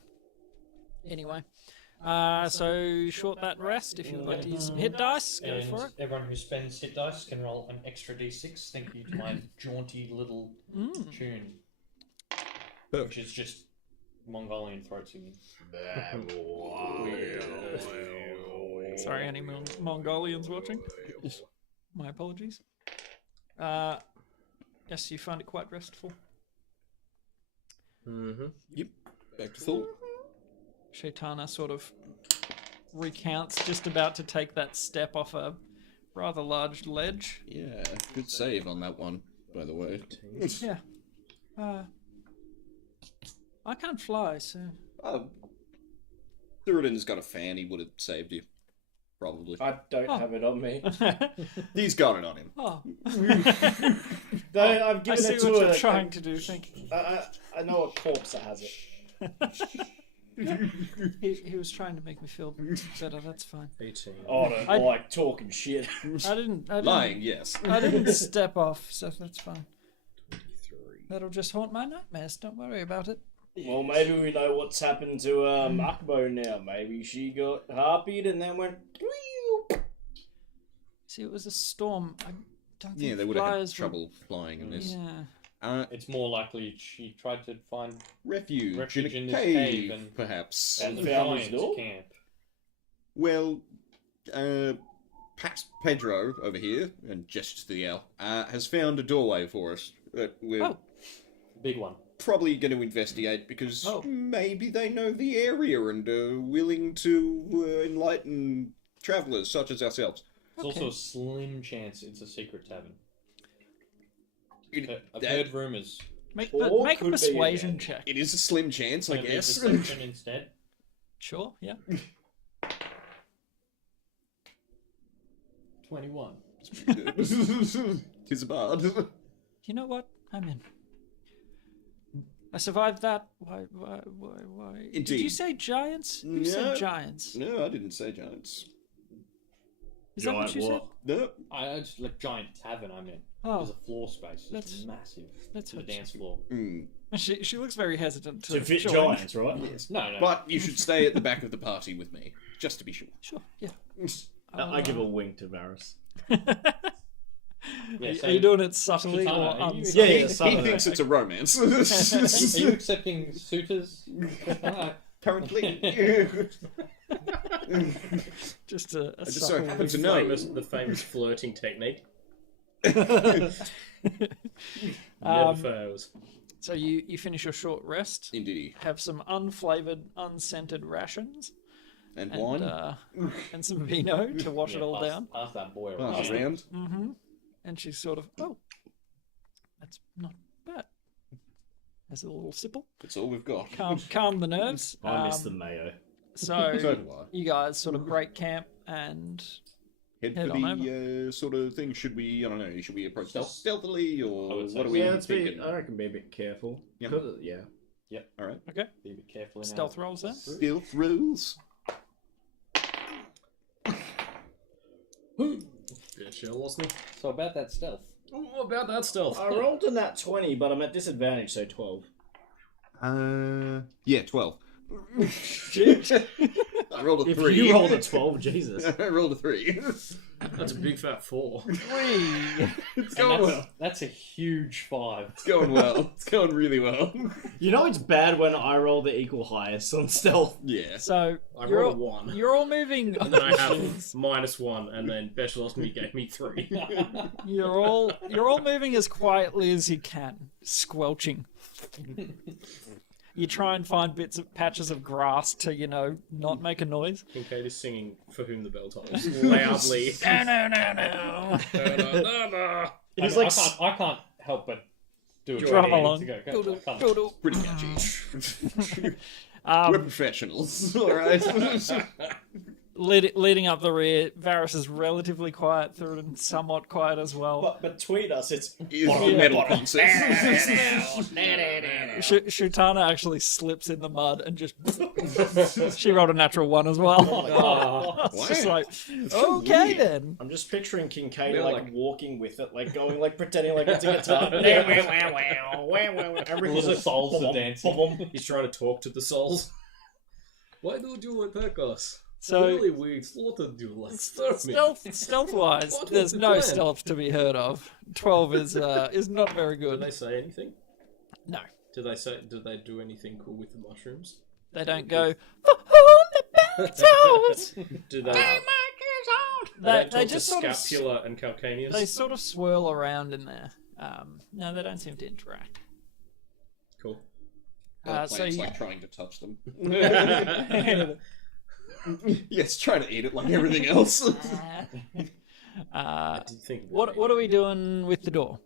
Anyway. So short that rest. If you'd like to use some hit dice, go And for it. everyone who spends hit dice can roll an extra d6. Thank you to my jaunty little tune, which is just Mongolian throat singing. Sorry, any Mongolians watching? My apologies. Yes, you find it quite restful. Yep, back to full. Shaitana sort of recounts, just about to take that step off a rather large ledge. Yeah, good save on that one, by the way. Yeah. I can't fly, so... Thuridin's got a fan, he would have saved you. Probably. I don't have it on me. He's got it on him. Oh, Though I've I given see it what to you're a. trying to do, thank you. I know a corpse that has it. He was trying to make me feel better, that's fine. 18. Oh, I don't like talking shit. I didn't Lying, yes. I didn't step off, so that's fine. That'll just haunt my nightmares, don't worry about it. Well, maybe we know what's happened to Akbo now. Maybe she got harpied and then went. See, it was a storm. I don't think Yeah, they would have had flyers trouble flying in were... this. Yeah. It's more likely she tried to find Refuge in in a this cave, cave and- perhaps. And the found his giant's door? camp. Well, perhaps Pedro over here, and gestures to the owl, has found a doorway for us that we're Oh. Big one. probably going to investigate because Oh. maybe they know the area and are willing to enlighten travellers such as ourselves. There's also a slim chance it's a secret tavern. I've That- heard rumours. Make Or a could be persuasion again. check. It is a slim chance, I Maybe guess. deception instead. Sure, yeah. 21. Tis a bard. You know what? I'm in. I survived that. Why? Did you Indeed. say giants? Who No. said giants? No, I didn't say giants. Is that what Giant you said? what? No. I just like giant tavern. I mean, Oh, there's a floor space. Let's- It's massive. let's to the hope so. dance floor. Mm. she looks very hesitant to To fit join. giants, right? Yes. No. But you should stay at the back of the party with me, just to be sure. Sure, yeah. I give a wink to Varys. Yeah, so Are you doing it subtly Katana, or are you- unsubtly? Yeah, He subtly. thinks it's a romance. Are you accepting suitors? Currently. Just a I just so subtle happen to wink. know. The famous flirting technique. Um, Never fails. So you finish your short rest, Indeed. have some unflavoured, unscented rations, And and wine. and some vino to wash it all down. Pass that boy Pass around. round. Mm-hmm. And she's sort of, oh, That's not bad. There's a little sipple. That's all we've got. Calm the nerves. I miss the mayo. So So do I. you guys sort of break camp and Head Head for on the sort of thing. Should we? I don't know. Should we approach stealthily, I or would say what are so. we Yeah, let's be. thinking? I reckon be a bit careful. Yeah. 'Cause- yeah. All right. okay. Be a bit careful. In Stealth rolls then. Stealth rules. Yeah, shell lost me. So about that stealth. Oh, about that stealth. I rolled a nat 20, but I'm at disadvantage, so 12. Yeah, 12. Shit. I rolled a If 3. you rolled a 12, Jesus. I rolled a 3. That's a big fat 4. Three. It's And going well. that's a huge 5. It's going well. It's going really well. You know it's bad when I roll the equal highest on stealth. Yeah. So I you're rolled a all, 1. you're all moving. And then I have -1, and then Besh lost me gave me 3. You're all moving as quietly as you can, squelching. You try and find patches of grass to, not make a noise. Kincaid is singing For Whom the Bell Tolls loudly. No. He's I, like, I can't help but do a Drum drum along. Go, Doodle, come on. doodle. Pretty catchy. Um, We're professionals, alright? leading up the rear, Varys is relatively quiet through it and somewhat quiet as well. but between us, it's. Is the metal concert. Shutana actually slips in the mud and just. She rolled a natural 1 as well. It's just like, okay then. I'm just picturing Kincaid They're like like- walking with it, like going, like pretending like it's a guitar. Every Little souls are dancing. He's trying to talk to the souls. Why don't you attack us? So- Really, we slaughtered you last time. Stealth wise, What was there's the no plan? stealth to be heard of. 12 is not very Did good. they say anything? No. Did they do anything cool with the mushrooms? They don't go, "For whom the bell tolls." Did they? They talk just to sort of Scapula and Calcaneus. they sort of swirl around in there. No, they don't seem to interact. Cool. So Plants you- like trying to touch them. Yes, trying to eat it like everything else. I did think. What are we doing with the door?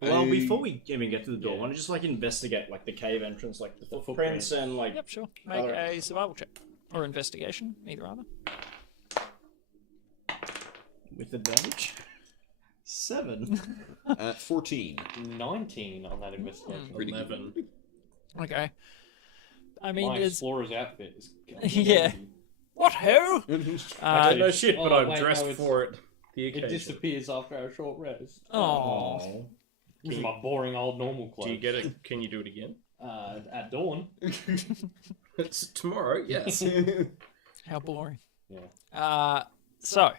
Well, before we even get to the door, I want to just like investigate like the cave entrance, like the footprints and like. Yep, sure. Make a survival check or investigation, either either. With advantage. 7. 14. 19 on that investigation. Pretty 11. Okay. I mean, My there's explorer's outfit is. Yeah. What ho? I don't know shit, but Oh, I'm wait, dressed no, it's- for it. The It occasion. disappears after our short rest. Oh, With my boring old normal clothes. Do you get it? Can you do it again? At dawn. It's tomorrow. Yes. how boring. Yeah. So,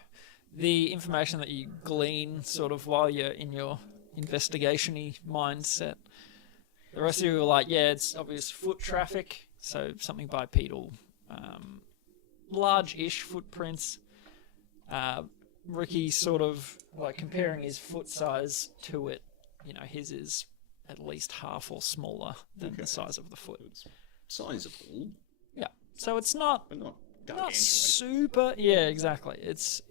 the information that you glean sort of while you're in your investigation-y mindset, the rest of you are like, yeah, it's obvious foot traffic, so something bipedal, large-ish footprints. Ricky sort of, like, comparing his foot size to it, his is at least half or smaller than the size of the foot. Sizable, Yeah, so it's not but not not gargantuan. super. Yeah, exactly. It's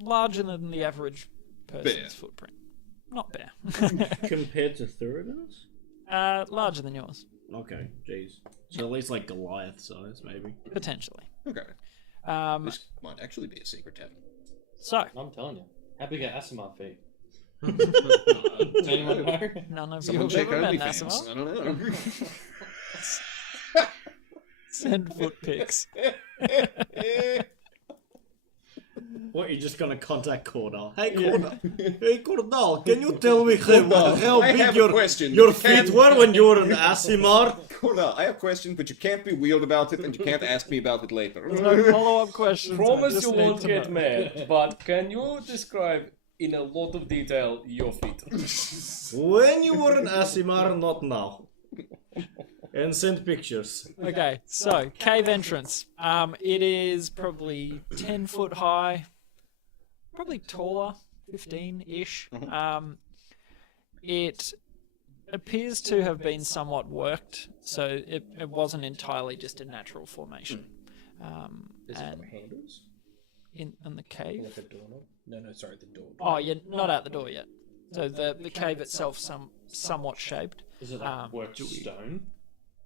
larger than the average person's Bear. footprint. Not bear. Compared to Thuridan's? Larger than yours, Okay, jeez. So at least like Goliath size, maybe. potentially. Okay. This might actually be a secret tavern. So I'm telling you. How big are Asimov feet? Does anyone know? none of you Someone have check ever met OnlyFans. Nassima. I don't know. Send foot pics. What, you're just gonna contact Cordal? Hey Cordal, hey Cordal, can you tell me how I big have a your question. your You can't- feet were when you were in Asimar? Cornell, I have a question, but you can't be weird about it, and you can't ask me about it later. No follow-up questions. I Promise just you need won't to get know. mad, but can you describe in a lot of detail your feet? When you were in Asimar, not now. And send pictures. Okay, so cave entrance. It is probably 10 foot high, probably taller, 15-ish. It appears to have been somewhat worked, so it wasn't entirely just a natural formation. Is it And handles? in the cave. Like a doorknob? No, sorry, the door. Oh, you're not out the door yet. So the cave itself somewhat shaped. Is it like worked do we- stone?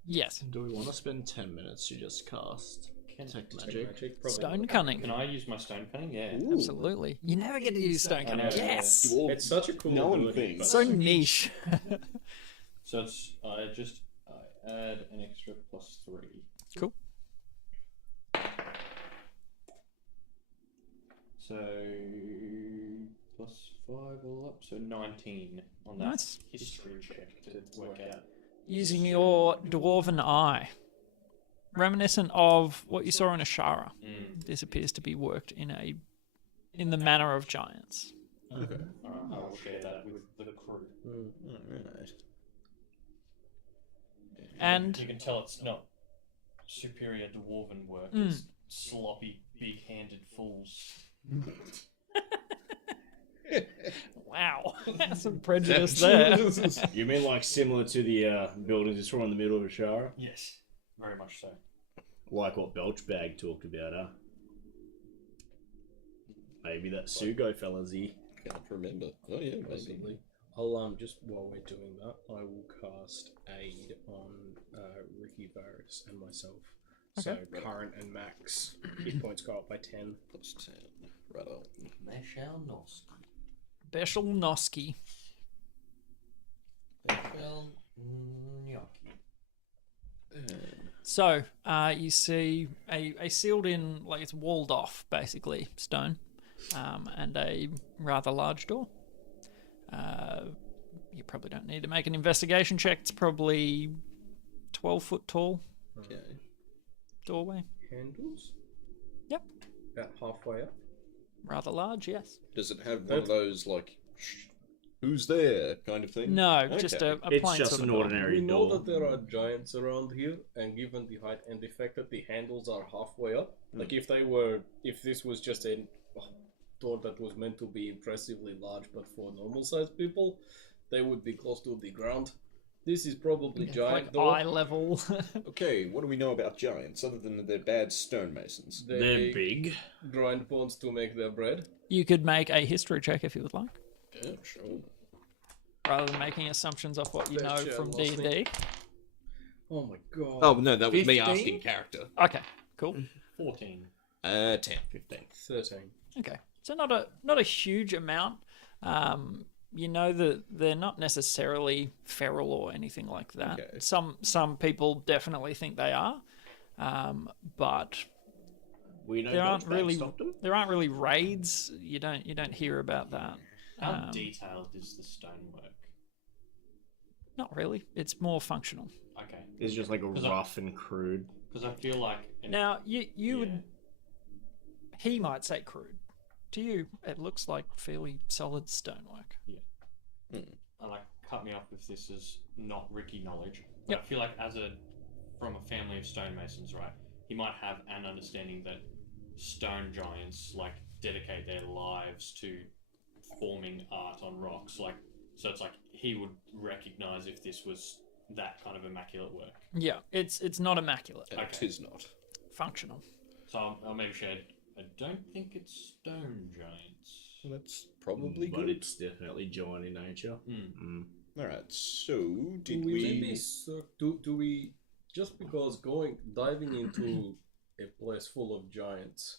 Yes. Do we want to spend 10 minutes to just cast Detect Magic? Stone cunning. Can I use my stone cutting? Yeah. Absolutely. You never get to use stone cunning. know, Yes. Dwarf It's such a cool knowing ability, things. So niche. So it's I add an extra +3. Cool. So +5 all up, so 19 on that Nice. history check to work out. Using your dwarven eye. Reminiscent of what you saw in Ashara. This appears to be worked in the manner of giants. Alright, I will share that with the crew. Alright. And You can tell it's not superior dwarven work. It's sloppy, big-handed fools. wow, some prejudice there. You mean like similar to the buildings you saw in the middle of Ashara? Yes, very much so. Like what Belchbag talked about, huh? Maybe that Sugo fella's here. Can't remember. Oh yeah, maybe. Possibly. I'll just while we're doing that, I will cast aid on Ricky Varus and myself. So Okay. current and max hit points go up by 10. Plus 10. Right on. Michelle Nosk. Beshel Noski. Michelle Gnocchi. So, you see a sealed in, like it's walled off, basically, stone, and a rather large door. You probably don't need to make an investigation check. It's probably 12 foot tall Okay. doorway. Handles? Yep. About halfway up. Rather large, yes. Does it have one of those, like, who's there kind of thing? No, just Okay. a It's plain just sort an of door. ordinary We know door. that there are giants around here, and given the height and the fact that the handles are halfway up, like if this was just a door that was meant to be impressively large, but for normal-sized people, they would be close to the ground. This is probably giant Like door. eye level. Okay, what do we know about giants other than that they're bad stonemasons? They're big. grind bones to make their bread. You could make a history check if you would like, Yeah, sure. rather than making assumptions off what you know Betcha, from lost me. D&D. Oh my god. Oh no, that was me 15? asking character. Okay, cool. 14. 10, 15. 13. Okay, so not a huge amount. You know that they're not necessarily feral or anything like that. Okay. Some people definitely think they are, but We know there aren't Belchbag really stopped them. raids. You don't hear about that. How detailed is the stonework? Not really. It's more functional. Okay. It's just like a 'Cause I- rough and crude. Because I feel like... Now you would. Yeah. He might say crude. To you, it looks like fairly solid stonework. I like cut me off if this is not Ricky knowledge. But Yep. I feel like from a family of stonemasons, right? He might have an understanding that stone giants like dedicate their lives to forming art on rocks. Like, so it's like he would recognize if this was that kind of immaculate work. Yeah, it's not immaculate. It Okay. is not. Functional. So I'll maybe share. I don't think it's stone giants. That's probably But good. it's definitely giant in nature. Alright, so did Do we we... maybe do we just because diving into a place full of giants,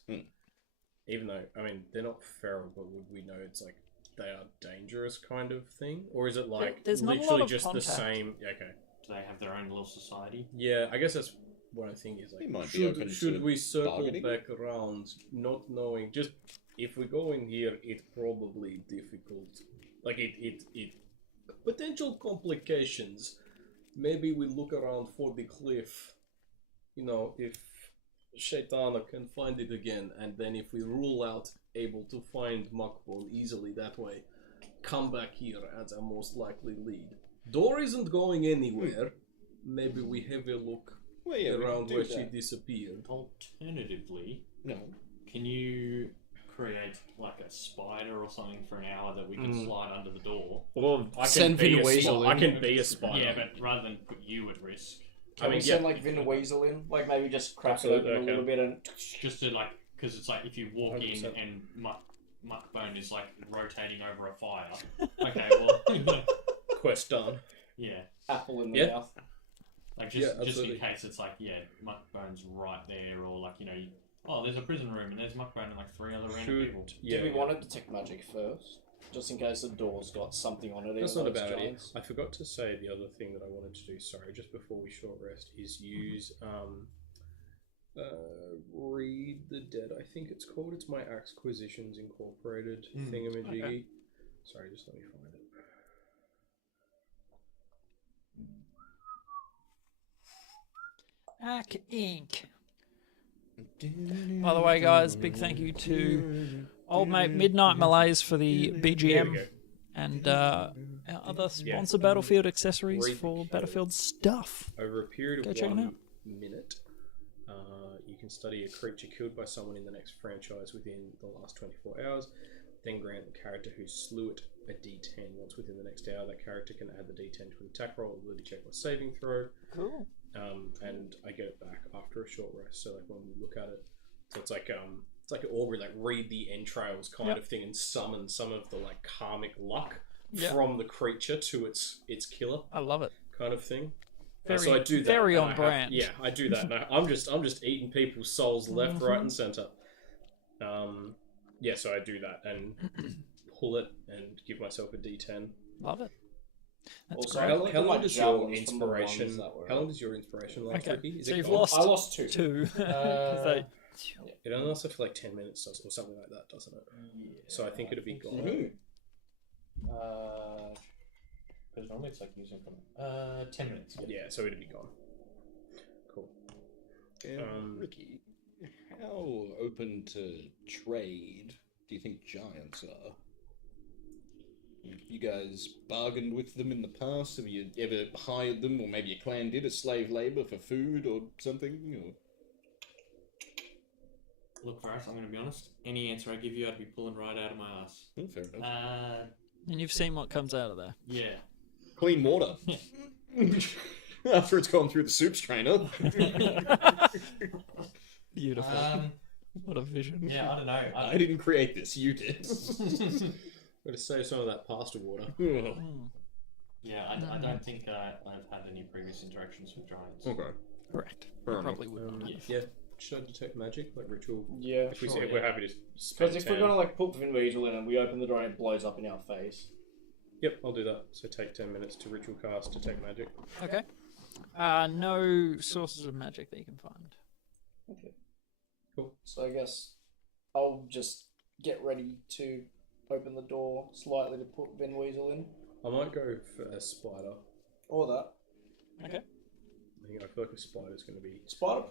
even though I mean they're not feral, but would we know it's like they are dangerous kind of thing, or is it like There's not a lot literally of just contact. the same? Okay, Do they have their own little society? yeah, I guess that's what I think is He like. might be open Should to we circle bargaining. back around, not knowing just if we go in here, it's probably difficult. Like it potential complications. Maybe we look around for the cliff. You know, if Shaitana can find it again, and then if we rule out able to find Makbon easily that way, come back here as a most likely lead. Door isn't going anywhere. Maybe we have a look Well, yeah, we can around do where she that. disappeared. Alternatively, No. can you create like a spider or something for an hour that we can slide under the door? Or I can Send be Vin a Weasel spider. I in. can be a spider. Yeah, but rather than put you at risk, Can I we mean, send yeah. like Vin Weasel in? Like maybe just crack Absolutely, it open a little okay. bit and just to like, because it's like if you walk in 100%. and muckbone is like rotating over a fire. Okay, well, Quest done. yeah. Apple in the Yeah. mouth. Like Yeah, just in absolutely. case it's like muckbone's right there, or like oh, there's a prison room and there's muckbone and like 3 other random people. Did we want to detect magic first? Just in case the door's got something on it. That's even not a though it's bad idea. giants. I forgot to say the other thing that I wanted to do, sorry, just before we short rest, is use Read the Dead, I think it's called. It's my Acquisitions Incorporated thingamajiggy. Okay. Sorry, just let me find it. Hack Inc. By the way, guys, big thank you to old mate Midnight Malays for the There we BGM go. and our other sponsor Battlefield accessories Read the for code. Battlefield stuff. Over a period Go of check 'em 1 out. minute, you can study a creature killed by someone in the next franchise within the last 24 hours. Then grant the character who slew it a D10 once within the next hour. That character can add the D10 to an attack roll, ability check, or saving throw. Cool. And I get it back after a short rest. So like when we look at it, so it's like an Aubrey like read the entrails kind of thing and summon some of the like karmic luck from the creature to its killer I love it. kind of thing. Very, So I do that. very and on I brand. I do that. And I'm just eating people's souls left, right, and center. So I do that and pull it and give myself a D10. Love it. That's Also, great. I like How the, long like, does your javelins from the ones inspiration? that were- How long does your inspiration last, Okay, Ricky? Is so it you've gone? lost I lost 2. 2. 'Cause they- It only lasts for like 10 minutes or something like that, doesn't it? So I think it'll be gone. Because normally it's like using from 10 minutes. Yeah, so it'll be gone. Cool. Ricky, how open to trade do you think giants are? You guys bargained with them in the past? Have you ever hired them, or maybe your clan did, as slave labor for food or something? Or... Look, Faris, I'm going to be honest. Any answer I give you, I'd be pulling right out of my ass. Oh, fair enough. And you've seen what comes out of there. Yeah. Clean water. After it's gone through the soup strainer. Beautiful. What a vision. Yeah, I don't know. I didn't create this, you did. Gotta save some of that pasta water. Yeah, I don't think I've had any previous interactions with giants. Okay. Correct. Fair enough. Probably wouldn't. Yeah. Should I detect magic? Like ritual? Yeah, If we sure, say we're happy to spend Because if 10. we're gonna like put Vin Weasel in and we open the door and it blows up in our face. Yep, I'll do that. So take 10 minutes to ritual cast detect magic. Okay. No sources of magic that you can find. Okay. Cool. So I guess I'll just get ready to open the door slightly to put Vin Weasel in. I might go for a spider. Or that. Okay. I feel like a spider's going to be... Spider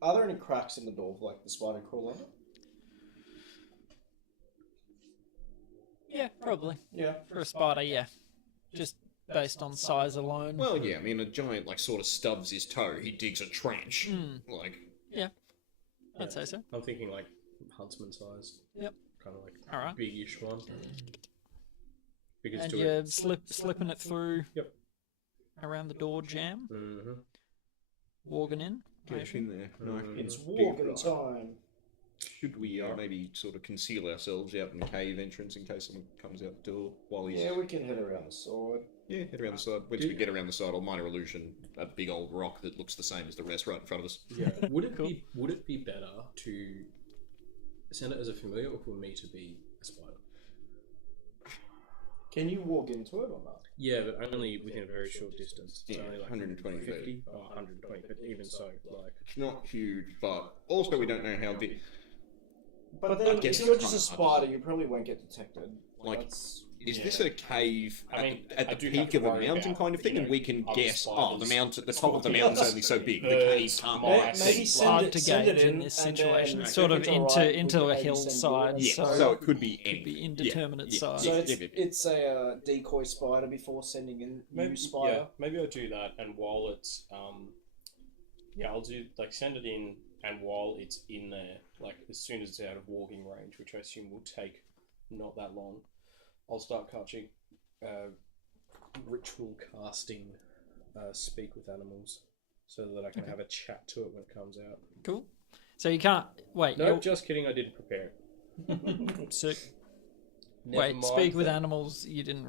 are there any cracks in the door for like the spider crawl under? Yeah, probably. Yeah. For a spider, yeah. Just based on size alone. Well, yeah, I mean, a giant, like, sort of stubs his toe, he digs a trench. Like, I'd say so. I'm thinking like huntsman sized. Yep. Kind of like Alright. big-ish one. Because And to you're it. slipping it through Yep. around the door jam, Mm-hmm. walking in. get in there. No, It's walking time. Should we maybe sort of conceal ourselves out in the cave entrance in case someone comes out the door while he's... Yeah, we can head around the sword. Yeah, head around the side. Once we get around the side, I'll minor illusion a big old rock that looks the same as the rest right in front of us. Yeah. Would it be better to send it as a familiar or for me to be a spider? Can you walk into it or not? Yeah, but only within a very short distance. It's Yeah, only like 120 feet. 50 or 120, but even so, like... It's not huge, but also we don't know how big... But then, guess if you're it's just a kinda hard to spider, you probably won't get detected. Like, That's... Is this a cave I mean, at I the do have peak to of a worry mountain about, kind of thing, you and know, we can other guess, spiders, the top of the mountain's only so big, the cave can't be that Maybe big. send Hard it, to send gauge it in this and situation. then Sort of if it's alright, into we a can maybe send hillside, you Yeah, in. so it could be could any. be indeterminate size. So Yeah, it's a decoy spider before sending in new spider. Yeah, maybe I'll do that, and while it's I'll do like send it in, and while it's in there, like as soon as it's out of walking range, which I assume will take not that long, I'll start catching ritual casting speak with animals so that I can have a chat to it when it comes out. Cool. So you can't wait. No, you're- just kidding, I didn't prepare it. So Never Wait, mind speak with then. animals. You didn't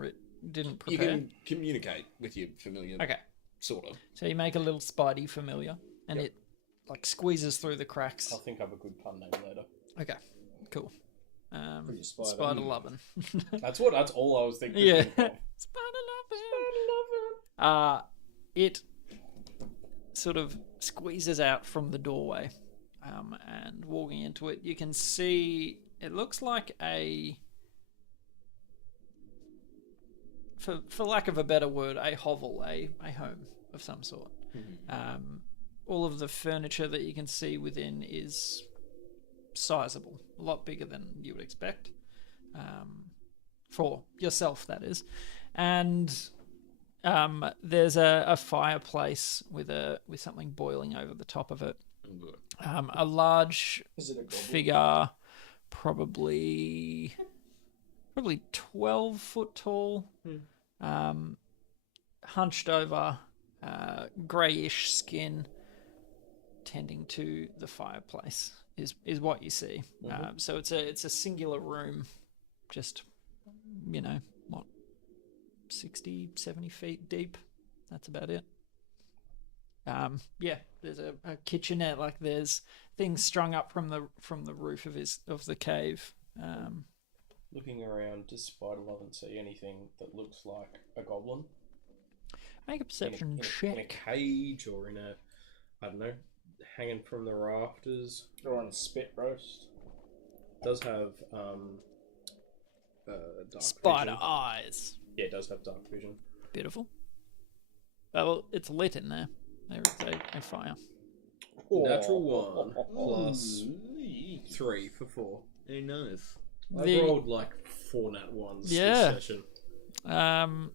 You prepare. can communicate with your familiar, Okay, sort of. so you make a little Spidey familiar, and it like squeezes through the cracks. I'll think of a good pun name later. Okay, cool. For your spider. Spider loving. That's all I was thinking. Yeah. of. Spider loving. It sort of squeezes out from the doorway, and walking into it, you can see it looks like for lack of a better word, a hovel, a home of some sort. All of the furniture that you can see within is sizable, a lot bigger than you would expect, for yourself, that is. And there's a fireplace with something boiling over the top of it. A large Is it a goblin? figure, probably 12 foot tall, hunched over, greyish skin, tending to the fireplace is what you see. So it's a singular room, just, what, 60, 70 feet deep. That's about it. There's a kitchenette, like there's things strung up from the roof of the cave. Looking around, does Spider Love and see anything that looks like a goblin? Make a perception in check. a cage or in a, I don't know, hanging from the rafters. Or on a spit roast. Does have dark Spider vision. eyes. Yeah, it does have dark vision. Beautiful. Well, it's lit in there. There is a fire. Natural 1 plus 3 for 4. Very nice. I've rolled like 4 nat 1s Yeah. this session.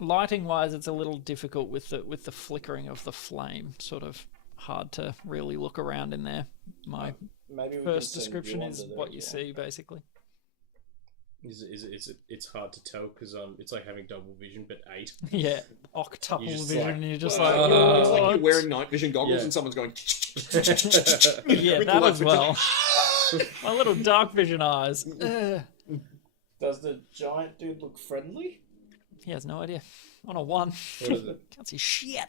Lighting wise, it's a little difficult with the flickering of the flame. Sort of hard to really look around in there. My Maybe we first can send description you is under what there you as well. see, basically. It's hard to tell because it's like having double vision, but 8. Yeah, octuple You're just vision. like, And you're just It's like, like "What?" you're wearing night vision goggles Yeah. and someone's going. Yeah, with the that light as vision. well. My little dark vision eyes. Does the giant dude look friendly? He has no idea. On a 1. What is it? Can't see shit.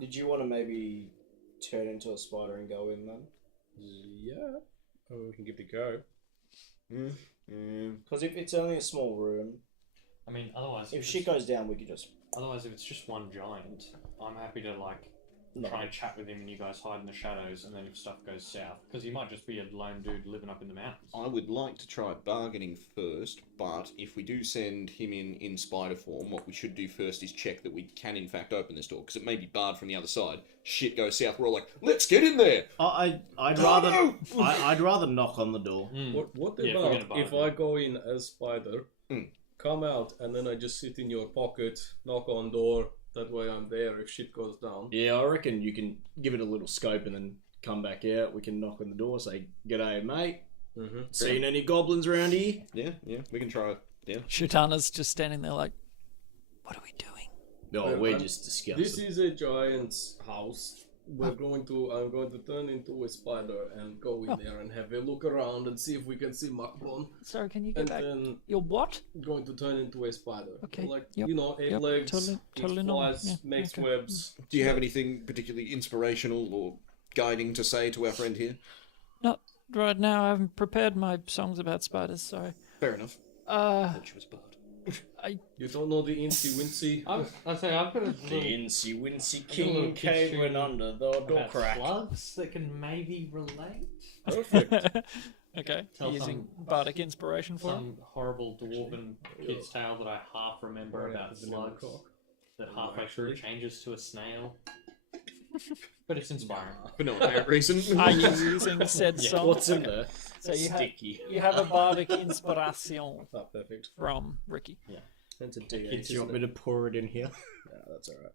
Did you want to maybe turn into a spider and go in then? Yeah. Oh, we can give it a go. Because if it's only a small room, I mean, otherwise, if shit goes down, we could just. if it's just one giant, I'm happy to try and chat with him, and you guys hide in the shadows. And then if stuff goes south, because he might just be a lone dude living up in the mountains. I would like to try bargaining first, but if we do send him in spider form, what we should do first is check that we can in fact open this door, because it may be barred from the other side. Shit goes south, we're all like, let's get in there! I'd rather- I'd rather knock on the door. What Yeah, about forget about if it. I go in as spider, Mm. come out, and then I just sit in your pocket, knock on door, that way I'm there if shit goes down. Yeah, I reckon you can give it a little scope and then come back out. We can knock on the door, say, "G'day, mate. Mm-hmm. Seen any goblins around here?" Yeah, we can try it. Yeah. Shutana's just standing there like, what are we doing? No, we're just discussing. This is a giant's house. I'm going to turn into a spider and go in there and have a look around and see if we can see Makbon. Sorry, can you get And back? then Your what? going to turn into a spider. Okay, Like, yep, 8 yep, legs, totally it normal, flies, yeah, makes okay. webs. Do you have anything particularly inspirational or guiding to say to our friend here? Not right now. I haven't prepared my songs about spiders. Sorry. Fair enough. Uh, She was barred. You don't know the Incy Wincy? I'd say I've got a The little Incy Wincy I got a little King kid came tune went under the door about crack. slugs that can maybe relate. Perfect. okay. Tell Using bardic inspiration for it. Some horrible dwarven kid's tale that I half remember Right about after the vanilla slugs cock. that halfway through changes to a snail. But it's inspiring. For no apparent reason. Are you using said song? What's in Okay. there? So Sticky. you have a bardic inspiration Oh, perfect. from Ricky. That's a D8. Kids, Do you want me to pour it in here? Yeah, that's alright.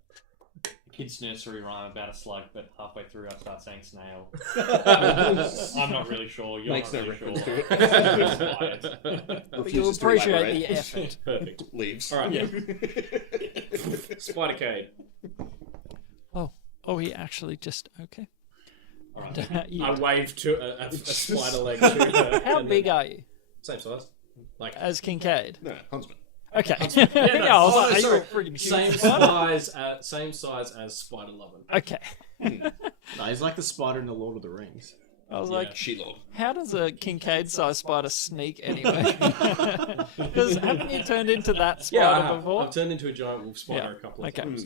Kid's nursery rhyme about a slug, but halfway through I start saying snail. I'm not really sure. You're Makes not no really reference sure. to It's But you Refuses to appreciate elaborate. the effort. Perfect. Leaves. Alright. Yeah. Spidercade. Oh, he actually just okay. Alright. You- I wave to a spider leg to her. How and big then- are you? Same size. Like As Kincaid? No, Huntsman. Okay. Yeah, no, I was oh, like, no, are you sorry. a freaking huge same spider? size as Spider Lovin'. Okay. No, he's like the spider in the Lord of the Rings. I was Yeah. like, She-Lord. how does a Kincaid-sized spider sneak anyway? Because haven't you turned into that spider before? I've turned into a giant wolf spider Yeah. a couple of Okay. times.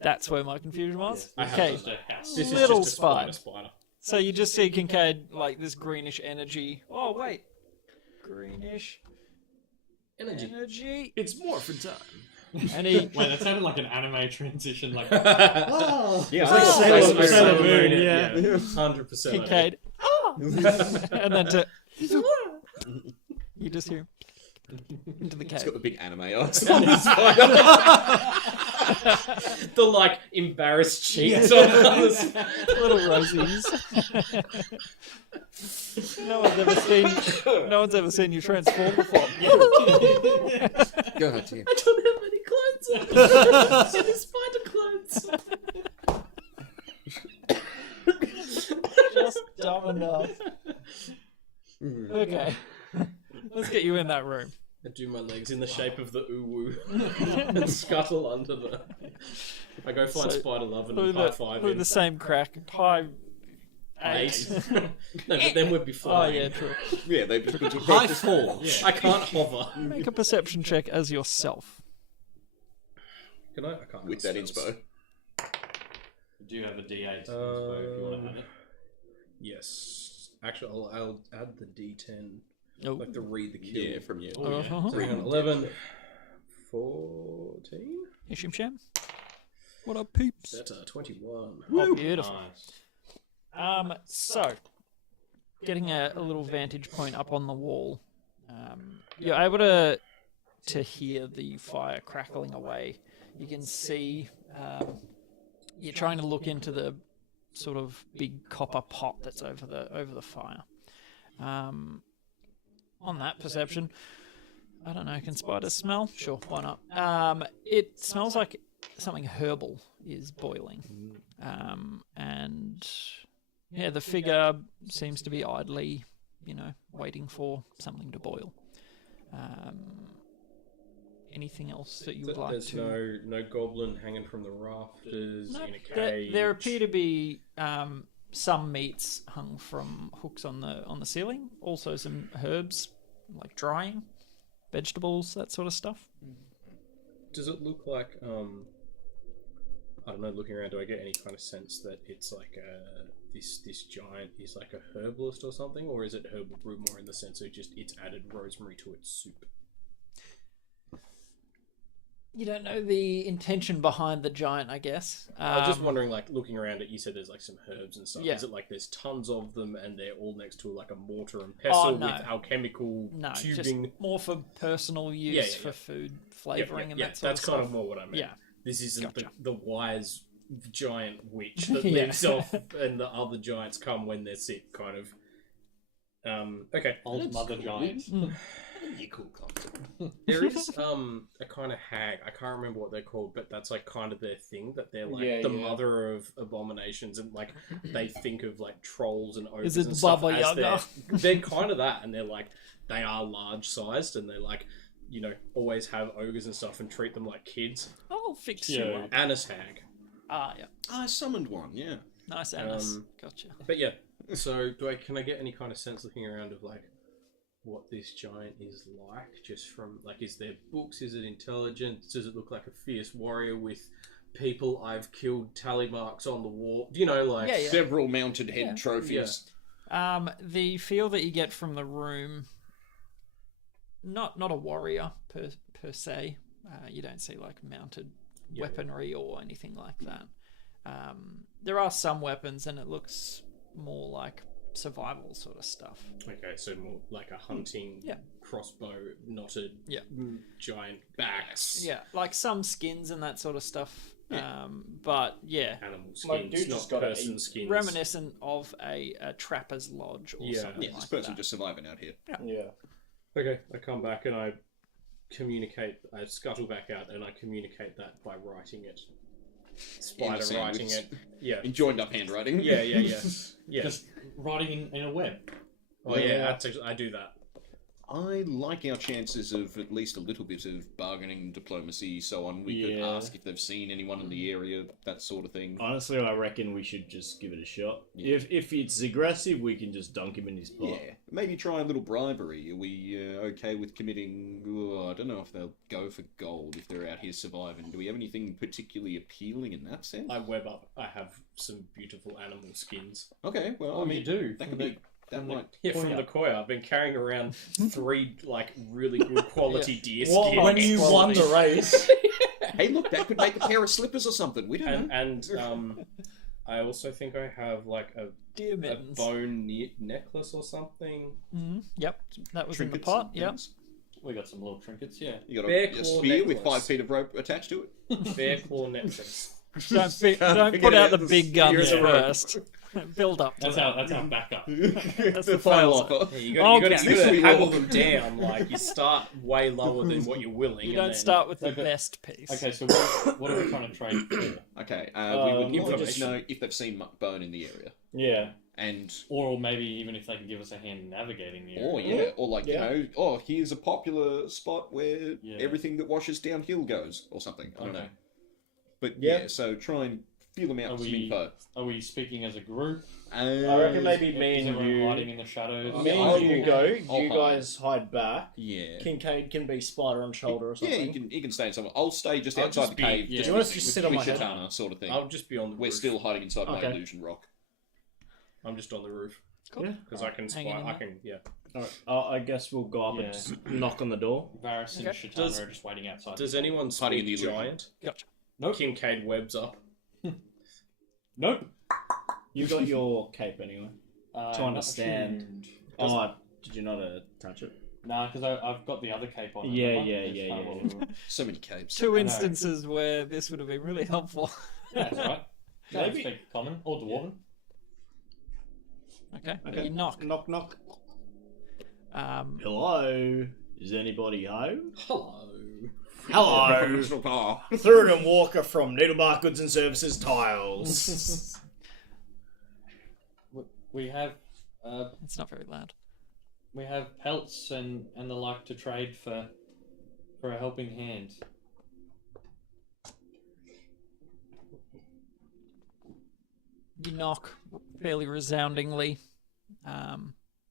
That's where my confusion was. I have Okay. just a house. This This Little is just a spider. spider. So you just see Kincaid like this greenish energy. Oh wait, greenish energy. It's morphin' time. And he Wait, that sounded like an anime transition. Like, Yeah, Oh! Sailor Moon, yeah. 100%. Kincaid. And then to you just hear into the It's cave. got the big anime eyes on the spider. The like embarrassed cheeks on others. Little rosies. No one's ever seen you transform before. God damn. I don't have any clothes on. Any spider clothes. Just dumb enough. Okay. Let's get you in that room. I do my legs in the shape of the uwu and scuttle under the. I go find So, Spider Love and Through high the, five through him. the same crack. High Eight. eight. No, but then we'd be Oh flying. yeah, true. Yeah, they've just been High four. I can't hover. Make a perception check as yourself. Can I? I can't. with that inspo. do you have a D8 if you want to have it? Yes. Actually, I'll add the D10. Oh. Like the read the kill. Yeah, from you. Oh, yeah. Uh-huh. 311. 14. Ishim Sham. What up, peeps? That's a 21. Oh, beautiful. Nice. So, getting a little vantage point up on the wall, you're able to hear the fire crackling away. You can see you're trying to look into the sort of big copper pot that's over the fire. On that perception, I don't know, can spiders smell? Sure, why not? It smells like something herbal is boiling. And yeah, the figure seems to be idly, waiting for something to boil. Anything else that you would like There's to... no goblin hanging from the rafters No, in a cage. there appear to be some meats hung from hooks on the ceiling. Also some herbs, like drying, vegetables, that sort of stuff. Does it look like I don't know, looking around, do I get any kind of sense that it's like this giant is like a herbalist or something, or is it herbal brew more in the sense of just it's added rosemary to its soup? You don't know the intention behind the giant, I guess. I was just wondering, like, looking around it, you said there's like some herbs and stuff. Yeah. Is it like there's tons of them and they're all next to like a mortar and pestle no. with alchemical No, tubing? just more for personal use, Yeah, yeah, for yeah. food flavouring and that sort that's of kind stuff. of more what I meant. Yeah. This isn't Gotcha. the wise giant witch that Yeah. lives off and the other giants come when they're sick, kind of. Okay. Old mother giant. You cool concept. There is a kind of hag. I can't remember what they're called, but that's like kind of their thing. That they're like the mother of abominations, and like they think of like trolls and ogres it and stuff Baba as Yaga? they're kind of that, and they're like they are large sized, and they're like always have ogres and stuff and treat them like kids. I'll fix you Yeah. up. Annis hag. Ah, yeah. I summoned one, yeah. Nice, Annis. Gotcha. But yeah, so can I get any kind of sense looking around of like what this giant is like, just from like, is there books, is it intelligence, does it look like a fierce warrior with people I've killed tally marks on the wall, like Yeah, yeah. Several mounted head Yeah. trophies. The feel that you get from the room, not a warrior per se. You don't see like mounted weaponry or anything like that. There are some weapons, and it looks more like survival sort of stuff. Okay, so more like a hunting Yeah. crossbow, not a Yeah. giant axe. Yeah, like some skins and that sort of stuff. But yeah, Animal My skins, dude not just got a person skins. reminiscent of a trapper's lodge or Yeah. something Yeah, like this person that. just surviving out here. Yeah. Okay, I come back and I communicate. I scuttle back out and I communicate that by writing it. spider writing sandwich. it. Yeah. In joined up handwriting. Yeah. Yeah. Just writing in a web. Oh yeah, that's actually, I do that. I like our chances of at least a little bit of bargaining, diplomacy, so on. We could Yeah. ask if they've seen anyone in the area, that sort of thing. Honestly, I reckon we should just give it a shot. Yeah. If it's aggressive, we can just dunk him in his pot. Yeah, maybe try a little bribery. Are we okay with committing? Oh, I don't know if they'll go for gold if they're out here surviving. Do we have anything particularly appealing in that sense? I web up. I have some beautiful animal skins. Okay, well, Oh, I mean, you do. that From could be. That might. Yeah, from Koya. the Koya. I've been carrying around 3 like really good quality deer Well, skins. when you won the race, Hey, look, that could make a pair of slippers or something. We don't know. and I also think I have like a Deer mittens. bone necklace or something. Yep, that was in the Trinkets pot. and Yep. things. We got some little trinkets, yeah. You got Bear a claw spear with necklace. 5 feet of rope attached to it. Bear claw necklace. Don't Can't put forget out the the big spear guns and the rope. first. Build up. To That's that. our backup. That's the the final final. offer. Yeah, you got Okay. to This will be haggle all. them down. Like you start way lower than what you're willing. You and don't then- start with the Okay. best piece. Okay, so what are we trying to trade for? Okay, we would normally just information. know if they've seen bone in the area. yeah. And, Or maybe even if they can give us a hand navigating the area. or yeah, or like, Yeah. you know, oh, here's a popular spot where Yeah. everything that washes downhill goes, or something. I don't Okay. know. But Yeah. yeah, so try and feel them out Are for some we- info. Are we speaking as a group? I reckon maybe me Is and everyone you, hiding in the shadows? me I'll- and you go. I'll You hide. guys hide back. Yeah. Kincaid can be spider on shoulder or Yeah, something. you can stay somewhere. I'll stay just I'll outside just the be- cave. yeah. Just Do you want us with- to just with sit on my Twitch head? Katana sort of thing. I'll just be on the We're roof. still hiding inside my Okay. illusion rock. I'm just on the roof Cool. Yeah. because I can Hanging spy. in I there. can. Yeah. Alright, I guess we'll go up Yeah. and just knock on the door. Varys and Okay. Shatana Does- are just waiting outside. Does the door. anyone Hiding in the speak illusion. giant? Gotcha. Nope. Kincaid webs up. Nope. You got your cape anyway. Not understand. attuned. Oh, did you not touch it? Nah, because I've got the other cape on. Yeah, remember? yeah, It's yeah, kind of yeah. what we were- So many caves. Two I know. instances where this would have been really helpful. Yeah, that's right. Don't Maybe- speak common or dwarven. Okay. Okay. You knock. Knock, knock. Um, Hello? Is anybody home? Hello. Hello. Thurden Walker from Needlemark Goods and Services Tiles. We have it's not very loud. we have pelts and the like to trade for a helping hand. You knock fairly resoundingly.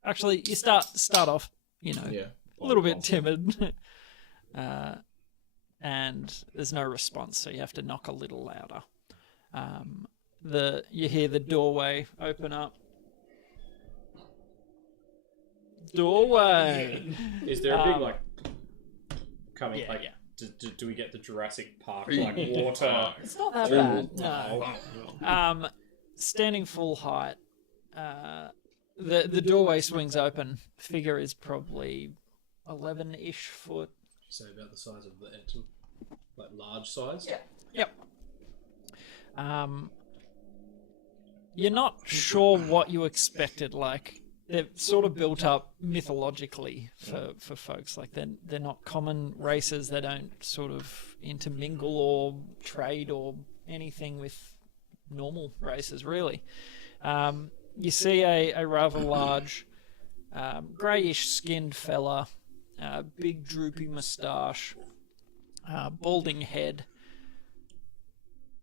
Actually, you start off, you know, Yeah. a little bit timid, and there's no response, so you have to knock a little louder. You hear the doorway open up. Doorway. Is there a big Um, like coming yeah, like? yeah. Do we get the Jurassic Park like water? It's not that bad. No. Standing full height, the doorway swings open. Figure is probably 11-ish foot. So about the size of the Eton, like large size. Yep. You're not sure what you expected. Like they're sort of built up mythologically for folks. Like they're not common races. They don't sort of intermingle or trade or anything with normal races, really. You see a rather large, greyish skinned fella, big droopy moustache, balding head.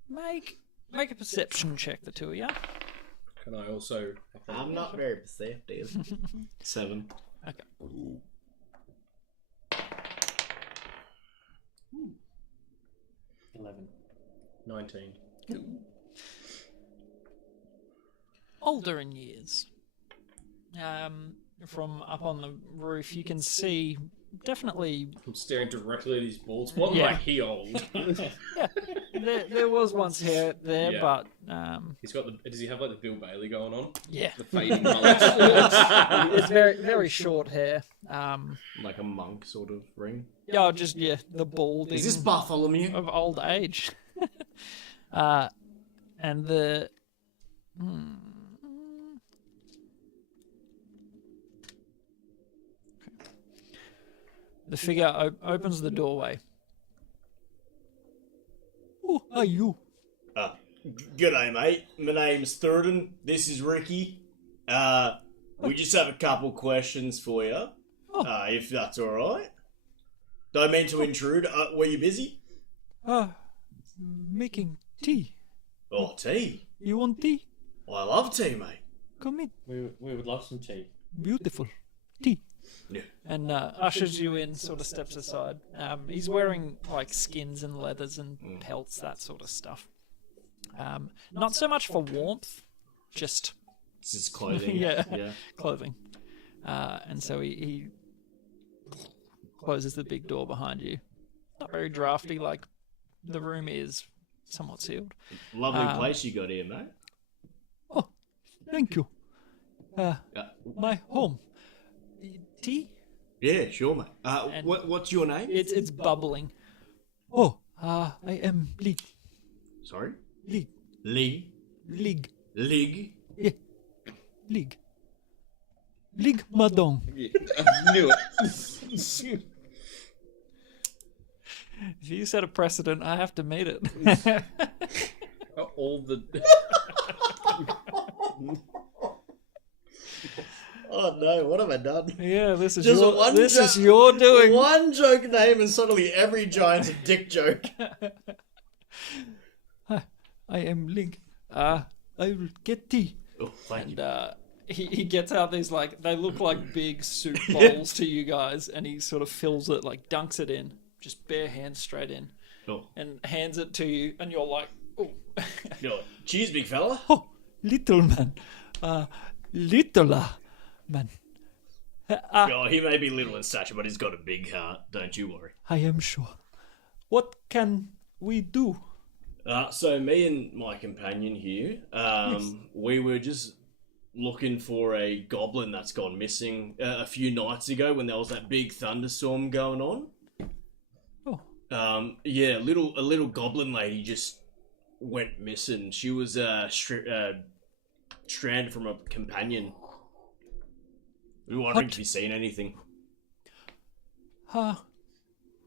Make a perception check, the two of you. Can I also? I'm not very perceptive. 7. Okay. 11. 19. Older in years. From up on the roof, you can see definitely. I'm staring directly at his bald spot. Yeah. Like he old. Yeah, there was once hair there, Yeah. but He's got the. Does he have like the Bill Bailey going on? yeah, The fading mullet. it's very short hair. Like a monk sort of ring. Yeah, just the balding. Is this Bartholomew? of old age? And the. The figure opens the doorway. Who are you? G'day, mate. My name's Thurden. This is Ricky. We just have a couple questions for you, if that's all right. Don't mean to intrude. Were you busy? Making tea. Oh, tea. You want tea? I love tea, mate. Come in. We would love some tea. Beautiful tea. Yeah. And ushers you in, sort of steps aside. He's wearing like skins and leathers and pelts, that sort of stuff. Not so much for warmth, just This is clothing. yeah, Yeah. clothing. And so he closes the big door behind you. Not very drafty, like the room is somewhat sealed. Lovely place you got here, mate. Oh, thank you. My home. Tea? Yeah, sure, mate. What's your name? It's bubbling. Oh, I am Lig. Sorry? Lig. Lig. Lig. Lig. Yeah. Lig. Lig Madong. I knew it. If you set a precedent, I have to meet it. All the. Oh no, what have I done? Yeah, this is Just your one this jo- is your doing. One joke name and suddenly every giant's a dick joke. I am Lig. I will get tea. Oh, thank you. And he gets out these like they look like big soup bowls to you guys, and he sort of fills it, like dunks it in, just bare hands straight in, Oh. and hands it to you, and you're like, oh, You're like, cheers, big fella. oh, little man, little man. Oh, he may be little in stature, but he's got a big heart. Don't you worry. I am sure. What can we do? So me and my companion here, we were just looking for a goblin that's gone missing a few nights ago when there was that big thunderstorm going on. Oh, Yeah, a little goblin lady just went missing. She was stranded from a companion. We were wondering What? if you've seen anything.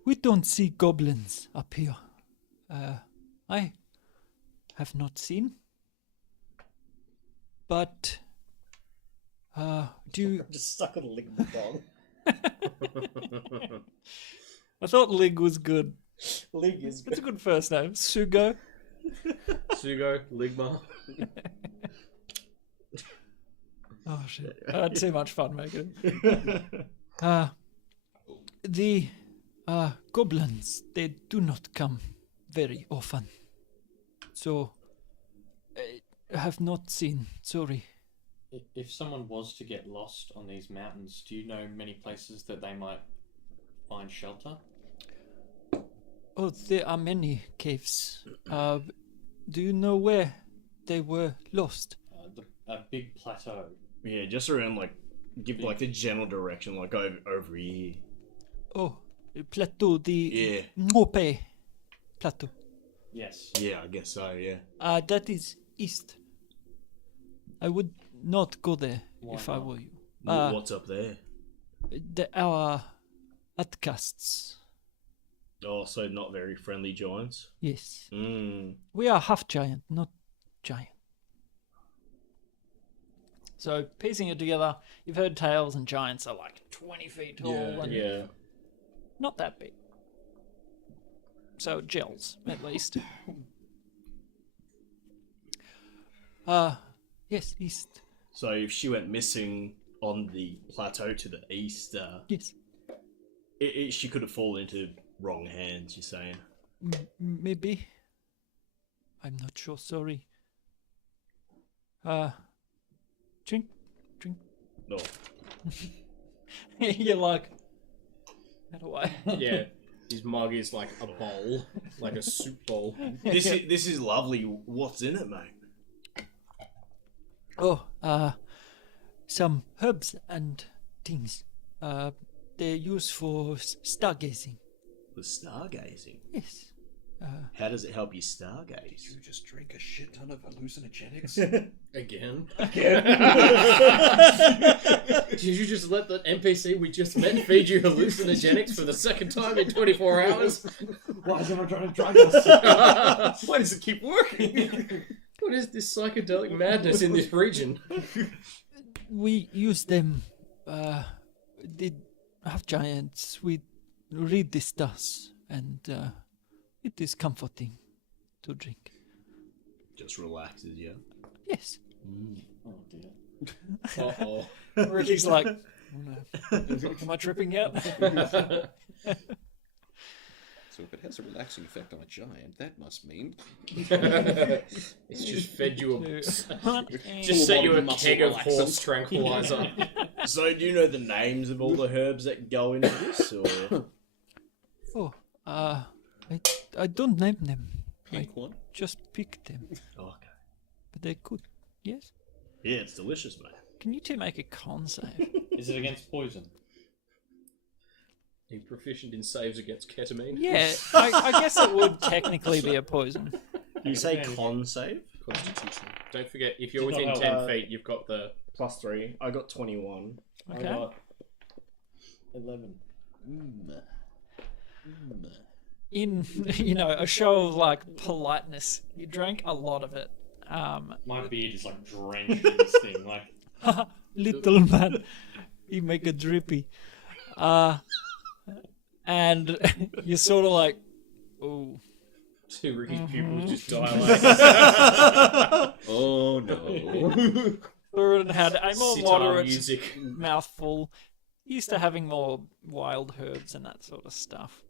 we don't see goblins up here. I have not seen. But, do you... Just stuck on a lick of dog. I thought Lig was good. Lig is It's a good first name. Sugo. Sugo, Ligma. Oh, shit. I had too much fun making it. The goblins, they do not come very often. So, I have not seen, sorry. If someone was to get lost on these mountains, do you know many places that they might find shelter? Oh, there are many caves. Do you know where they were lost? A big plateau. Yeah, just around give a general direction, like over here. Oh, plateau, the Yeah. Mope plateau. Yes. Yeah, I guess so. Yeah. That is east. I would not go there Why if I not? were you. What's up there? Our outcasts. Oh, so not very friendly giants. Yes. Mm. We are half giant, not giant. So, piecing it together, you've heard tales and giants are like 20 feet tall and Yeah. not that big. So, it gels, at least. Yes, east. So if she went missing on the plateau to the east, Yes. she could have fallen into wrong hands. You're saying? Maybe. I'm not sure, sorry. Drink. No. You're like, how do I? Yeah. His mug is like a bowl, like a soup bowl. This is lovely. What's in it, mate? Oh, some herbs and things. They're used for stargazing. The stargazing. Yes. How does it help you stargaze? You just drink a shit ton of hallucinogenics. Again? Did you just let the NPC we just met feed you hallucinogenics for the second time in 24 hours? Why is everyone trying to drug us? Why does it keep working? What is this psychedelic madness in this region? We use them. Did half giants. We read this dust, and it is comforting to drink. Just relaxes you. Yes. Oh dear. Uh-oh. Ricky's like, oh, no. Am I tripping out? So if it has a relaxing effect on a giant, that must mean It's just fed you a... Just Full set you a body muscle keg of relaxant. horse tranquilizer. So, do you know the names of all the herbs that go into this, or Oh, I don't name them. pink one. Just pick them. oh, okay? But they're good. Yes. Yeah, it's delicious, mate. Can you two make a con save? Is it against poison? Are you proficient in saves against ketamine? Yeah, I guess it would technically be a poison. You say con save? Constitution. Don't forget, if you're It's not within how, 10 feet, you've got the... +3. I got 21. Okay. I got 11. In a show of like politeness, you drank a lot of it. My beard is like drenched in this thing. Like, Little man, you make a drippy. And you're sort of like, oh. Two Ricky's pupils just dilate. Oh no. Thorin had a more Sitar moderate music. mouthful. Used to having more wild herbs and that sort of stuff.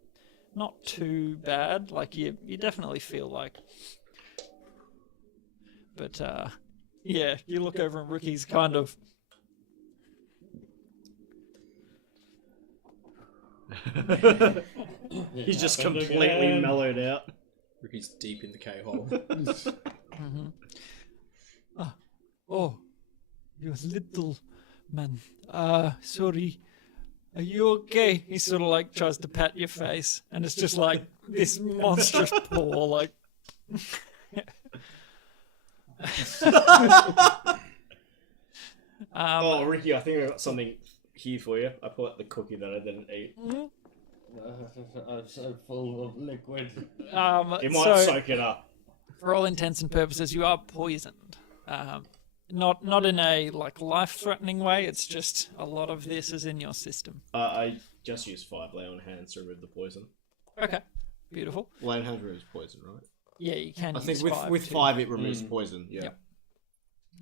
Not too bad. Like you definitely feel like. But yeah, you look over and Ricky's kind of. He's just happened completely again. mellowed out. Ricky's deep in the K-hole. Oh, you little man. Sorry. Are you okay? He sort of like tries to pat your face, and it's just like this monstrous paw, like. Oh, Ricky, I think I got something here for you. I pull out the cookie that I didn't eat. I'm so full of liquid. It might so, soak it up. for all intents and purposes, you are poisoned. Not in a like life-threatening way. It's just a lot of this is in your system. I just used 5 lay on hands to remove the poison. Okay, beautiful. Lay on hands removes poison, right? Yeah, you can. I think use with too. 5 it removes poison. Yeah.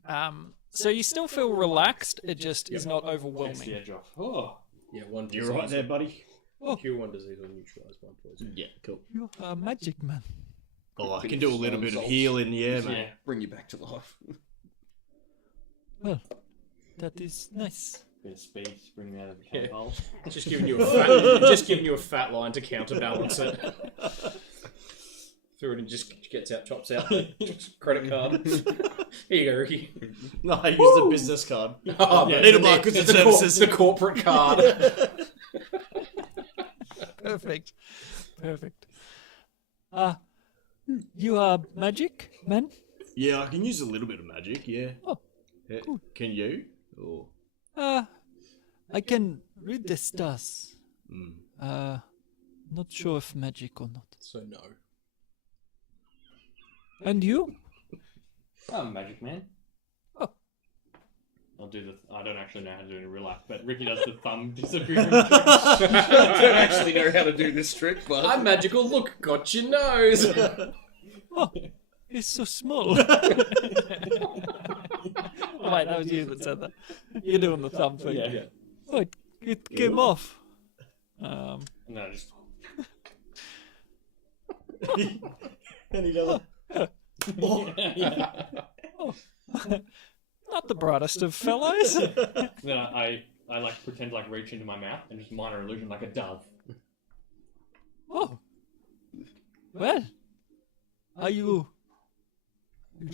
Yep. So you still feel relaxed. It just is not Takes the overwhelming. edge off. Oh, Yeah, one You disease. right there, buddy? Cure one disease or neutralize one poison. Yeah, cool. You're a magic man. Oh, I can do a little bit of healing, yeah, mate. yeah. Bring you back to life. Well, that is nice. Bit of speed to bring me out of the Yeah. hole. Just giving you a fat line to counterbalance it. Through it and just gets out, chops out the credit card. Here you go, Ricky. No, I used a business card. Oh, Yeah, but need to the- buy goods and the services. the corporate card. Perfect. Perfect. You are magic man? Yeah, I can use a little bit of magic, yeah. Oh, Yeah, cool. Can you? Or I can read the stars. mm. Not sure if magic or not. So no. And you? I'm a magic man. Oh. I'll do the. I don't actually know how to do it in real life, but Ricky does the thumb disappearing trick. I don't actually know how to do this trick, but I'm magical. Look, got your nose. Oh, it's so small. Oh, wait, that was you that said that. You're doing the thumb thing. Yeah. Oh, it came off. No, just And he goes, Not the brightest of fellows. then I like pretend to like reach into my mouth and just minor illusion like a dove. Oh. Well, are you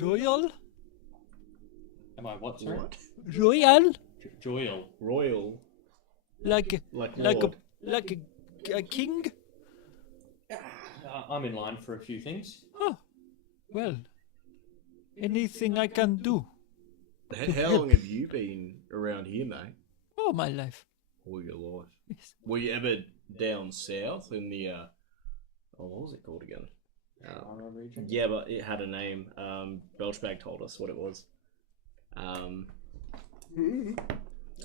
royal? Am I what? Sorry. what? Royal? Joyal. Royal. Like Like like Lord. a king? I'm in line for a few things. Oh, well, anything I can do. How long have you been around here, mate? All my life. All your life. Yes. Were you ever down south in the what was it called again? Toronto region. Yeah, but it had a name. Belchbag told us what it was. Do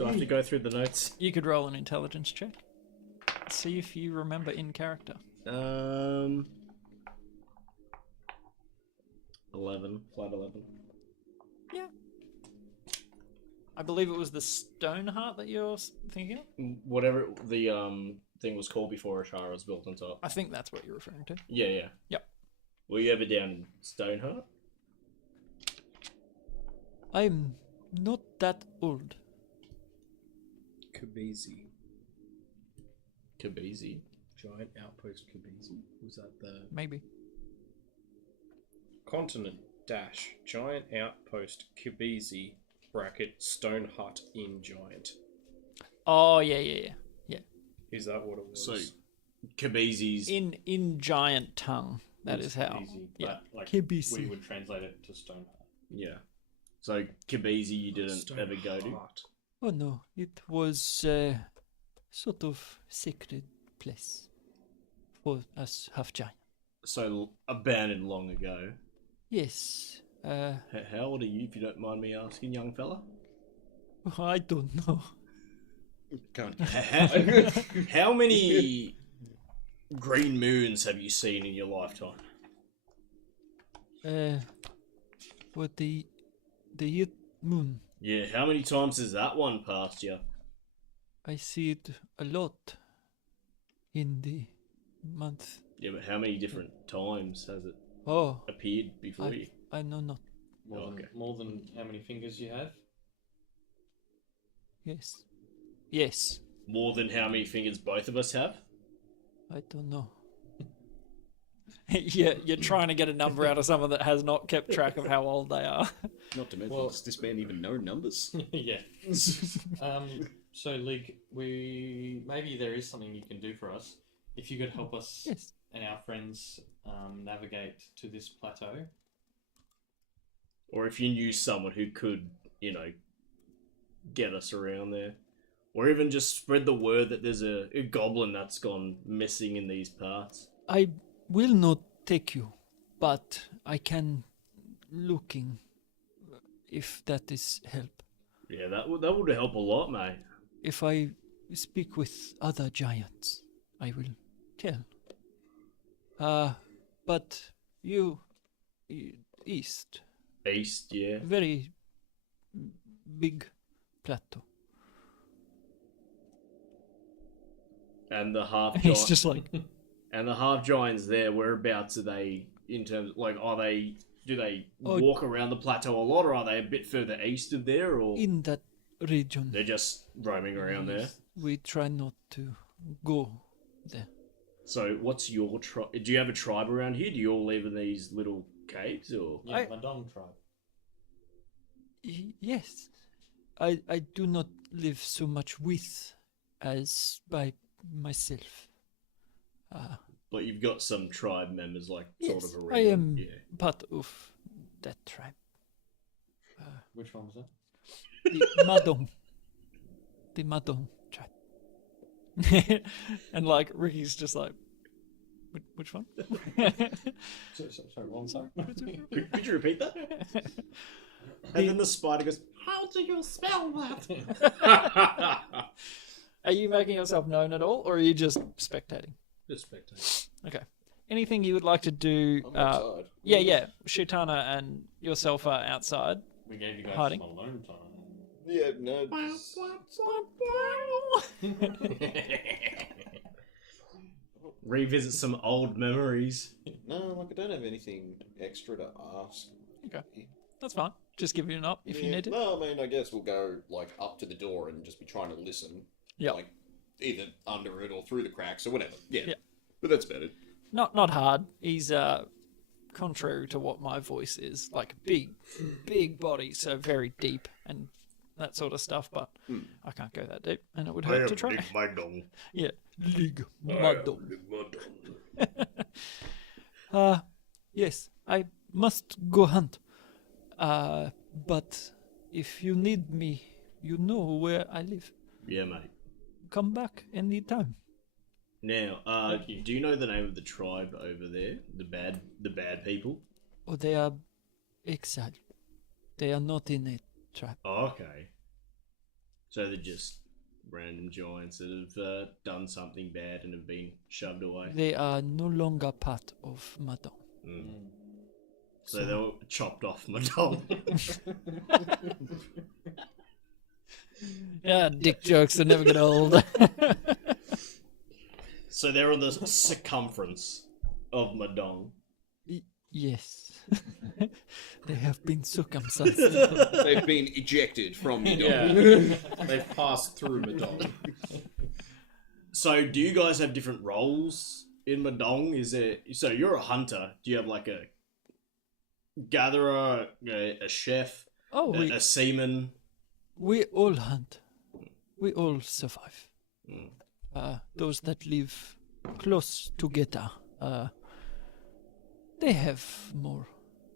I have to go through the notes? You could roll an intelligence check. See if you remember in character. 11. Flat 11. Yeah. I believe it was the stone heart that you're thinking of. Whatever the thing was called before Ashara was built on top. I think that's what you're referring to. Yeah. Yep. Were you ever down in Stoneheart? I'm not that old. Kabizi. Kabizi. Giant outpost Kabizi. Was that the Maybe. continent dash giant outpost Kabizi bracket stone hut in giant? Oh, yeah. Is that what it was? So, Kabizi's. In giant tongue. That is how. Easy, Yeah. but, like, Kibisi. we would translate it to stone. Yeah. So, Kabizi you didn't ever go to? Oh no, it was sort of sacred place for us half giant. So, abandoned long ago. Yes. How old are you, if you don't mind me asking, young fella? I don't know. Can't How many green moons have you seen in your lifetime? What the yet moon? Yeah, how many times has that one passed you? I see it a lot in the month. Yeah, but how many different times has it Oh, appeared before you? I know not. More than how many fingers you have? Yes. More than how many fingers both of us have? I don't know. You're trying to get a number out of someone that has not kept track of how old they are. Not to mention, Well- does this man even know numbers? Yeah. So, Lig, maybe there is something you can do for us. If you could help us Yes. and our friends navigate to this plateau. Or if you knew someone who could, get us around there. Or even just spread the word that there's a goblin that's gone missing in these parts. I will not take you, but I can looking if that is help. Yeah, that would help a lot, mate. If I speak with other giants, I will tell. But you east, East, yeah. very big plateau. And the half He's giant, just like, and the half giants there. Whereabouts are they in terms? Like, do they Oh. walk around the plateau a lot, or are they a bit further east of there, or in that region, they're just roaming around there? we try not to go there. So, what's your tribe? Do you have a tribe around here? Do you all live in these little caves, or? Yeah, Madame tribe. Yes. I do not live so much with as by myself. But you've got some tribe members, like Yes, sort of around. I am Yeah. part of that tribe. Which one was that? The Madon. The Madon tribe. And like Ricky's just like, which one? Sorry, wrong. Sorry. Could you repeat that? And then the spider goes, "How do you spell that?" Are you making yourself known at all, or are you just spectating? Just spectate. Okay. Anything you would like to do? I'm outside. Yeah. Shitana and yourself are outside. We gave you guys Hiding. some alone time. Yeah, no. Revisit some old memories. No, like I don't have anything extra to ask. Okay. That's fine. Just give you an up if you Yeah, need to. No, I mean, I guess we'll go like up to the door and just be trying to listen. Yeah. Like either under it or through the cracks or whatever. Yeah. Yeah. But that's about it. Not hard. He's contrary to what my voice is, like big body, so very deep and that sort of stuff. But I can't go that deep, and it would hurt to try. Yeah, Lig Madon. Yes, I must go hunt. But if you need me, you know where I live. Yeah, mate. Come back anytime. Now, Thank you. do you know the name of the tribe over there? The bad people? Oh, they are exiled. They are not in a trap. Oh, okay. So they're just random giants that have done something bad and have been shoved away. They are no longer part of Madon. So they were chopped off Madonna. Yeah, dick jokes are never get old. So they're on the circumference of Madong. Yes. They have been circumcised. They've been ejected from the Yeah. They've passed through Madonna. So do you guys have different roles in Madong? So you're a hunter. Do you have like a gatherer, a chef, Oh, a seaman? we all hunt. We all survive. Those that live close together, they have more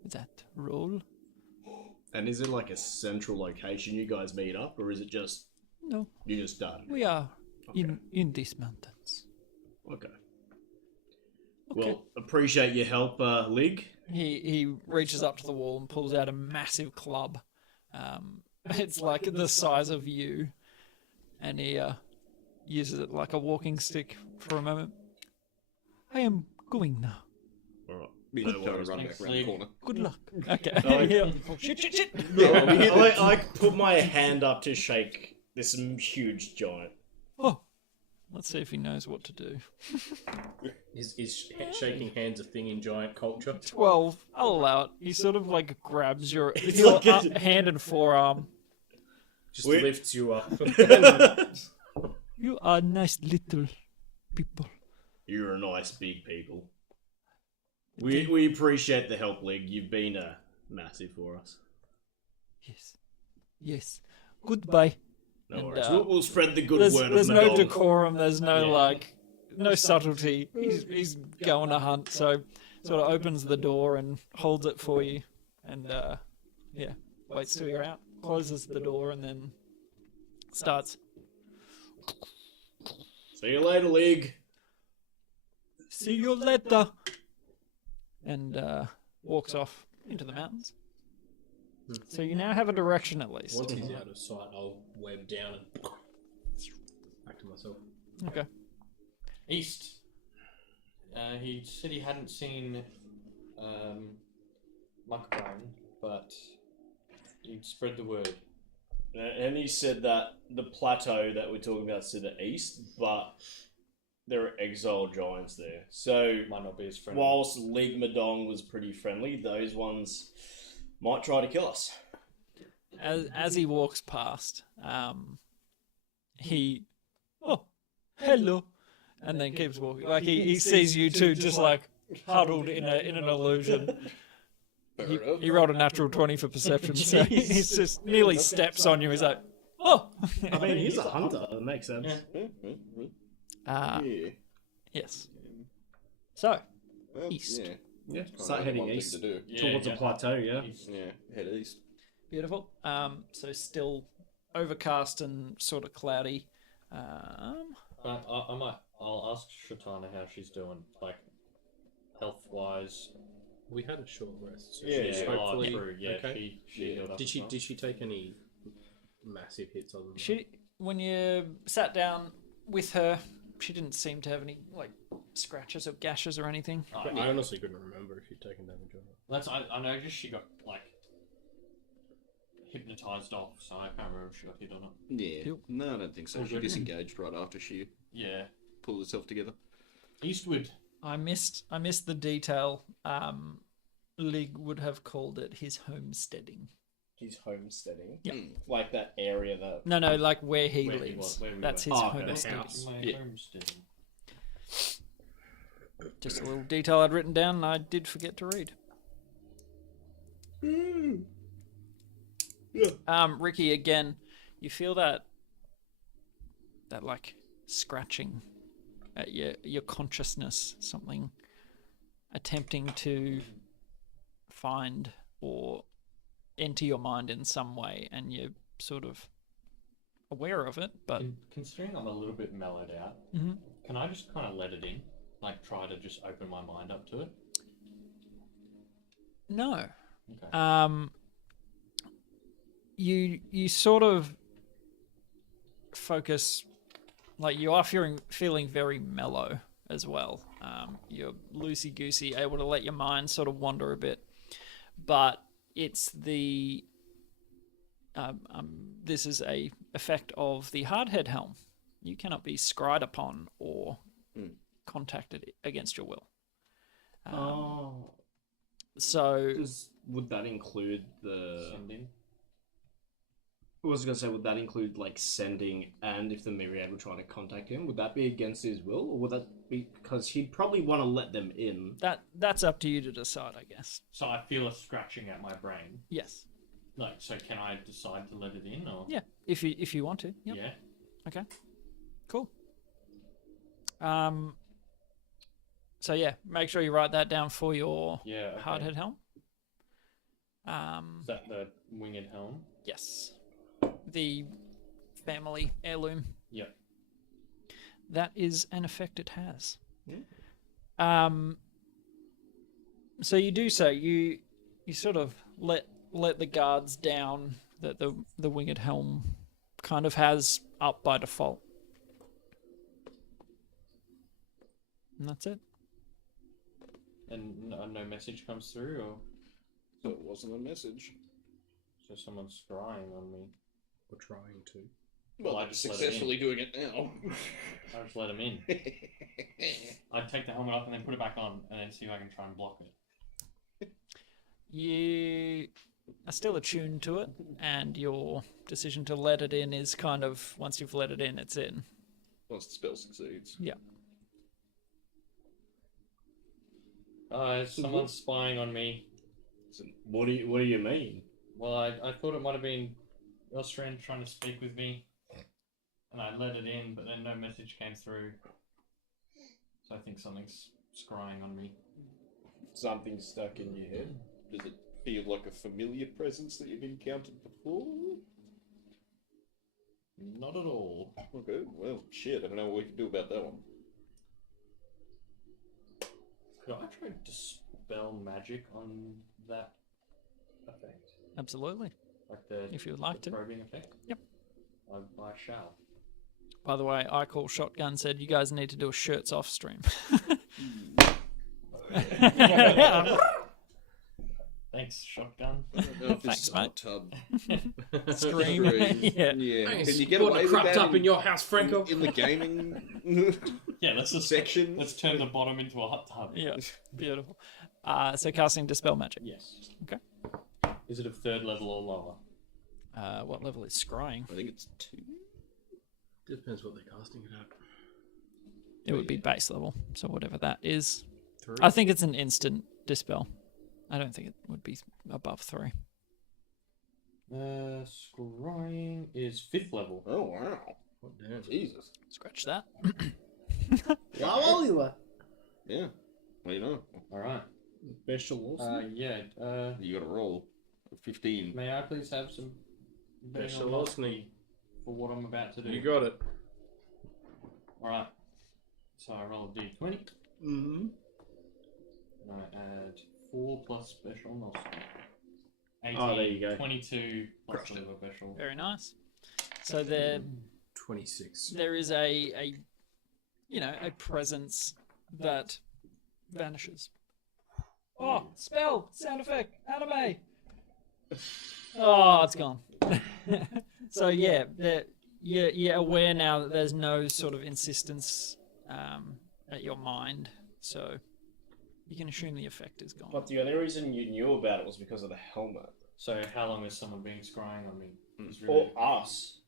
that role. And is it like a central location you guys meet up, or is it just No, you're just done? we are in these mountains. Okay. Well, appreciate your help, Lig. He reaches up to the wall and pulls out a massive club. It's like the size of you, and he uses it like a walking stick for a moment. I am going now. All right. Me No trying to worries. run back around the corner. Good luck. Okay. Yeah. Oh, shit. I put my hand up to shake this huge giant. Oh, let's see if he knows what to do. Is shaking hands a thing in giant culture? 12. I'll allow it. He sort of like grabs your like a- hand and forearm. Just Wait. lifts you up. You are nice little people. You're a nice big people. We appreciate the help, Lig. You've been massive for us. Yes. Goodbye. No And, worries. We'll spread the good There's word no of Madong. decorum. There's no no subtlety. He's going to hunt, so sort of opens the door and holds it for you, and waits till you're out. Closes the door and then starts. See you later, Lig. See you later. And walks off into the mountains. So you now have a direction at least. Once he's out of sight, I'll web down and back to myself. Okay. East. He said he hadn't seen Muckbone, but he'd spread the word. And he said that the plateau that we're talking about is to the east, but there are exiled giants there. So Might not be as friendly. whilst Lig Madong was pretty friendly, those ones might try to kill us. As he walks past, he hello, and then keeps walking. Like he sees you two just like huddled in an illusion. He rolled a natural 20 for perception, so he's just nearly steps on you. He's like, oh. I mean, he's a hunter. That makes sense. Ah, Yeah. yes. So, Well, East. Yeah. Yeah, Kinda start the heading one thing east to do. towards a plateau. Yeah. Yeah, head east. beautiful. So still overcast and sort of cloudy. I'll ask Shatana how she's doing, like health wise. We had a short rest. So Yeah, she's yeah. hopefully True. Yeah, okay. she healed up. Did she well. did she take any massive hits other than She, when you sat down with her, she didn't seem to have any like scratches or gashes or anything. Oh, I honestly couldn't remember if she'd taken damage or not. I noticed she got like hypnotized off, so I can't remember if she got hit or not. Yeah. Yep. No, I don't think so. All She good. disengaged right after she Yeah. pulled herself together. Eastwood. I missed the detail. Lig would have called it his homesteading. He's homesteading. Yeah. Like that area that. No, like where he Where he lives. was, where we That's were. his Oh, okay. homesteading. House. My Yeah. homesteading. Just a little detail I'd written down and I did forget to read. Ricky, again, you feel that like scratching at your consciousness, something attempting to find or enter your mind in some way, and you're sort of aware of it, but Considering I'm a little bit mellowed out, can I just kind of let it in? Like, try to just open my mind up to it? no. Okay. You sort of focus, like you are feeling very mellow as well. You're loosey goosey, able to let your mind sort of wander a bit, but it's the this is a effect of the hardhead helm. You cannot be scryed upon or contacted against your will. So Would that include the? Sending. I was gonna say, would that include like sending, and if the myriad were trying to contact him, would that be against his will, or would that be because he'd probably want to let them in? that's up to you to decide, I guess. So I feel a scratching at my brain. Yes. Like, so can I decide to let it in, or? Yeah. If you want to. Yep. Yeah. Okay. Cool. So yeah, make sure you write that down for your Yeah. Okay. hardhead helm. Is that the winged helm? Yes. The family heirloom. Yep. That is an effect it has. Yeah. So you do so. You sort of let the guards down that the winged helm kind of has up by default. And that's it. And no message comes through, or So it wasn't a message. so someone's scrying on me? We're trying to. Well, I I'm just let it successfully doing it now. I just let him in. I'd take the helmet off and then put it back on, and then see if I can try and block it. You are still attuned to it, and your decision to let it in is kind of, once you've let it in, it's in. Once the spell succeeds. Yeah. Someone's spying on me. What do you mean? Well, I thought it might have been Elstrand trying to speak with me, and I let it in, but then no message came through. So I think something's scrying on me. Something stuck in your head. Does it feel like a familiar presence that you've encountered before? Not at all. Okay, well, shit, I don't know what we can do about that one. Could I try to dispel magic on that effect? Absolutely. Like the If you would like the to. probing effect? Yep. I shall. By the way, I Call Shotgun said you guys need to do a shirts off stream. Thanks, shotgun. I don't know if this Thanks, is a hot tub. Scream. yeah. Yeah. Can you get away with cropped that up in your house, Franco? in the gaming Yeah, let's just section? let's turn the bottom into a hot tub. Yeah. Beautiful. So casting Dispel Magic. Yes. Okay. Is it of 3rd level or lower? What level is scrying? I think it's 2. Depends what they're casting it at. It would be base level, so whatever that is. 3. I think it's an instant dispel. I don't think it would be above 3. Scrying is 5th level. Oh, wow. Oh, damn. Jesus. Scratch that. How old are you? Yeah. Well, you know. Alright. Special awesome. Yeah. You got to roll. 15. May I please have some betting on Special luck Aussie. for what I'm about to do? You got it. Alright. So I roll a d20. Mm-hmm. And I add 4 plus special nostril. 18, Oh, there you go. 22 plus Crushed it. the special. Very nice. So there 26. is a presence that vanishes. Oh, spell, sound effect, anime. Oh, it's gone. So yeah, you're aware now that there's no sort of insistence at your mind, so you can assume the effect is gone. But the only reason you knew about it was because of the helmet. So how long has someone been scrying on me? It's Or really- us.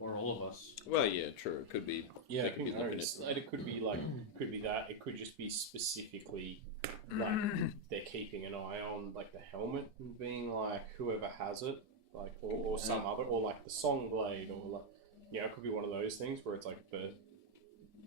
or all of us? Well, yeah, true. It could be. Yeah, they could be looking it could be like, could be that. It could just be specifically like they're keeping an eye on like the helmet being like whoever has it, like or some other, or like the song blade, or like it could be one of those things where it's like the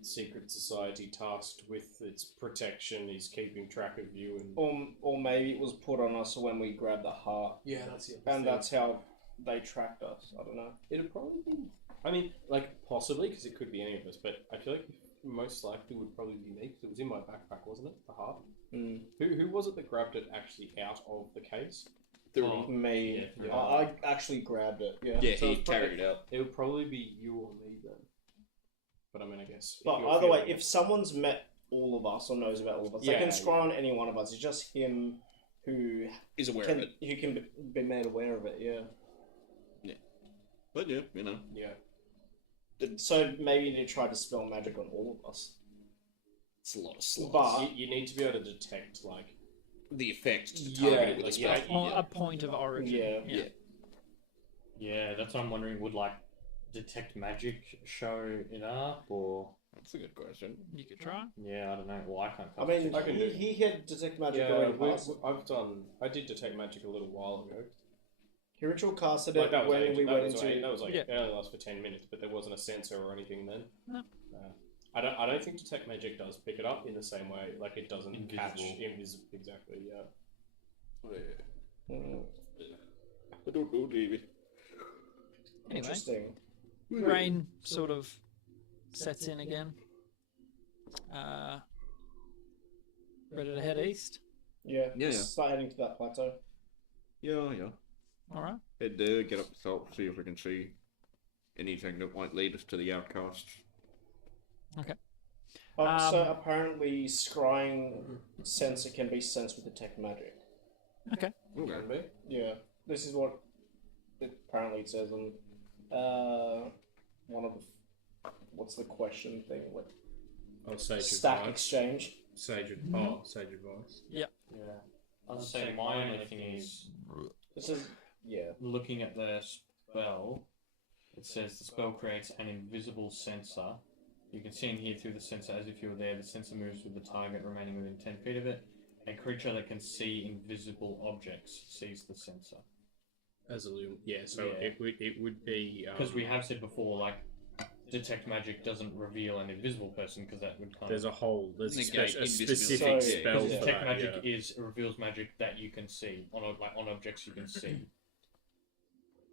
secret society tasked with its protection is keeping track of you and. Or maybe it was put on us when we grabbed the heart, Yeah, that's it. and that's how they tracked us. I don't know. It'd probably be. I mean, like possibly because it could be any of us, but I feel like most likely would probably be me because it was in my backpack, wasn't it? The heart. Mm. Who was it that grabbed it actually out of the case? Me. yeah. I actually grabbed it. Yeah. Yeah, So he it's probably- carried it out. It would probably be you or me then. But I mean, I guess. if But you're either way, feeling if someone's met all of us or knows about all of us, Yeah, they can scry on any one of us. It's just him who Is aware can of it. be made aware of it. Yeah. But yeah, you know. yeah. So maybe they try to spell magic on all of us. It's a lot of slots. But You need to be able to detect like. The effect to Yeah, target it with a like, spell. yeah, On a point of origin. Yeah. Yeah, that's what I'm wondering. Would like detect magic show it up, or That's a good question. You could try. yeah, I don't know. Well, I can't. I mean, I can do it. he had detect magic Yeah, already passed. I did detect magic a little while ago. He ritual casted Like, it that was when age- we that went was into. That was like Yeah. it only lasts for 10 minutes, but there wasn't a sensor or anything then. No. I don't think detect magic does pick it up in the same way. Like it doesn't catch Invisible. exactly. Yeah. Mm, I don't know, David. Anyway, Interesting. rain sort of sets in again. Ready to head east? Yeah. Yeah, yeah. Start heading to that plateau. Yeah, yeah. All right. Head there, get up the top, see if we can see anything that might lead us to the outcasts. So apparently, scrying sensor can be sensed with detect magic. Okay. Okay. Yeah, this is what apparently it says on one of the what's the question thing? What Oh, sage stack advice. exchange? Sage advice. Yeah. I was saying my only thing is This is yeah. looking at the spell. It says the spell creates an invisible sensor. You can see in here through the sensor as if you were there. The sensor moves with the target remaining within 10 feet of it. A creature that can see invisible objects sees the sensor. As a yeah. So Yeah. it would be Because we have said before, like, detect magic doesn't reveal an invisible person because that would kind there's of. a whole there's a, Negate a specific invisibility. spell Because for detect that. magic Yeah. is reveals magic that you can see on objects you can see.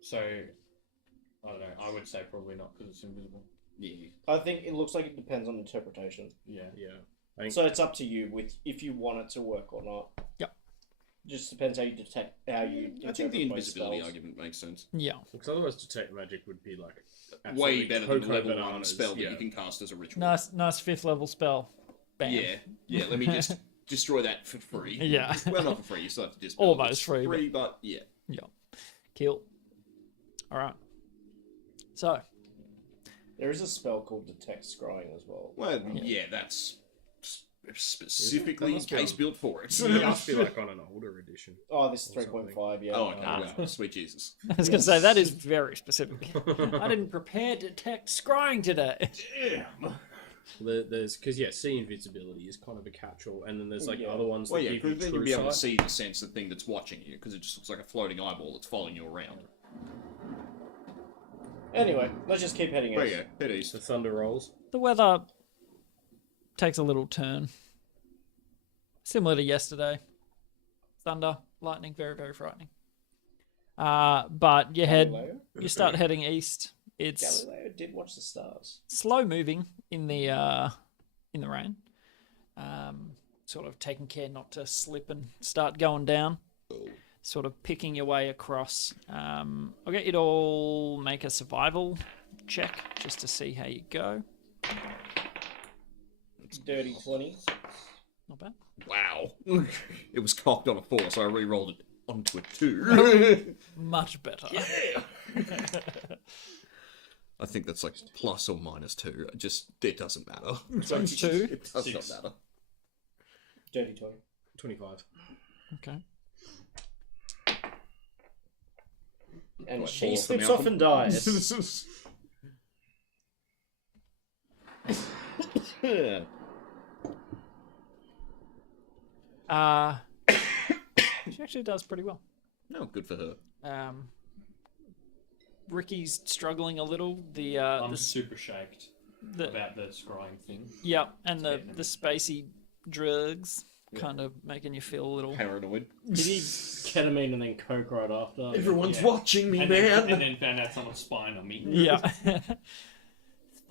So I don't know. I would say probably not because it's invisible. Yeah. I think it looks like it depends on interpretation. Yeah. Yeah. I think So it's up to you with if you want it to work or not. Yep. Just depends how you detect how you. I think the interpret my invisibility spells. argument makes sense. Yeah. because otherwise detect magic would be like Way absolutely better than the cocoa level 1 bananas, spell that yeah. you can cast as a ritual. Nice 5th level spell. Bam. Yeah, let me just destroy that for free. Yeah. Well, not for free, you still have to dispel it. Almost It's free, but- free, but yeah. Kill. All right. So There is a spell called detect scrying as well. Well, yeah, that's specifically That must be case on- built for it. It must be like on an older edition. Oh, this is Or 3.5. Yeah. Oh, okay, wow, sweet Jesus. I was going to say that is very specific. I didn't prepare to detect scrying today. There's because see invisibility is kind of a catch-all, and then there's like Yeah. other ones Well, that yeah, give you because then true you'll be able to sight. see the sense, the thing that's watching you, because it just looks like a floating eyeball that's following you around. Anyway, let's just keep heading There east. you go, head east. The thunder rolls. The weather takes a little turn. Similar to yesterday. Thunder, lightning, very, very frightening. But you start heading east. It's Galileo did watch the stars. slow moving in the rain. Sort of taking care not to slip and start going down. Sort of picking your way across. I'll get you to all make a survival check just to see how you go. It's dirty 20. Not bad. Wow. It was cocked on a 4, so I re-rolled it onto a 2. Much better. I think that's like plus or minus 2. It doesn't matter. Times 2. It does Six. not matter. Dirty 20. 25. Okay. And Right, she fall off the slips off mountain. and dies. Yeah. She actually does pretty well. No, good for her. Ricky's struggling a little. I'm super shaked. about the scrying thing. yeah, and the spacey drugs kind of making you feel a little. Paranoid. Did he ketamine and then coke right after? Everyone's Yeah. watching me, And man. then found out someone's spying on me. Yeah.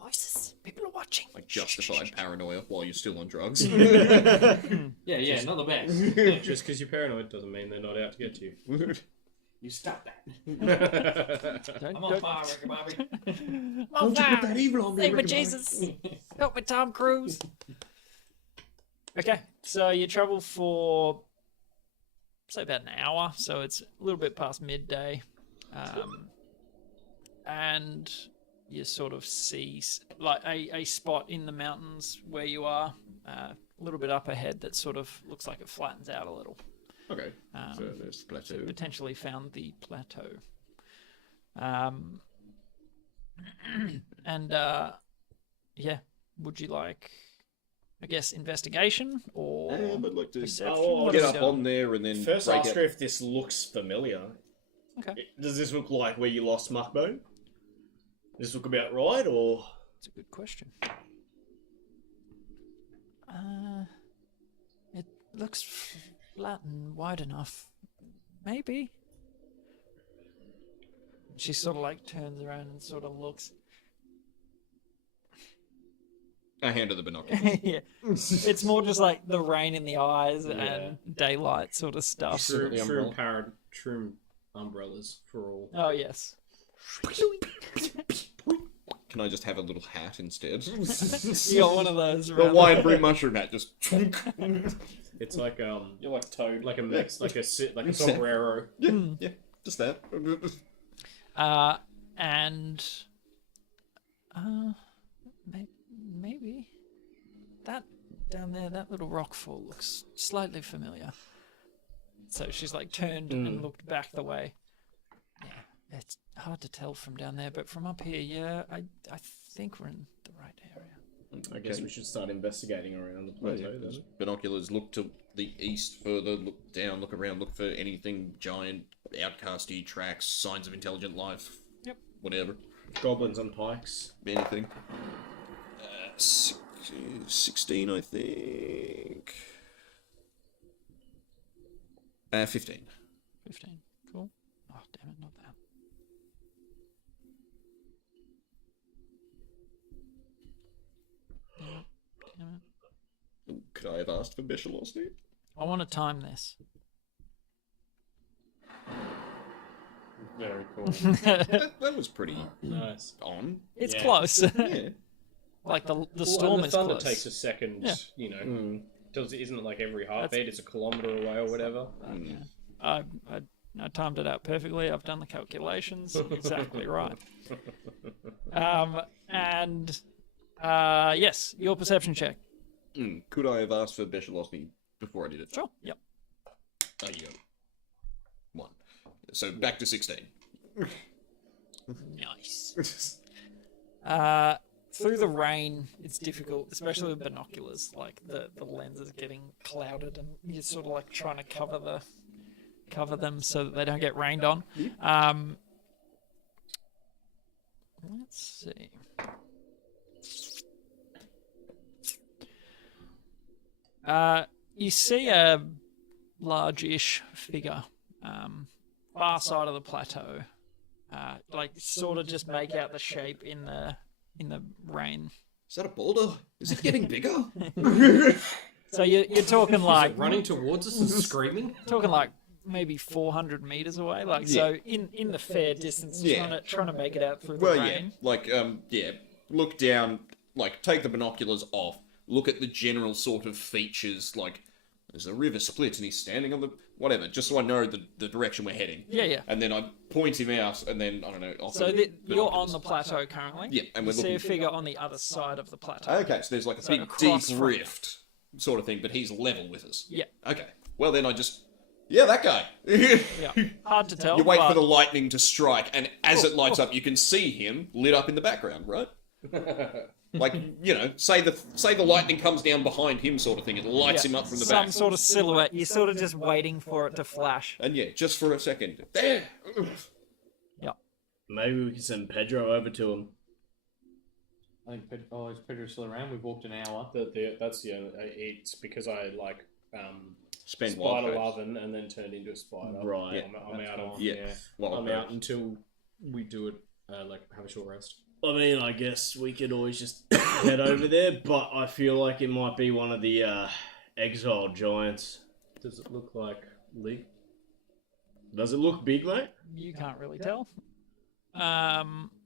Voices. People are watching. Like justified paranoia while you're still on drugs. Yeah, not the best. Just because you're paranoid doesn't mean they're not out to get to you. You stop that. Don't, I'm on fire, Ricky Bobby. on Don't you put fire. that evil on me, Save me, Ricky Jesus. Help me, Tom Cruise. Okay, so you travel for, say, about an hour, so it's a little bit past midday. And you sort of see like a spot in the mountains where you are, a little bit up ahead that sort of looks like it flattens out a little. Okay. So there's the plateau. So potentially found the plateau. And yeah, would you like, I guess, investigation or I'd like to perception? Oh, What get are up we doing? on there and then First, break ask out. her if this looks familiar. Okay, Does this look like where you lost Muckbone? Does this look about right, or that's a good question. It looks flat and wide enough. Maybe. She sort of like turns around and sort of looks. I hand her the binoculars. Yeah, it's more just like the rain in the eyes and daylight sort of stuff. True, the true, umbrella. true umbrellas for all. Oh yes. Can I just have a little hat instead? You got one of those. The around wine brew mushroom hat, just. It's like you're like Toad? like a mix, like a sombrero. Yeah, just that. And maybe that down there, that little rock fall looks slightly familiar. So she's like turned and looked back the way. Yeah, it's hard to tell from down there, but from up here, yeah, I think we're in the right area. I guess we should start investigating around the plateau. then. Binoculars, look to the east further, look down, look around, look for anything giant, outcasty tracks, signs of intelligent life. Yep. Whatever. Goblins on pikes. Anything. 16, I think. 15. 15. Cool. Oh, damn it, not that. Damn it. Could I have asked for Bechelosny? I want to time this. Very cool. That was pretty Nice. on. It's Yeah. close. Yeah. Like the Well, storm and the is thunder close. takes a second, Yeah. you know. Isn't it like every heartbeat? It's a kilometer away or whatever. I timed it out perfectly. I've done the calculations. Exactly right. And yes, your perception check. Could I have asked for Bechelosny before I did it? Sure. Yep. There you go. 1. So back to 16. Nice. Through the rain, it's difficult, especially with binoculars. Like the lens is getting clouded, and you're sort of like trying to cover them so that they don't get rained on. Let's see. You see a large-ish figure, far side of the plateau. Like sort of just make out the shape in the rain. Is that a boulder? Is it getting bigger? So you're talking like Running towards us and screaming. Maybe 400 meters away. Like so in the fair distance, Yeah. trying to make it out through the Well, yeah. rain. Like, look down, like, take the binoculars off, look at the general sort of features, like, there's a river split and he's standing on the, whatever, just so I know the direction we're heading. Yeah. And then I point him out, and then, I don't know, off So the you're on binoculars. the plateau currently. Yeah, and You we're see a looking... figure on the other side of the plateau. Okay, so there's like a So big, across deep from- rift sort of thing, but he's level with us. Yeah. Okay. Well, then I just... Yeah, that guy. Yeah. Hard to tell. You wait but for the lightning to strike, and as it lights up, you can see him lit up in the background, right? Like, you know, say the lightning comes down behind him, sort of thing. It lights him up from the some back. sort of silhouette. You're sort of just waiting for it to flash. And yeah, just for a second. There. Yeah. Maybe we can send Pedro over to him. I think is Pedro still around? We've walked an hour. That's it's because I like Spend spider wild larvae and then turned into a spider. Right. I'm out of Yeah. Wild I'm out grapes. until we do it. Like have a short rest. I mean, I guess we could always just head over there, but I feel like it might be one of the exiled giants. Does it look like Lee? Does it look big, mate? You can't really tell.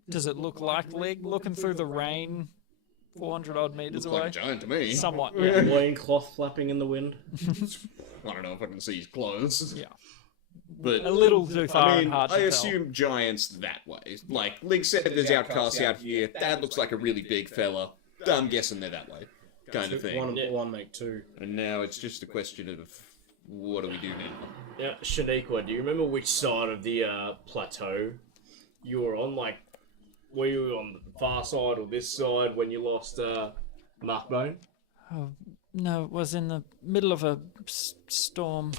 Does it look like Leg looking through the rain 400 odd meters Looks away? like a giant to me. Somewhat, yeah. Loincloth flapping in the wind. I don't know if I can see his clothes. Yeah. But A little too far I mean, and hard to I tell. assume giants that way. Like, Lig said there's outcasts out here. That looks like a really big fella. I'm guessing they're that way. Kind of thing. One make two. And now it's just a question of what do we do now? Yeah, Shaniqua, do you remember which side of the plateau you were on? Like, were you on the far side or this side when you lost Markbone? Oh, no, it was in the middle of a storm,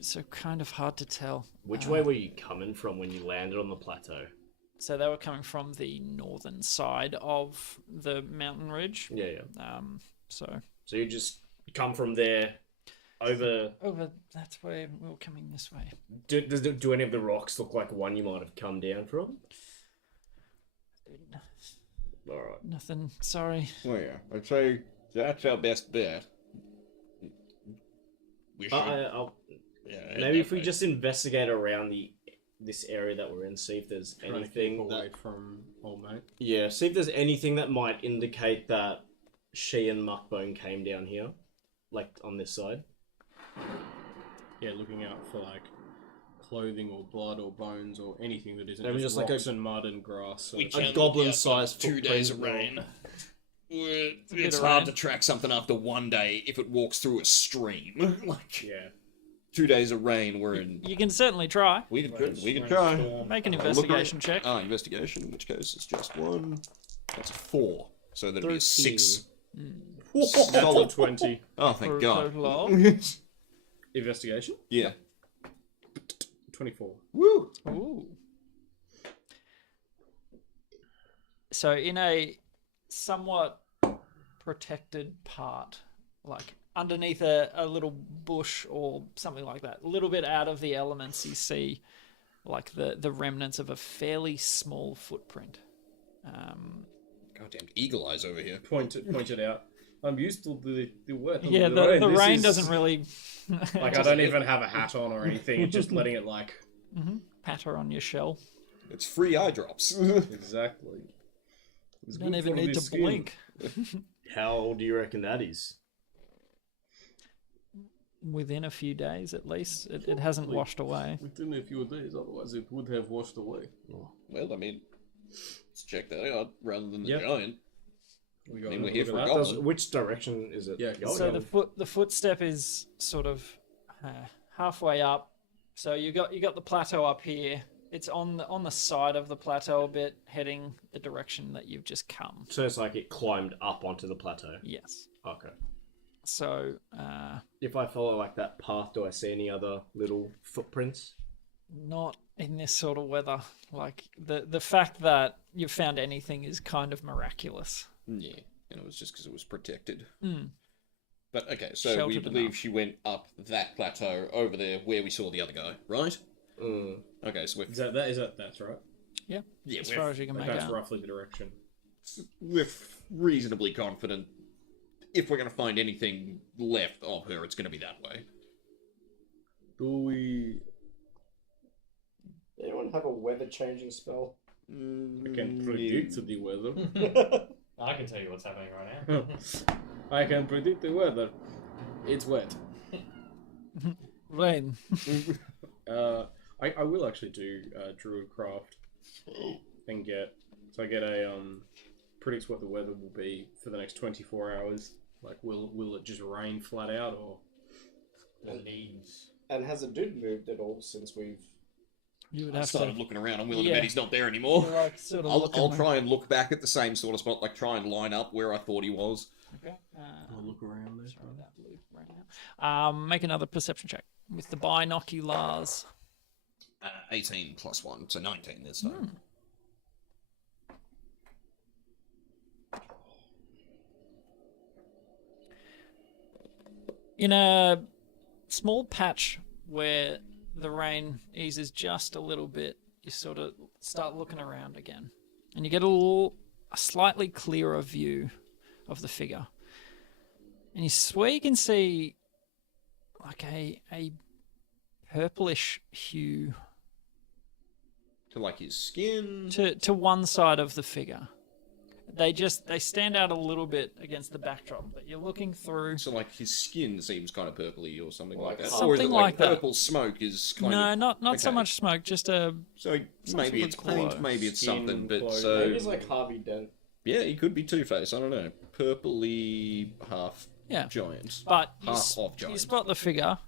so kind of hard to tell. Which way were you coming from when you landed on the plateau? So they were coming from the northern side of the mountain ridge. Yeah. So So you just come from there over. that's where we were coming this way. Do any of the rocks look like one you might have come down from? All right. Nothing. Sorry. Well, yeah, I'd say that's our best bet. We should. I'll, maybe if we just investigate around this area that we're in, see if there's anything away from old mate. Yeah, see if there's anything that might indicate that she and Muckbone came down here, like on this side. Yeah, looking out for like clothing or blood or bones or anything that isn't Maybe just just like rocks and mud and grass. A goblin-sized 2 days of footprint. rain. It's of hard rain. to track something after 1 day if it walks through a stream. Like Yeah. 2 days of rain, we're in. You can certainly try. We could try. Make an Look investigation around- check. Investigation. In which case it's just 1. That's a 4. So that'd be a 6. Solid 20. Oh, For a thank God. total of- Investigation? Yeah. 24. Woo. Ooh. So in a somewhat protected part, like underneath a little bush or something like that, a little bit out of the elements, you see like the remnants of a fairly small footprint. Goddamn eagle eyes over here. Point it out. I'm used to the weather. Yeah, the This rain is- doesn't really Like, I don't even have a hat on or anything. It's just letting it, like... patter on your shell. It's free eye drops. Exactly. It's You don't good even for need the to skin. blink. How old do you reckon that is? Within a few days, at least, it hasn't washed away. Within a few days, otherwise it would have washed away. Well, I mean, let's check that out rather than the Yep. giant. We I mean, we're here look for a at that. goblin. Which direction is it? Yeah, going? So the footstep is sort of halfway up. So you got the plateau up here. It's on the side of the plateau a bit, heading the direction that you've just come. So it's like it climbed up onto the plateau. Yes. Okay. So If I follow like that path, do I see any other little footprints? not in this sort of weather. Like the fact that you've found anything is kind of miraculous. Yeah, and it was just because it was protected. Mm. But okay, so we Sheltered believe enough. she went up that plateau over there where we saw the other guy, right? Mm. Okay, so Is that's right? Yeah. yeah, As far as you can Like, make that's out. roughly the direction. we're reasonably confident if we're going to find anything left of her, it's going to be that way. Do we... Anyone have a weather changing spell? I can predict the weather. I can tell you what's happening right now. I can predict the weather. It's wet. Rain. I will actually do Druidcraft and get a predicts what the weather will be for the next 24 hours. Like, will it just rain flat out, or The needs. And has the dude moved at all since we've... You would I have started to. looking around. I'm willing to Yeah. bet he's not there anymore. Like, sort of I'll looking try and look back at the same sort of spot, like try and line up where I thought he was. Okay. I'll look around there? Throw that loop right now. Make another perception check with the binoculars. 18 plus 1, so 19 this time. In a small patch where the rain eases just a little bit, you sort of start looking around again, and you get a slightly clearer view of the figure. And you swear you can see like a purplish hue To like his skin. to one side of the figure. They stand out a little bit against the backdrop that you're looking through. So like his skin seems kind of purpley or something like that. Something or is it like that. purple smoke is kind No, of... not so okay. much smoke, just a So maybe sort it's of paint, glow. maybe it's Skin something, but glow. so... Maybe it's like Harvey Dent. Yeah, he could be Two-Face, I don't know. Purpley half giant. But Half off you giant. spot the figure,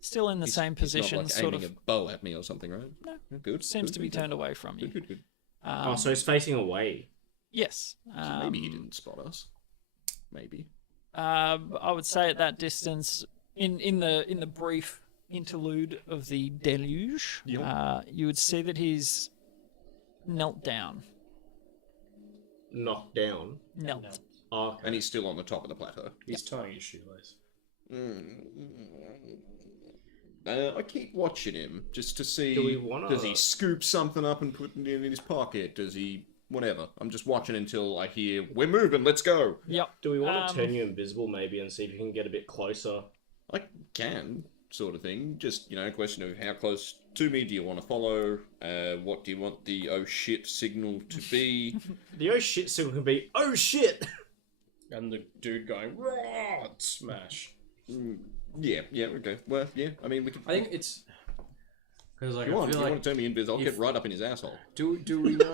still in the same position, He's not, like, sort aiming of a bow at me or something, right? No. Good. seems good, to be good, turned away from you. Good. Oh, so he's facing away. Yes. Maybe he didn't spot us. Maybe. I would say at that distance, in the brief interlude of the deluge, you would see that he's knelt down. Knocked down. Knelt. Oh, okay. And he's still on the top of the plateau. He's tying his shoelace. I keep watching him just to see. Do we wanna- Does he scoop something up and put it in his pocket? Does he? Whatever. I'm just watching until I hear we're moving. Let's go. Yep. Do we want to turn you invisible maybe and see if you can get a bit closer? I can, sort of thing. Just question of how close to me do you want to follow? What do you want the oh shit signal to be? The oh shit signal can be oh shit, and the dude going raw smash. Yeah. Okay. Well, yeah. I mean, we can. I think it's because like Go on, I if feel you like want to turn me invisible, I'll if- get right up in his asshole. do we know?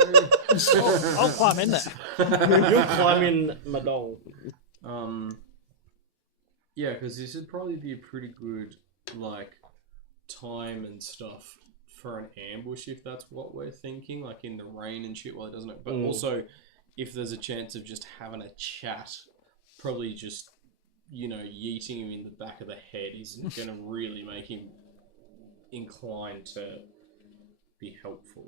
I'll climb in there. You're climbing Madong. Yeah, because this would probably be a pretty good like time and stuff for an ambush if that's what we're thinking, like in the rain and shit while it doesn't. But also, if there's a chance of just having a chat, probably just yeeting him in the back of the head isn't going to really make him inclined to be helpful.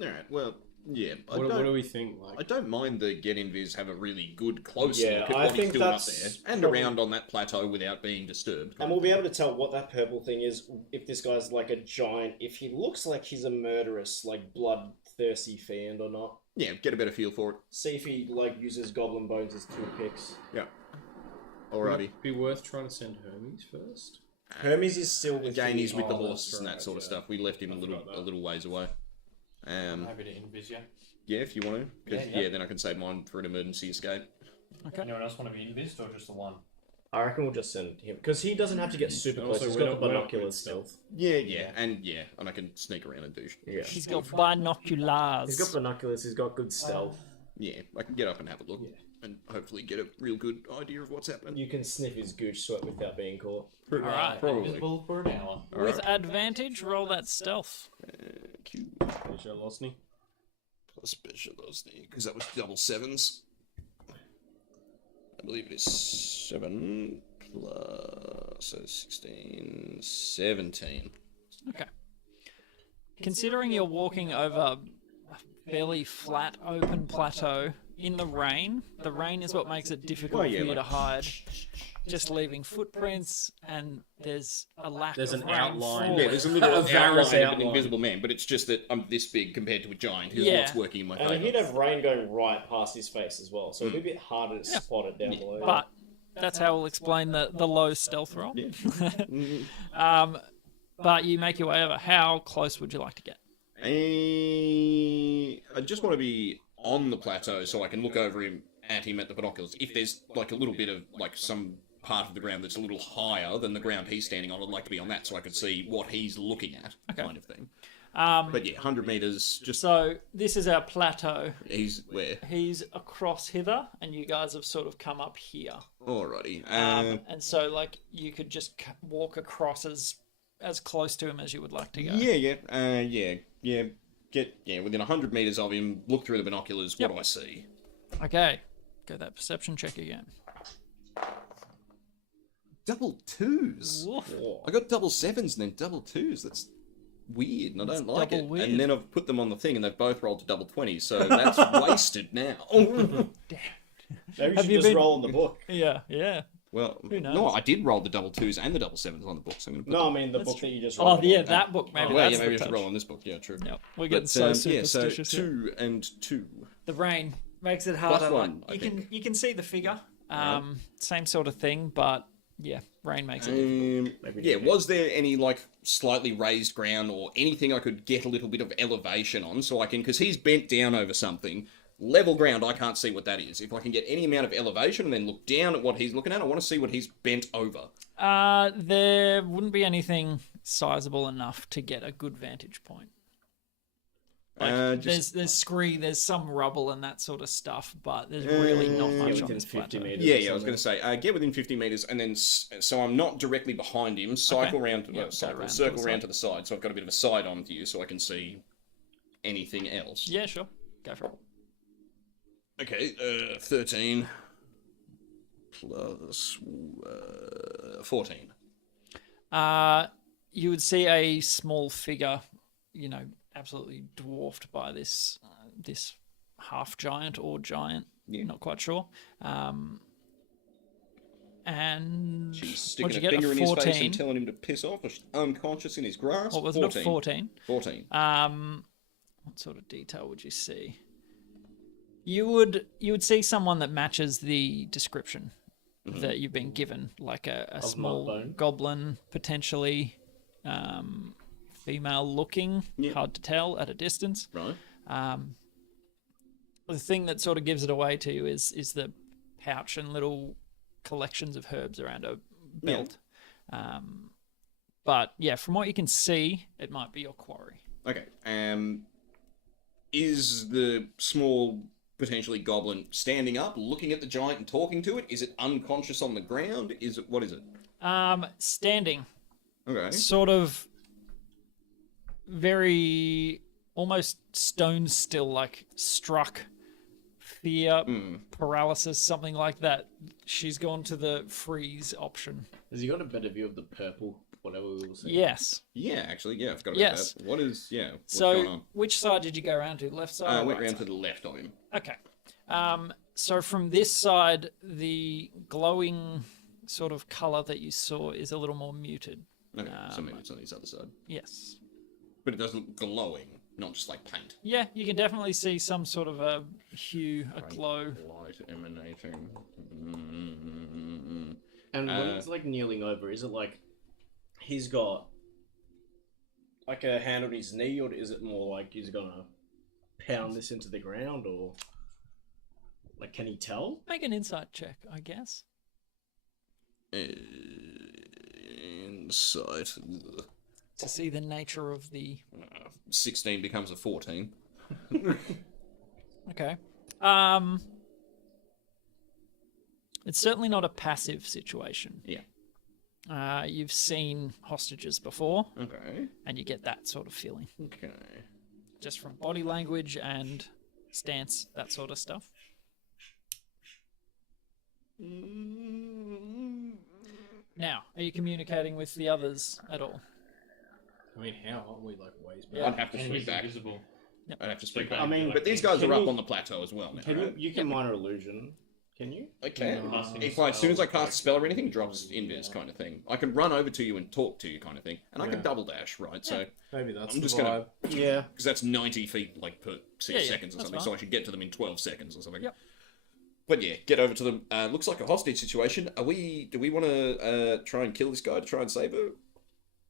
All right. Well, yeah. What do we think? I Like, don't mind the get invis have a really good close Yeah, look at I what he's think doing up that's there and probably- around on that plateau without being disturbed. And we'll be able to tell what that purple thing is if this guy's like a giant, if he looks like he's a murderous, like bloodthirsty fiend or not. Yeah, get a better feel for it. See if he like uses goblin bones as toothpicks. Yeah. would Alrighty. it be worth trying to send Hermes first? Hermes is still with Again, he's with the that's horses and that right, sort of yeah. stuff. We left him I a forgot that. little ways away. Happy to invis you. Yeah, if you want to, because Yeah, yeah. then I can save mine for an emergency escape. Okay. Anyone else want to be invised or just the one? I reckon we'll just send him because he doesn't have to get super And close. also, He's we're got not- the we're not binoculars good stealth. Yeah, and I can sneak around and do. Yeah, He's got binoculars. he's got binoculars. He's got good stealth. Yeah, I can get up and have a look, and hopefully get a real good idea of what's happening. You can sniff his gooch sweat without being caught. Alright. Probably. Invisible for an hour. With advantage, roll that stealth. Q Special Losny. plus speciality, because that was double sevens. I believe it is 7 plus so 16, 17. Okay. Considering you're walking over a fairly flat, open plateau in the rain is what makes it difficult Oh, yeah, for you to like- hide. Just leaving footprints, and there's a lack There's of an rain outline. falling. Yeah, there's a little A Varus outline of an outline. invisible man, but it's just that I'm this big compared to a giant. Who's Yeah. what's working in my And favour. he'd have rain going right past his face as well, so it'd be a bit harder to spot it down below. But that's how we'll explain the low stealth roll. But you make your way over. How close would you like to get? I just want to be on the plateau so I can look over him at him at the binoculars. If there's like a little bit of like some part of the ground that's a little higher than the ground he's standing on, I'd like to be on that so I could see what he's looking at, kind of thing. But yeah, 100 meters. Just So this is our plateau. he's where? He's across hither, and you guys have sort of come up here. Alrighty. And so, like, you could just walk across as close to him as you would like to go. Get within 100 meters of him. Look through the binoculars. Yep. What do I see? Okay. Go that perception check again. Double twos. Woof. I got double sevens and then double twos. That's weird, and I don't like double it. weird. And then I've put them on the thing, and they've both rolled to double 20s, so that's wasted now. Maybe you Have should you just been- roll in the book. Yeah, yeah. Well, Who knows? no, I did roll the double twos and the double sevens on the book. So I'm gonna put No, I them- mean the That's book true. that you just Oh, rolled. yeah, that book. Maybe well, that's yeah, maybe the I should touch. roll on this book. Yeah, true. Yep. We're getting But, so yeah, superstitious. so here. 2 and 2. The rain makes it harder. Plus one, I you think. can see the figure. Right. Same sort of thing, but yeah, rain makes it difficult. Maybe Yeah, not. was there any like slightly raised ground or anything I could get a little bit of elevation on so I can, because he's bent down over something. Level ground, I can't see what that is. If I can get any amount of elevation and then look down at what he's looking at, I want to see what he's bent over. There wouldn't be anything sizable enough to get a good vantage point. Like, there's scree, there's some rubble and that sort of stuff, but there's really not much on within this 50 plateau. meters. Yeah, I was going to say, get within 50 meters, and then so I'm not directly behind him. Cycle Okay. round to Yeah, the go cycle, round to circle the round side. to the side, so I've got a bit of a side on view, so I can see anything else. Yeah, sure. Go for it. Okay, 13 plus 14. You would see a small figure, absolutely dwarfed by this half giant or giant. Yeah. Not quite sure. And She's what'd sticking you a get? finger A in his face 14. and telling him to piss off, or she's unconscious in his grasp. What was it? A 14. 14. What sort of detail would you see? You would see someone that matches the description that you've been given, like a small Mudbone. goblin, potentially female looking, Yeah. hard to tell at a distance. Right. The thing that sort of gives it away to you is the pouch and little collections of herbs around a belt. But yeah, from what you can see, it might be your quarry. Okay. Is the small, potentially goblin standing up, looking at the giant and talking to it? Is it unconscious on the ground? What is it? Standing, Okay. sort of very almost stone still, like struck, fear, paralysis, something like that. She's gone to the freeze option. Has he got a better view of the purple, whatever we were saying? Yes. Yeah, actually, yeah, I forgot about Yes. that. What's going So, on? which side did you go around to? Left side? I or went right round side? to the left of him. Okay. So from this side, the glowing sort of color that you saw is a little more muted. Okay, so maybe it's on his other side. Yes. But it does look glowing, not just like paint. Yeah, you can definitely see some sort of a hue, a glow. Light emanating. And when he's like kneeling over, is it like he's got like a hand on his knee, or is it more like he's gonna pound this into the ground, or like can he tell? Make an insight check, I guess. Insight. To see the nature of the... 16 becomes a 14. Okay. It's certainly not a passive situation. Yeah. You've seen hostages before, Okay. and you get that sort of feeling. Okay. Just from body language and stance, that sort of stuff. Now, are you communicating with the others at all? I mean, how aren't we like ways back? Yeah. I'd have to And speak he's back. invisible. I'd have to speak Okay. back. I mean, but these guys can are up you- on the plateau as well now, Can right? you can minor illusion? Can you? Okay. Casting If as soon as I cast a spells, spell or anything, it drops invis kind of thing. I can run over to you and talk to you kind of thing. And I can Yeah. double dash, right? So, Maybe that's I'm the just vibe. gonna- Yeah. because that's 90 feet like per 6 Yeah, yeah, seconds or that's something, fine. so I should get to them in 12 seconds or something. Yep. But yeah, get over to them. Looks like a hostage situation. Do we want to try and kill this guy to try and save her?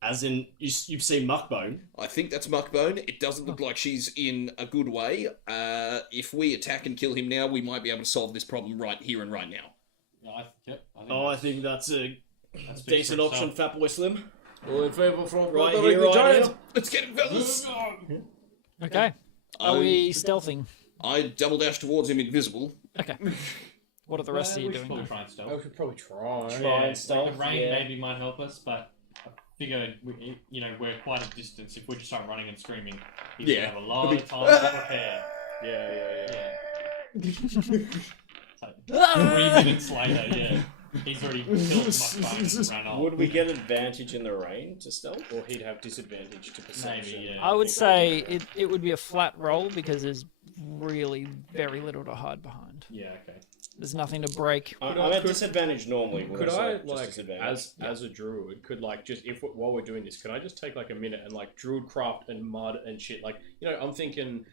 As in, you've seen Muckbone. I think that's Muckbone. It doesn't look like she's in a good way. If we attack and kill him now, we might be able to solve this problem right here and right now. Yeah, I think that's a that's decent option, Fatboy Slim. All in favour from Right Brother here, the right Giant? here. Let's get him, fellas! Okay. Are we stealthing? I double dash towards him invisible. Okay. What are the rest of you we should doing? probably try and I stealth. should probably try. Try and stealth, The rain yeah. maybe might help us, but I figure we're quite a distance. If we just start running and screaming, he's Yeah. gonna have a lot of time to prepare. Yeah. It's like 3 minutes later, yeah, he's already killed Muckbone and ran off. Would we get advantage in the rain to stealth? Or he'd have disadvantage to perception. Maybe, yeah. I would say it would be a flat roll because there's really very little to hide behind. Yeah, okay. There's nothing to break. I'm at disadvantage normally. when Could it's, I just like disadvantage. as a druid could like just if while we're doing this, could I just take like a minute and like druid craft and mud and shit? Like I'm thinking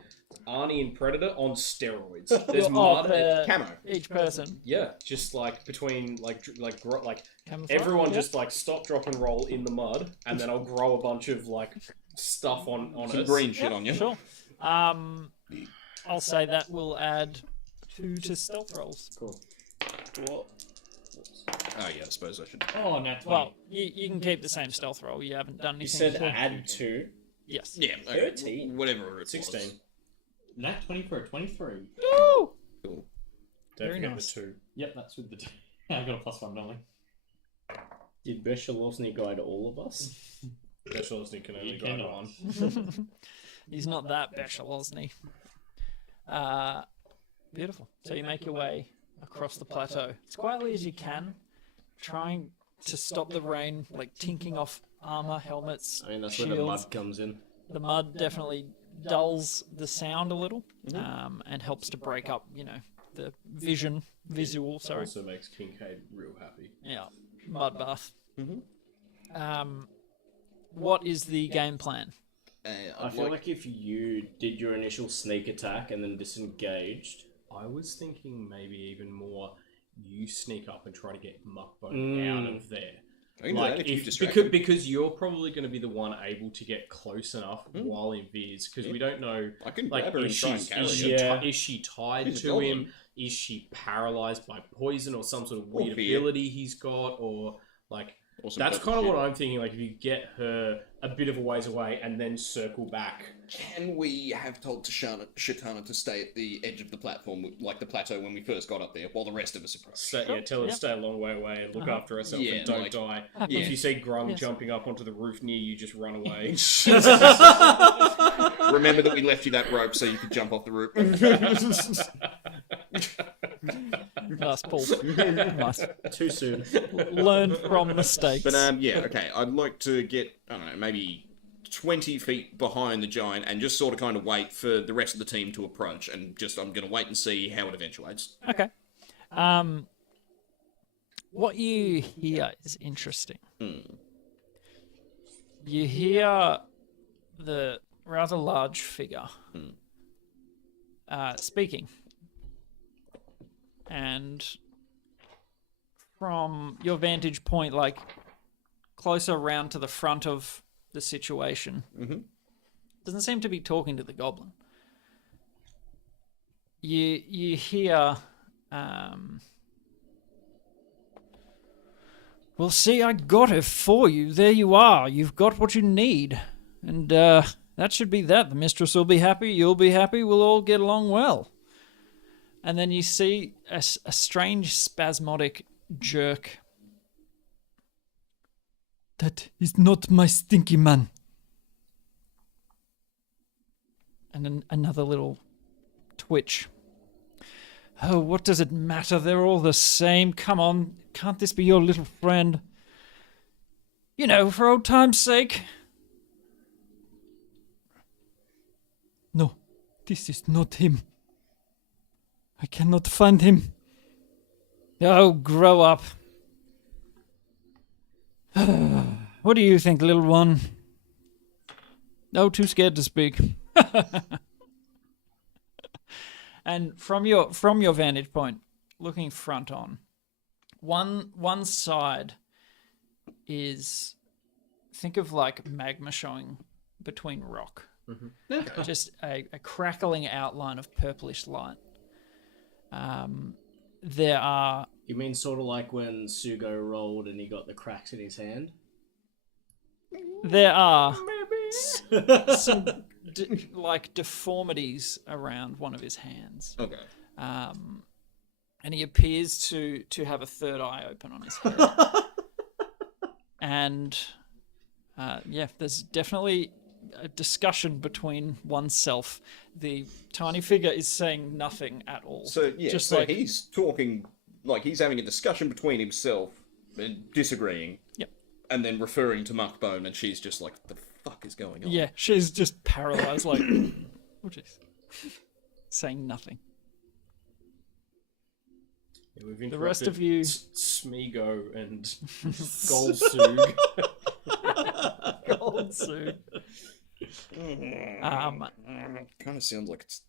Arnie and Predator on steroids. There's mud. Camo. Each person. Yeah, just like between like Camouflage, everyone yeah. just like stop, drop, and roll in the mud, and then I'll grow a bunch of like stuff on Some it. green shit on you. Sure. I'll say that will add 2 to stealth rolls. Cool. What? Oh yeah, I suppose I should. Oh, nat 20. Well, you can keep the same stealth roll. You haven't done You anything. said add 2. Yes. Yeah, 13? whatever it 16. was. Nat 20 for a 23. Woo! Cool. Don't Very forget nice. the 2. Yep, that's with the 2. I got a +1, don't I? Did Beshalosny guide all of us? Specialist can only You guide cannot. one. He's not that special, isn't he? Beautiful. So you make your way across the plateau as quietly as you can, trying to stop the rain, like tinking off armor, helmets, I mean, that's shields. where the mud comes in. The mud definitely dulls the sound a little, and helps to break up, the visual. Sorry. Also makes Kincaid real happy. Yeah, mud bath. What is the game plan? I feel like if you did your initial sneak attack and then disengaged, I was thinking maybe even more you sneak up and try to get Muckbone out of there. I can do that Like if you've if, distracted. because you're probably going to be the one able to get close enough while in Viz because we don't know. I can Like grab her and is try she, and carry is, her. she Yeah. is she tied She's a to him? goblin. Is she paralyzed by poison or some sort of weird fear. ability he's got, or like Or some that's purple kind of shit. what I'm thinking. Like if you get her a bit of a ways away and then circle back. Can we have told Shatana to stay at the edge of the platform, like the plateau when we first got up there, while the rest of us approach? So, yeah, tell her yeah. to stay a long way away and look after herself Yeah, and don't like- die. Yeah. If you see Grung Yes. jumping up onto the roof near you, just run away. Remember that we left you that rope so you could jump off the roof. Nice, Paul. Nice. too soon. Learn from mistakes. But yeah, okay. I'd like to get, I don't know, maybe 20 feet behind the giant and just sort of kind of wait for the rest of the team to approach, and just I'm going to wait and see how it eventuates. Okay. What you hear is interesting. You hear the rather large figure speaking. And from your vantage point, like closer around to the front of the situation, doesn't seem to be talking to the goblin. You hear, well, see, I got it for you. There you are. You've got what you need. And that should be that. The mistress will be happy. You'll be happy. We'll all get along well. And then you see a strange spasmodic jerk. That is not my stinky man. And then another little twitch. Oh, what does it matter? They're all the same. Come on, can't this be your little friend? For old time's sake. No, this is not him. I cannot find him. Oh, grow up. What do you think, little one? No, too scared to speak. And from your vantage point, looking front on, one side is, think of like magma showing between rock. Just a crackling outline of purplish light. There are You mean sort of like when Sugo rolled and he got the cracks in his hand? some deformities around one of his hands, Okay. and he appears to have a third eye open on his head. And there's definitely a discussion between oneself. The tiny figure is saying nothing at all. So, yeah, just so like he's talking, like he's having a discussion between himself and disagreeing. Yep. And then referring to Muckbone, and she's just like, the fuck is going on? yeah, she's just paralyzed, like oh jeez, saying nothing. Yeah, we've The rest of you- Smigo and Goldsug. Gold suit. Kind of sounds like it's.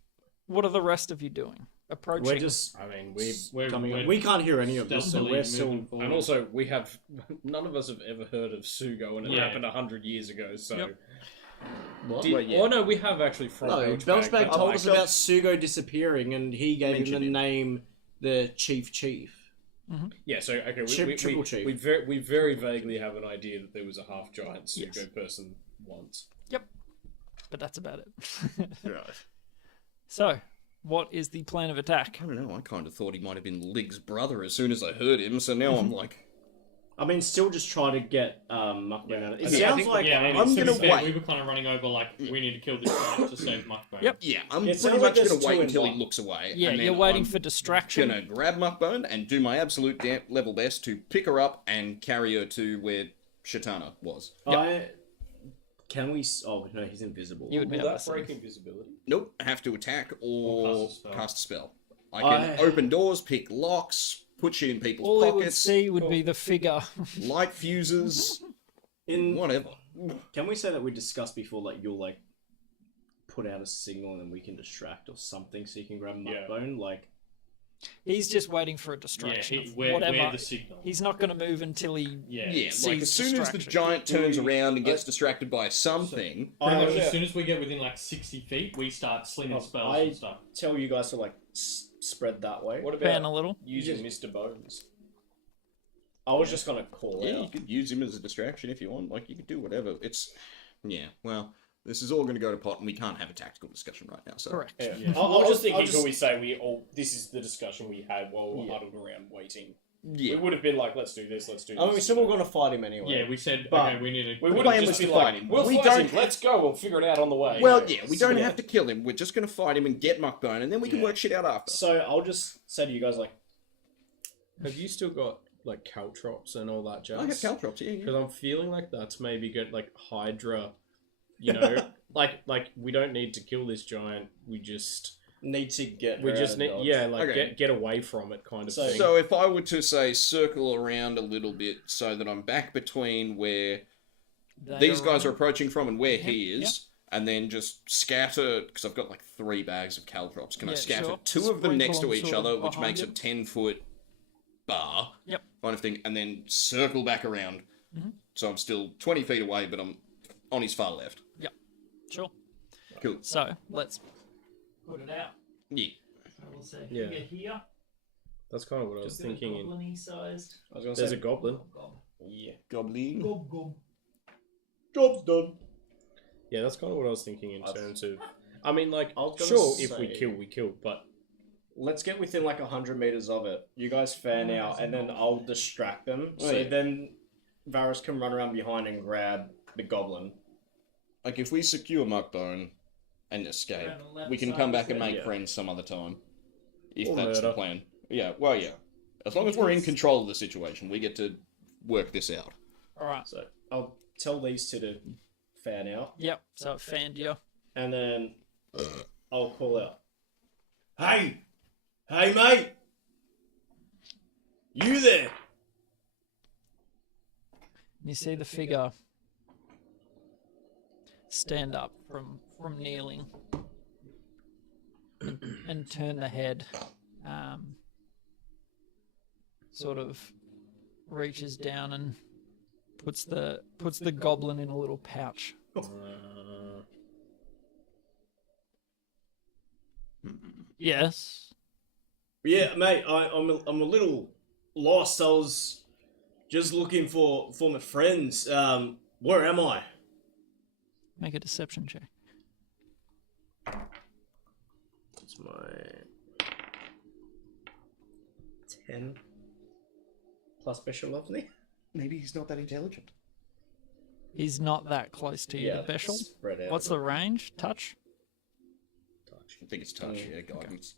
What are the rest of you doing? Approaching. We're just I mean, we're coming. we're We can't hear any of this, so stealthily we're still. moving forward. and also we have none of us have ever heard of Sugo, and it Yeah. happened 100 years ago. So. Yep. What? Well, yeah. Oh no, we have actually from No, Belchbag, Belchbag but, told like, us about Sugo disappearing, and he gave him the Mentioned it. name the Chief. Yeah, so okay, Triple Chief. we very vaguely have an idea that there was a half giant Sugo Yes. person once. But that's about it. Right. So, what is the plan of attack? I don't know. I kind of thought he might have been Lig's brother as soon as I heard him. So now I'm like, I mean, still just try to get Muckman out. It I think- sounds like Yeah, I mean, I'm to be gonna fair, wait. We were kind of running over like we need to kill this guy to save Muckbone. Yep. yeah, I'm It pretty sounds like much there's gonna wait two in until he one. looks away. Yeah, and then you're waiting I'm for distraction. Gonna grab Muckbone and do my absolute level best to pick her up and carry her to where Shatana was. Can we? Oh no, he's invisible. You would be Will able that to see. break invisibility? Nope, have to attack or Or cast a spell. I can open doors, pick locks, put shit in people's All it would pockets, see would be the figure. light fuses, In whatever. Can we say that we discussed before? Like you'll like put out a signal and then we can distract or something, so you can grab Yeah. Muckbone. Like He's just waiting for a Yeah, distraction. we're Whatever. the signal. He's not going to move until he. Yeah. Yeah, like sees as soon as the distraction. giant turns around and gets distracted by something, Pretty much I as soon as we get within like 60 feet, we start slinging spells I- and stuff. tell you guys to like spread that way. What Pan a about little. using Mr. Bones? I was just gonna call yeah, you out. could use him as a distraction if you want. Like you could do whatever. It's well, this is all going to go to pot, and we can't have a tactical discussion right now. So Correct. Yeah. Yeah. I was just thinking, I'll just- can we say we all? This is the discussion we had while we were Yeah. huddled around waiting. yeah, We would have been like, let's do this, let's do this. I mean, we still were gonna fight him anyway. Yeah, we said, But okay, we need to. We The would plan have was just to been fight like, him. we'll We fight don't- him, let's go, we'll figure it out on the way. well, yeah, we don't Yeah. have to kill him. We're just going to fight him and get Muckbone, and then we can Yeah. work shit out after. So I'll just say to you guys like, Have you still got like caltrops and all that jazz? I have caltrops. Yeah, Because I'm feeling like that's maybe good, like Hydra. You know, like we don't need to kill this giant. We just need to get. we her just out need of yeah, like Okay. get away from it kind of So- thing. So if I were to say circle around a little bit so that I'm back between where these guys are approaching from and where he Yep, is, and then just scatter, because I've got like 3 bags of caltrops. Can I Yeah, scatter sure. 2 of them next to Sprinkle each them sort other, of which behind makes a him. 10-foot bar Yep. kind of thing, and then circle back around. Mhm. So I'm still 20 feet away, but I'm on his far left. Sure. Cool. So let's put it out. Yeah. We'll say Yeah. figure here. That's kind of what I was Just a bit thinking. goblin-y sized. I was gonna There's say a goblin. yeah. Goblin. Gob gob. Job's done. Yeah, that's kind of what I was thinking in I've- terms of. I mean, like, I was gonna sure, if we say- kill, we kill, but Let's get within like 100 meters of it. You guys fan out, and then I'll distract them. Oh, So yeah. then Varus can run around behind and grab the goblin. Like, if we secure Muckbone and escape, Around the left we can side come of back the and make yeah. friends some other time. If Or that's the murder. plan. Yeah, well, yeah. As long as we're in control of the situation, we get to work this out. All right. So I'll tell these two to fan out, Yep. So it fanned you. and then I'll call out, "Hey, hey, mate, you there?" You see the figure stand up from kneeling and turn the head. Sort of reaches down and puts the goblin in a little pouch. Yes. Yeah, mate, I'm a little lost. I was just looking for my friends. Where am I? Make a deception check. It's my 10 plus special lovely. Maybe he's not that intelligent. He's not that close to you, the Beshel. spread out. What's the range? Touch? I think it's touch, Mm, yeah, guidance.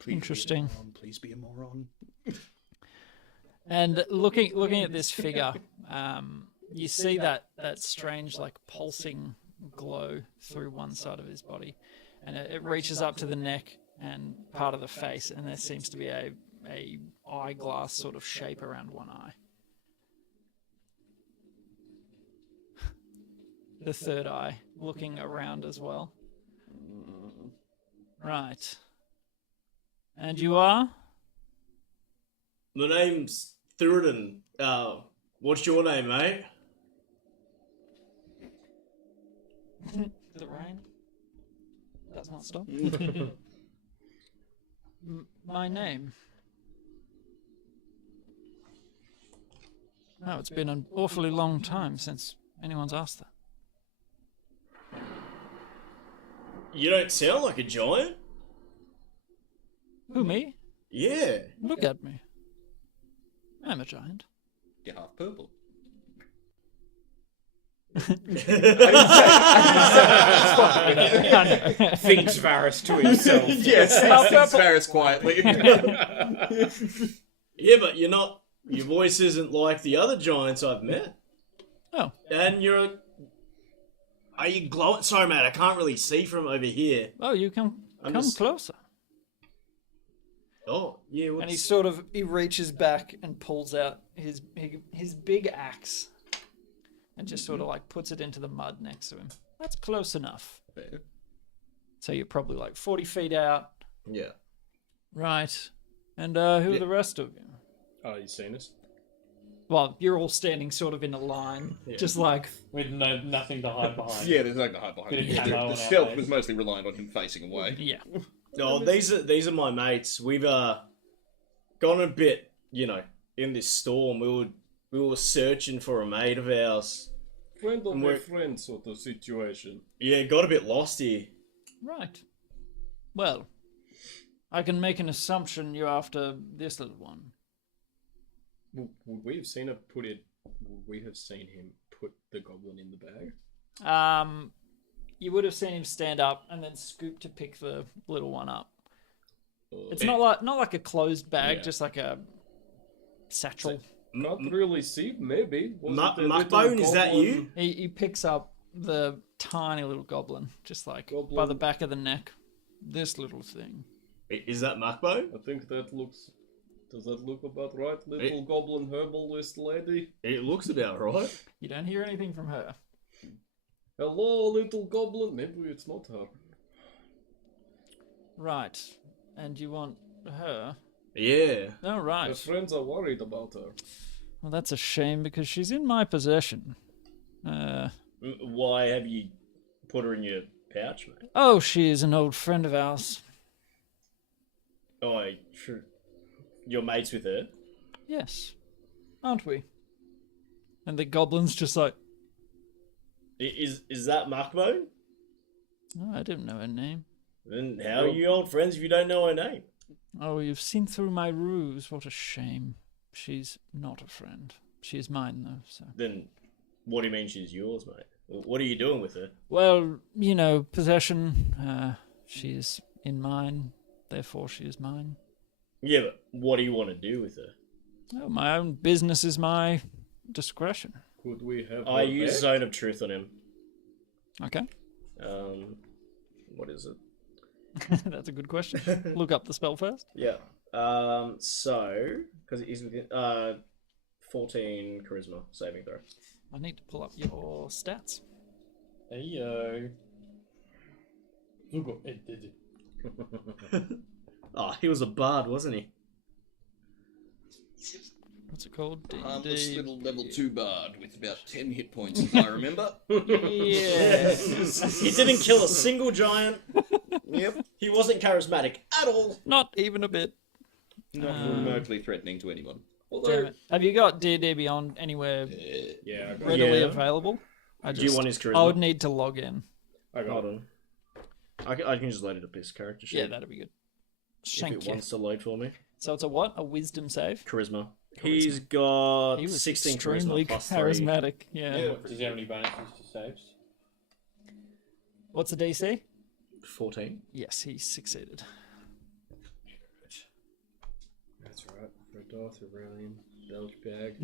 Please Interesting. Be a moron. Please be a moron. And looking at this figure, you see that strange like pulsing glow through one side of his body, and it reaches up to the neck and part of the face, and there seems to be a eyeglass sort of shape around one eye. The third eye looking around as well. Right. And you are? My name's Thuridin. What's your name, mate? Does it rain? Does not stop. My name? Oh, it's been an awfully long time since anyone's asked that. You don't sound like a giant. Who, me? Yeah. Look at me. I'm a giant. You're half purple. Thinks Varys to himself. Yes, thinks Varys quietly. Yeah, but you're not. Your voice isn't like the other giants I've met. Oh, And you're. Are you glowing? Sorry, mate. I can't really see from over here. oh, you come I'm come just- closer. Oh, yeah. And he reaches back and pulls out his big axe, and just sort of like puts it into the mud next to him. That's close enough. So you're probably like 40 feet out, Yeah. right? And who are the rest of you? Oh, you seen us? Well, you're all standing sort of in a line, just like With nothing to hide behind. Yeah, there's nothing to hide behind. Bit of him. camo on The our stealth face. was mostly reliant on him facing away. yeah. Oh, these are my mates. We've gone a bit, in this storm. We were searching for a mate of ours. Friend of And my we're- friend sort of situation. Yeah, got a bit lost here. Right. Well, I can make an assumption you're after this little one. Would we have seen him put it? Would we have seen him put the goblin in the bag? You would have seen him stand up and then scoop to pick the little one up. It's Uh, not like a closed bag, Yeah. just like a satchel. Not really. See, maybe. Was Muck- it a little Muckbone, is that goblin? you? He picks up the tiny little goblin, just like by Goblin. the back of the neck. This little thing. Is that Muckbone? I think that looks. Does that look about right? Little goblin herbalist lady. It looks about right. You don't hear anything from her. Hello, little goblin. Maybe it's not her. Right. And you want her? Yeah. Oh, Her right. friends are worried about her. Well, that's a shame because she's in my possession. Why have you put her in your pouch, mate? Oh, she is an old friend of ours. Oh, you're mates with her? Yes. Aren't we? And the goblin's just like, Is that Muckbone? oh, I didn't know her name. Then how are you old friends if you don't know her name? Oh, you've seen through my ruse. What a shame. She's not a friend. She is mine, though, so. Then what do you mean she's yours, mate? What are you doing with her? Well, possession. She is in mine, therefore she is mine. Yeah, but what do you want to do with her? Oh, my own business is my discretion. Could we have? I her use back? Zone of Truth on him. Okay. What is it? That's a good question. Look up the spell first. Yeah. So, because it is within 14 charisma saving throw. I need to pull up your stats. Heyo. Oh, he was a bard, wasn't he? What's it called? Harmless D&D. little level 2 bard with about 10 hit points, if I remember. Yes. He didn't kill a single giant. Yep. He wasn't charismatic at all. Not even a bit. Not remotely threatening to anyone. Damn it. Have you got D&D Beyond anywhere Yeah, I got, readily Yeah. available? Do you want his charisma? I would need to log in. I got Hold on. I can just load it up his character sheet. Yeah, that'd be good. if Thank it you. wants to load for me. So it's a what? A wisdom save? Charisma. He's got He was 16 extremely charisma plus 3. charismatic. Yeah. Does he have any bonuses to saves? What's the DC? 14. Yes, he succeeded. That's right. For a Darth Aurelian belch bag.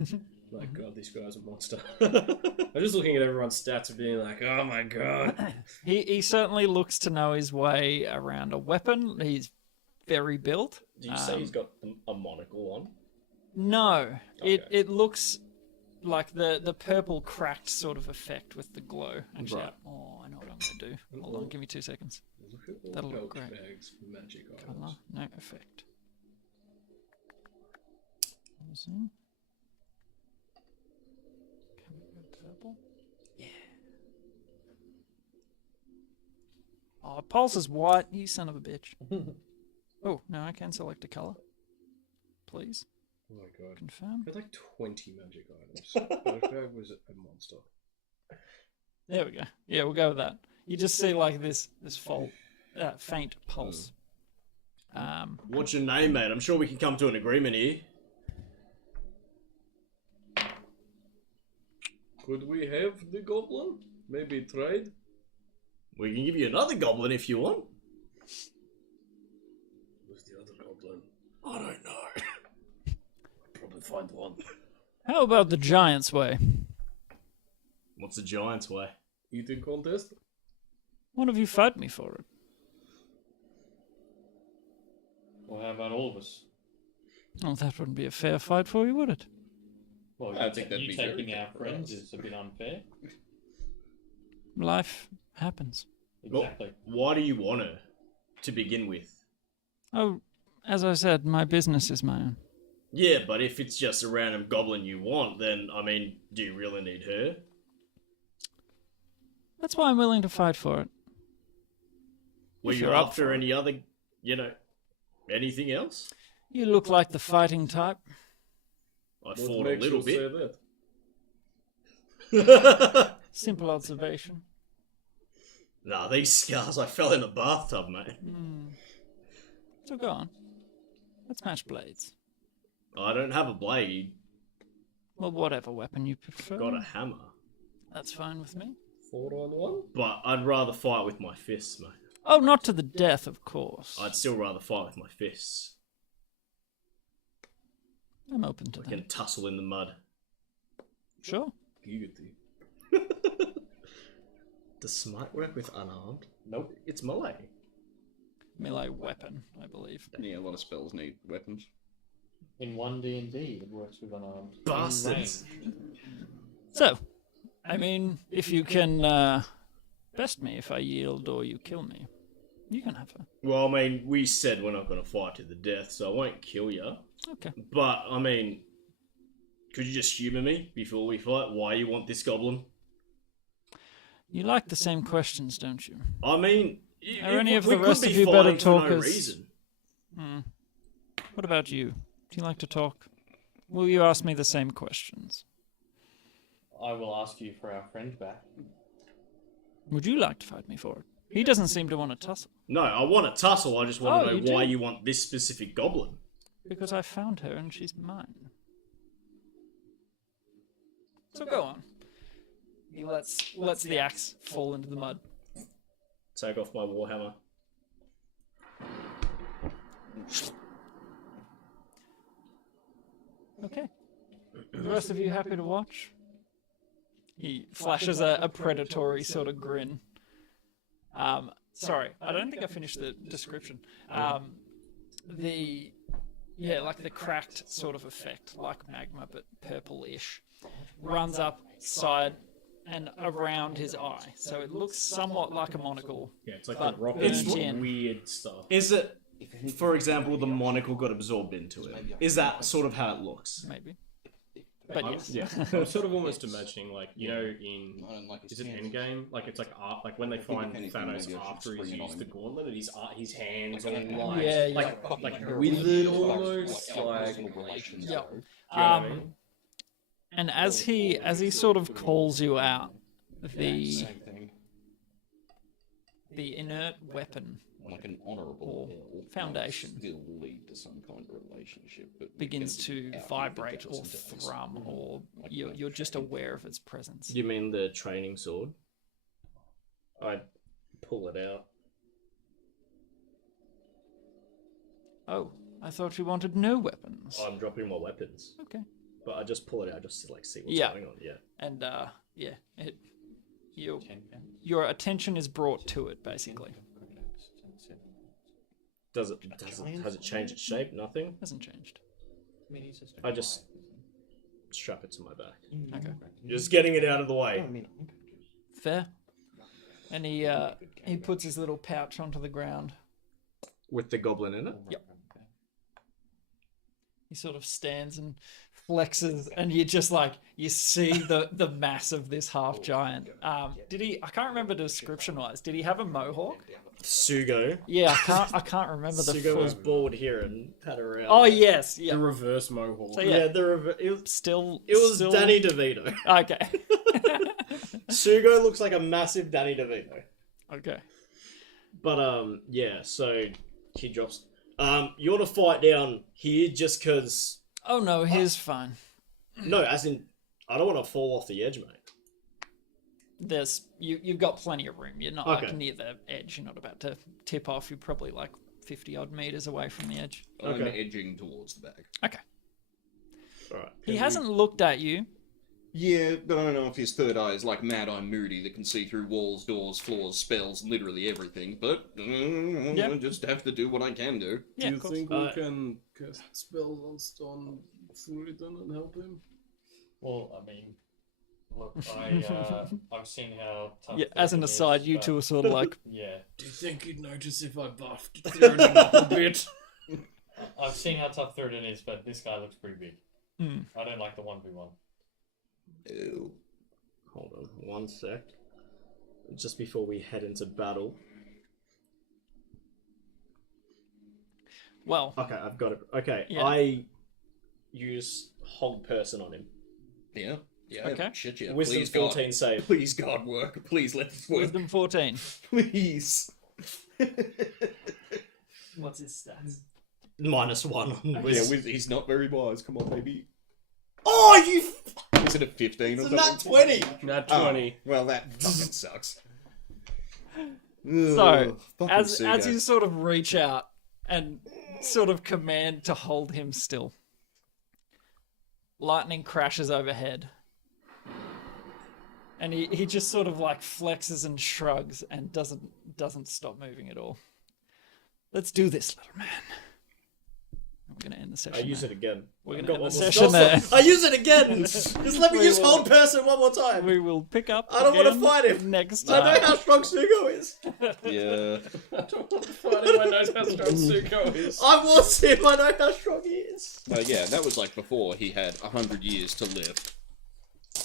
Like, God, this guy's a monster. I'm just looking at everyone's stats and being like, oh my god. He certainly looks to know his way around a weapon. He's very built. Did you say he's got a monocle on? No, Okay. it looks like the purple cracked sort of effect with the glow. Actually, Right. oh, I know what I'm going to do. Hold on, give me 2 seconds. Look at all That'll the look pouch great. bags for magic Colour, items. no effect. See? Can we go purple? Yeah. Oh, pulse is white, you son of a bitch. Oh, no, I can select a colour. Please, Oh my god. confirm. I had like 20 magic items. Pouch bag was a monster. There we go. Yeah, we'll go with that. You just see like this faint pulse. What's your name, mate? I'm sure we can come to an agreement here. Could we have the goblin? Maybe trade? We can give you another goblin if you want. Where's the other goblin? I don't know. Probably find one. How about the Giant's Way? What's the giant's way? Eating contest? One of you fight me for it. Well, how about all of us? Oh, that wouldn't be a fair fight for you, would it? Well, I think that'd you be very taking our fair for friends us. is a bit unfair. Life happens. Exactly. Why do you want her to begin with? Oh, as I said, my business is my own. Yeah, but if it's just a random goblin you want, then, I mean, do you really need her? That's why I'm willing to fight for it. Were If you you're up after for it. any other, anything else? You look like the fighting type. I What fought a makes little you bit. say that? Simple observation. Nah, these scars, I fell in the bathtub, mate. So go on. Let's match blades. I don't have a blade, Well, whatever weapon you prefer. got a hammer. That's fine with me. 4-on-1? But I'd rather fight with my fists, mate. Oh, not to the death, of course. I'd still rather fight with my fists. I'm open to I that. can tussle in the mud. Sure. Giggity. Does smite work with unarmed? Nope. It's melee. Melee weapon, I believe. Yeah, a lot of spells need weapons. In one D&D, it works with unarmed. In Bastards. range. So, I mean, if you can best me if I yield or you kill me, you can have her. Well, I mean, we said we're not going to fight to the death, so I won't kill you. Okay. But, I mean, could you just humour me before we fight? Why you want this goblin? You like the same questions, don't you? I mean, Are any of we the could rest be of you better fighting for no talkers? reason. What about you? Do you like to talk? Will you ask me the same questions? I will ask you for our friend back. Would you like to fight me for it? He doesn't seem to want to tussle. No, I want a tussle. I just want Oh, to you know why do? you want this specific goblin. Because I found her and she's mine. So go on. He lets the axe fall into the mud. Take off my warhammer. Okay. The rest of you happy to watch? He flashes a predatory sort of grin. Sorry, I don't think I finished the description. Like the cracked sort of effect, like magma but purple-ish, runs up side and around his eye, so it looks somewhat like a monocle. Yeah, it's like But the rocket it's gin. weird stuff. Is it, for example, the monocle got absorbed into it? Is that sort of how it looks? Maybe. But yes. Yeah. I'm sort of almost imagining, like, you know, in I don't like his is it hands. Endgame? Like it's like art, like when they find if anything, Thanos maybe I should after he's spring it on used the him. gauntlet and his hands all Yeah, like yeah. like withered almost, like relations. Yeah. you know what I mean? And as he sort of calls you out, the Same thing. inert weapon Like an honourable or foundation still lead to some kind of relationship, but begins to our vibrate or significance does. thrum, or you're just aware of its presence. You mean the training sword? I'd pull it out. Oh, I thought you wanted no weapons. I'm dropping my weapons. Okay. but I just pull it out just to like see what's Yeah. going on. Yeah. And your attention is brought to it basically. Has it changed its shape? Nothing. Hasn't changed. I just strap it to my back. Okay. Just getting it out of the way. Fair. And he puts his little pouch onto the ground. With the goblin in it? Yep. He sort of stands and flexes, and you just like you see the mass of this half giant. Did he? I can't remember description wise. Did he have a mohawk? Sugo. Yeah, I can't remember the Sugo full. was bald here and had around. Oh yes, yeah. The reverse mohawk. So Yeah, yeah, it was still. Danny DeVito. Okay. Sugo looks like a massive Danny DeVito. Okay. But yeah, so he drops. You want to fight down here just because? Oh no, he's fine. No, as in, I don't want to fall off the edge, mate. There's you've got plenty of room. You're not Okay. like near the edge. You're not about to tip off. You're probably like 50 odd meters away from the edge. I'm Okay. edging towards the bag. Okay. All right. He hasn't looked at you. Yeah, but I don't know if his third eye is like Mad Eye Moody that can see through walls, doors, floors, spells, literally everything. But Yeah. I just have to do what I can do. Yeah, Do you of course. think we can cast spells on Fluidon and help him? Well, I mean, look, I've seen how tough. Yeah. As an Fluidon is, aside, you but- two are sort of like, Yeah, Do you think he'd notice if I buffed Theoden up a bit? I've seen how tough Fluidon is, but this guy looks pretty big. hmm. I don't like the 1v1. Ew. Hold on, one sec. Just before we head into battle. Well, Okay, I've got it. Okay, Yeah. I use hog person on him. Yeah. Yeah. Okay. Shit, yeah. Wisdom Please, 14 God. save. Please, God, work. Please let this work. wisdom 14. Please. What's his stats? -1 on Yeah, wisdom. he's not very wise. Come on, baby. Oh, you! Is it a 15 or It's something? a nat 20! Nat Oh, 20. well, that fucking sucks. So, Ugh, fucking as Sugo. you sort of reach out and sort of command to hold him still, lightning crashes overhead. And he just sort of like flexes and shrugs and doesn't stop moving at all. Let's do this, little man. We're gonna end the I session. use there. it again. We're I've gonna got end the one more session spell there. slot. I use it again! Just let me We use will- hold person one more time. We will pick up. I don't wanna again fight him. next I time. know how strong Sugo is. Yeah. I don't want to fight him. I know how strong Suko is. I was him. I know how strong he is. Yeah, that was like before he had 100 years to live.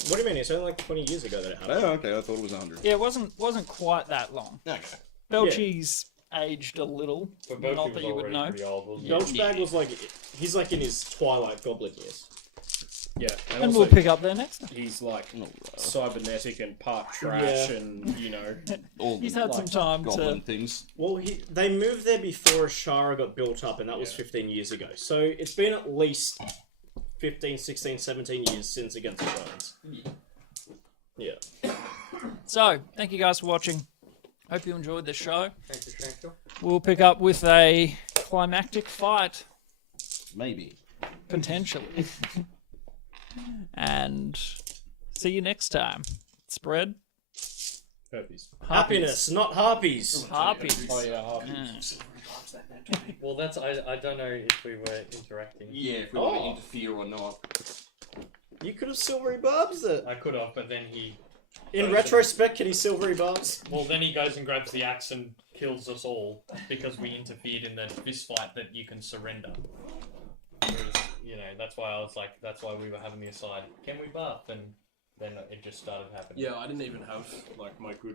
What do you mean? It's only like 20 years ago that it happened. Oh, okay. I thought it was 100. Yeah, it wasn't quite that long. Okay. Belchie's aged a little. But Boki Not was that you would already know. pretty old, wasn't he? Belchbag was like, he's like in his Twilight Goblin years. Yeah, And also, we'll pick up there next time. he's like Oh, cybernetic and part trash, Yeah. and you know, all He's the had some time goblin to. things. Well, they moved there before Ashara got built up, and that was 15 years ago. So it's been at least 15, 16, 17 years since Against the Giants. Yeah. So, thank you guys for watching. Hope you enjoyed the show. Thank you, Shanko. We'll pick up with a climactic fight, Maybe. potentially. And see you next time. Spread. herpes. Happiness, not harpies. Harpies. Oh yeah, harpies. Well, that's I don't know if we were interacting. Yeah, if we Oh. want to interfere or not. You could have silvery barbs it. I could have, but then he. In retrospect, can he silvery barbs? Well, then he goes and grabs the axe and kills us all because we interfered in the fist fight that you can surrender. Whereas, you know, that's why I was like, that's why we were having the aside. Can we buff? And then it just started happening. Yeah, I didn't even have like my good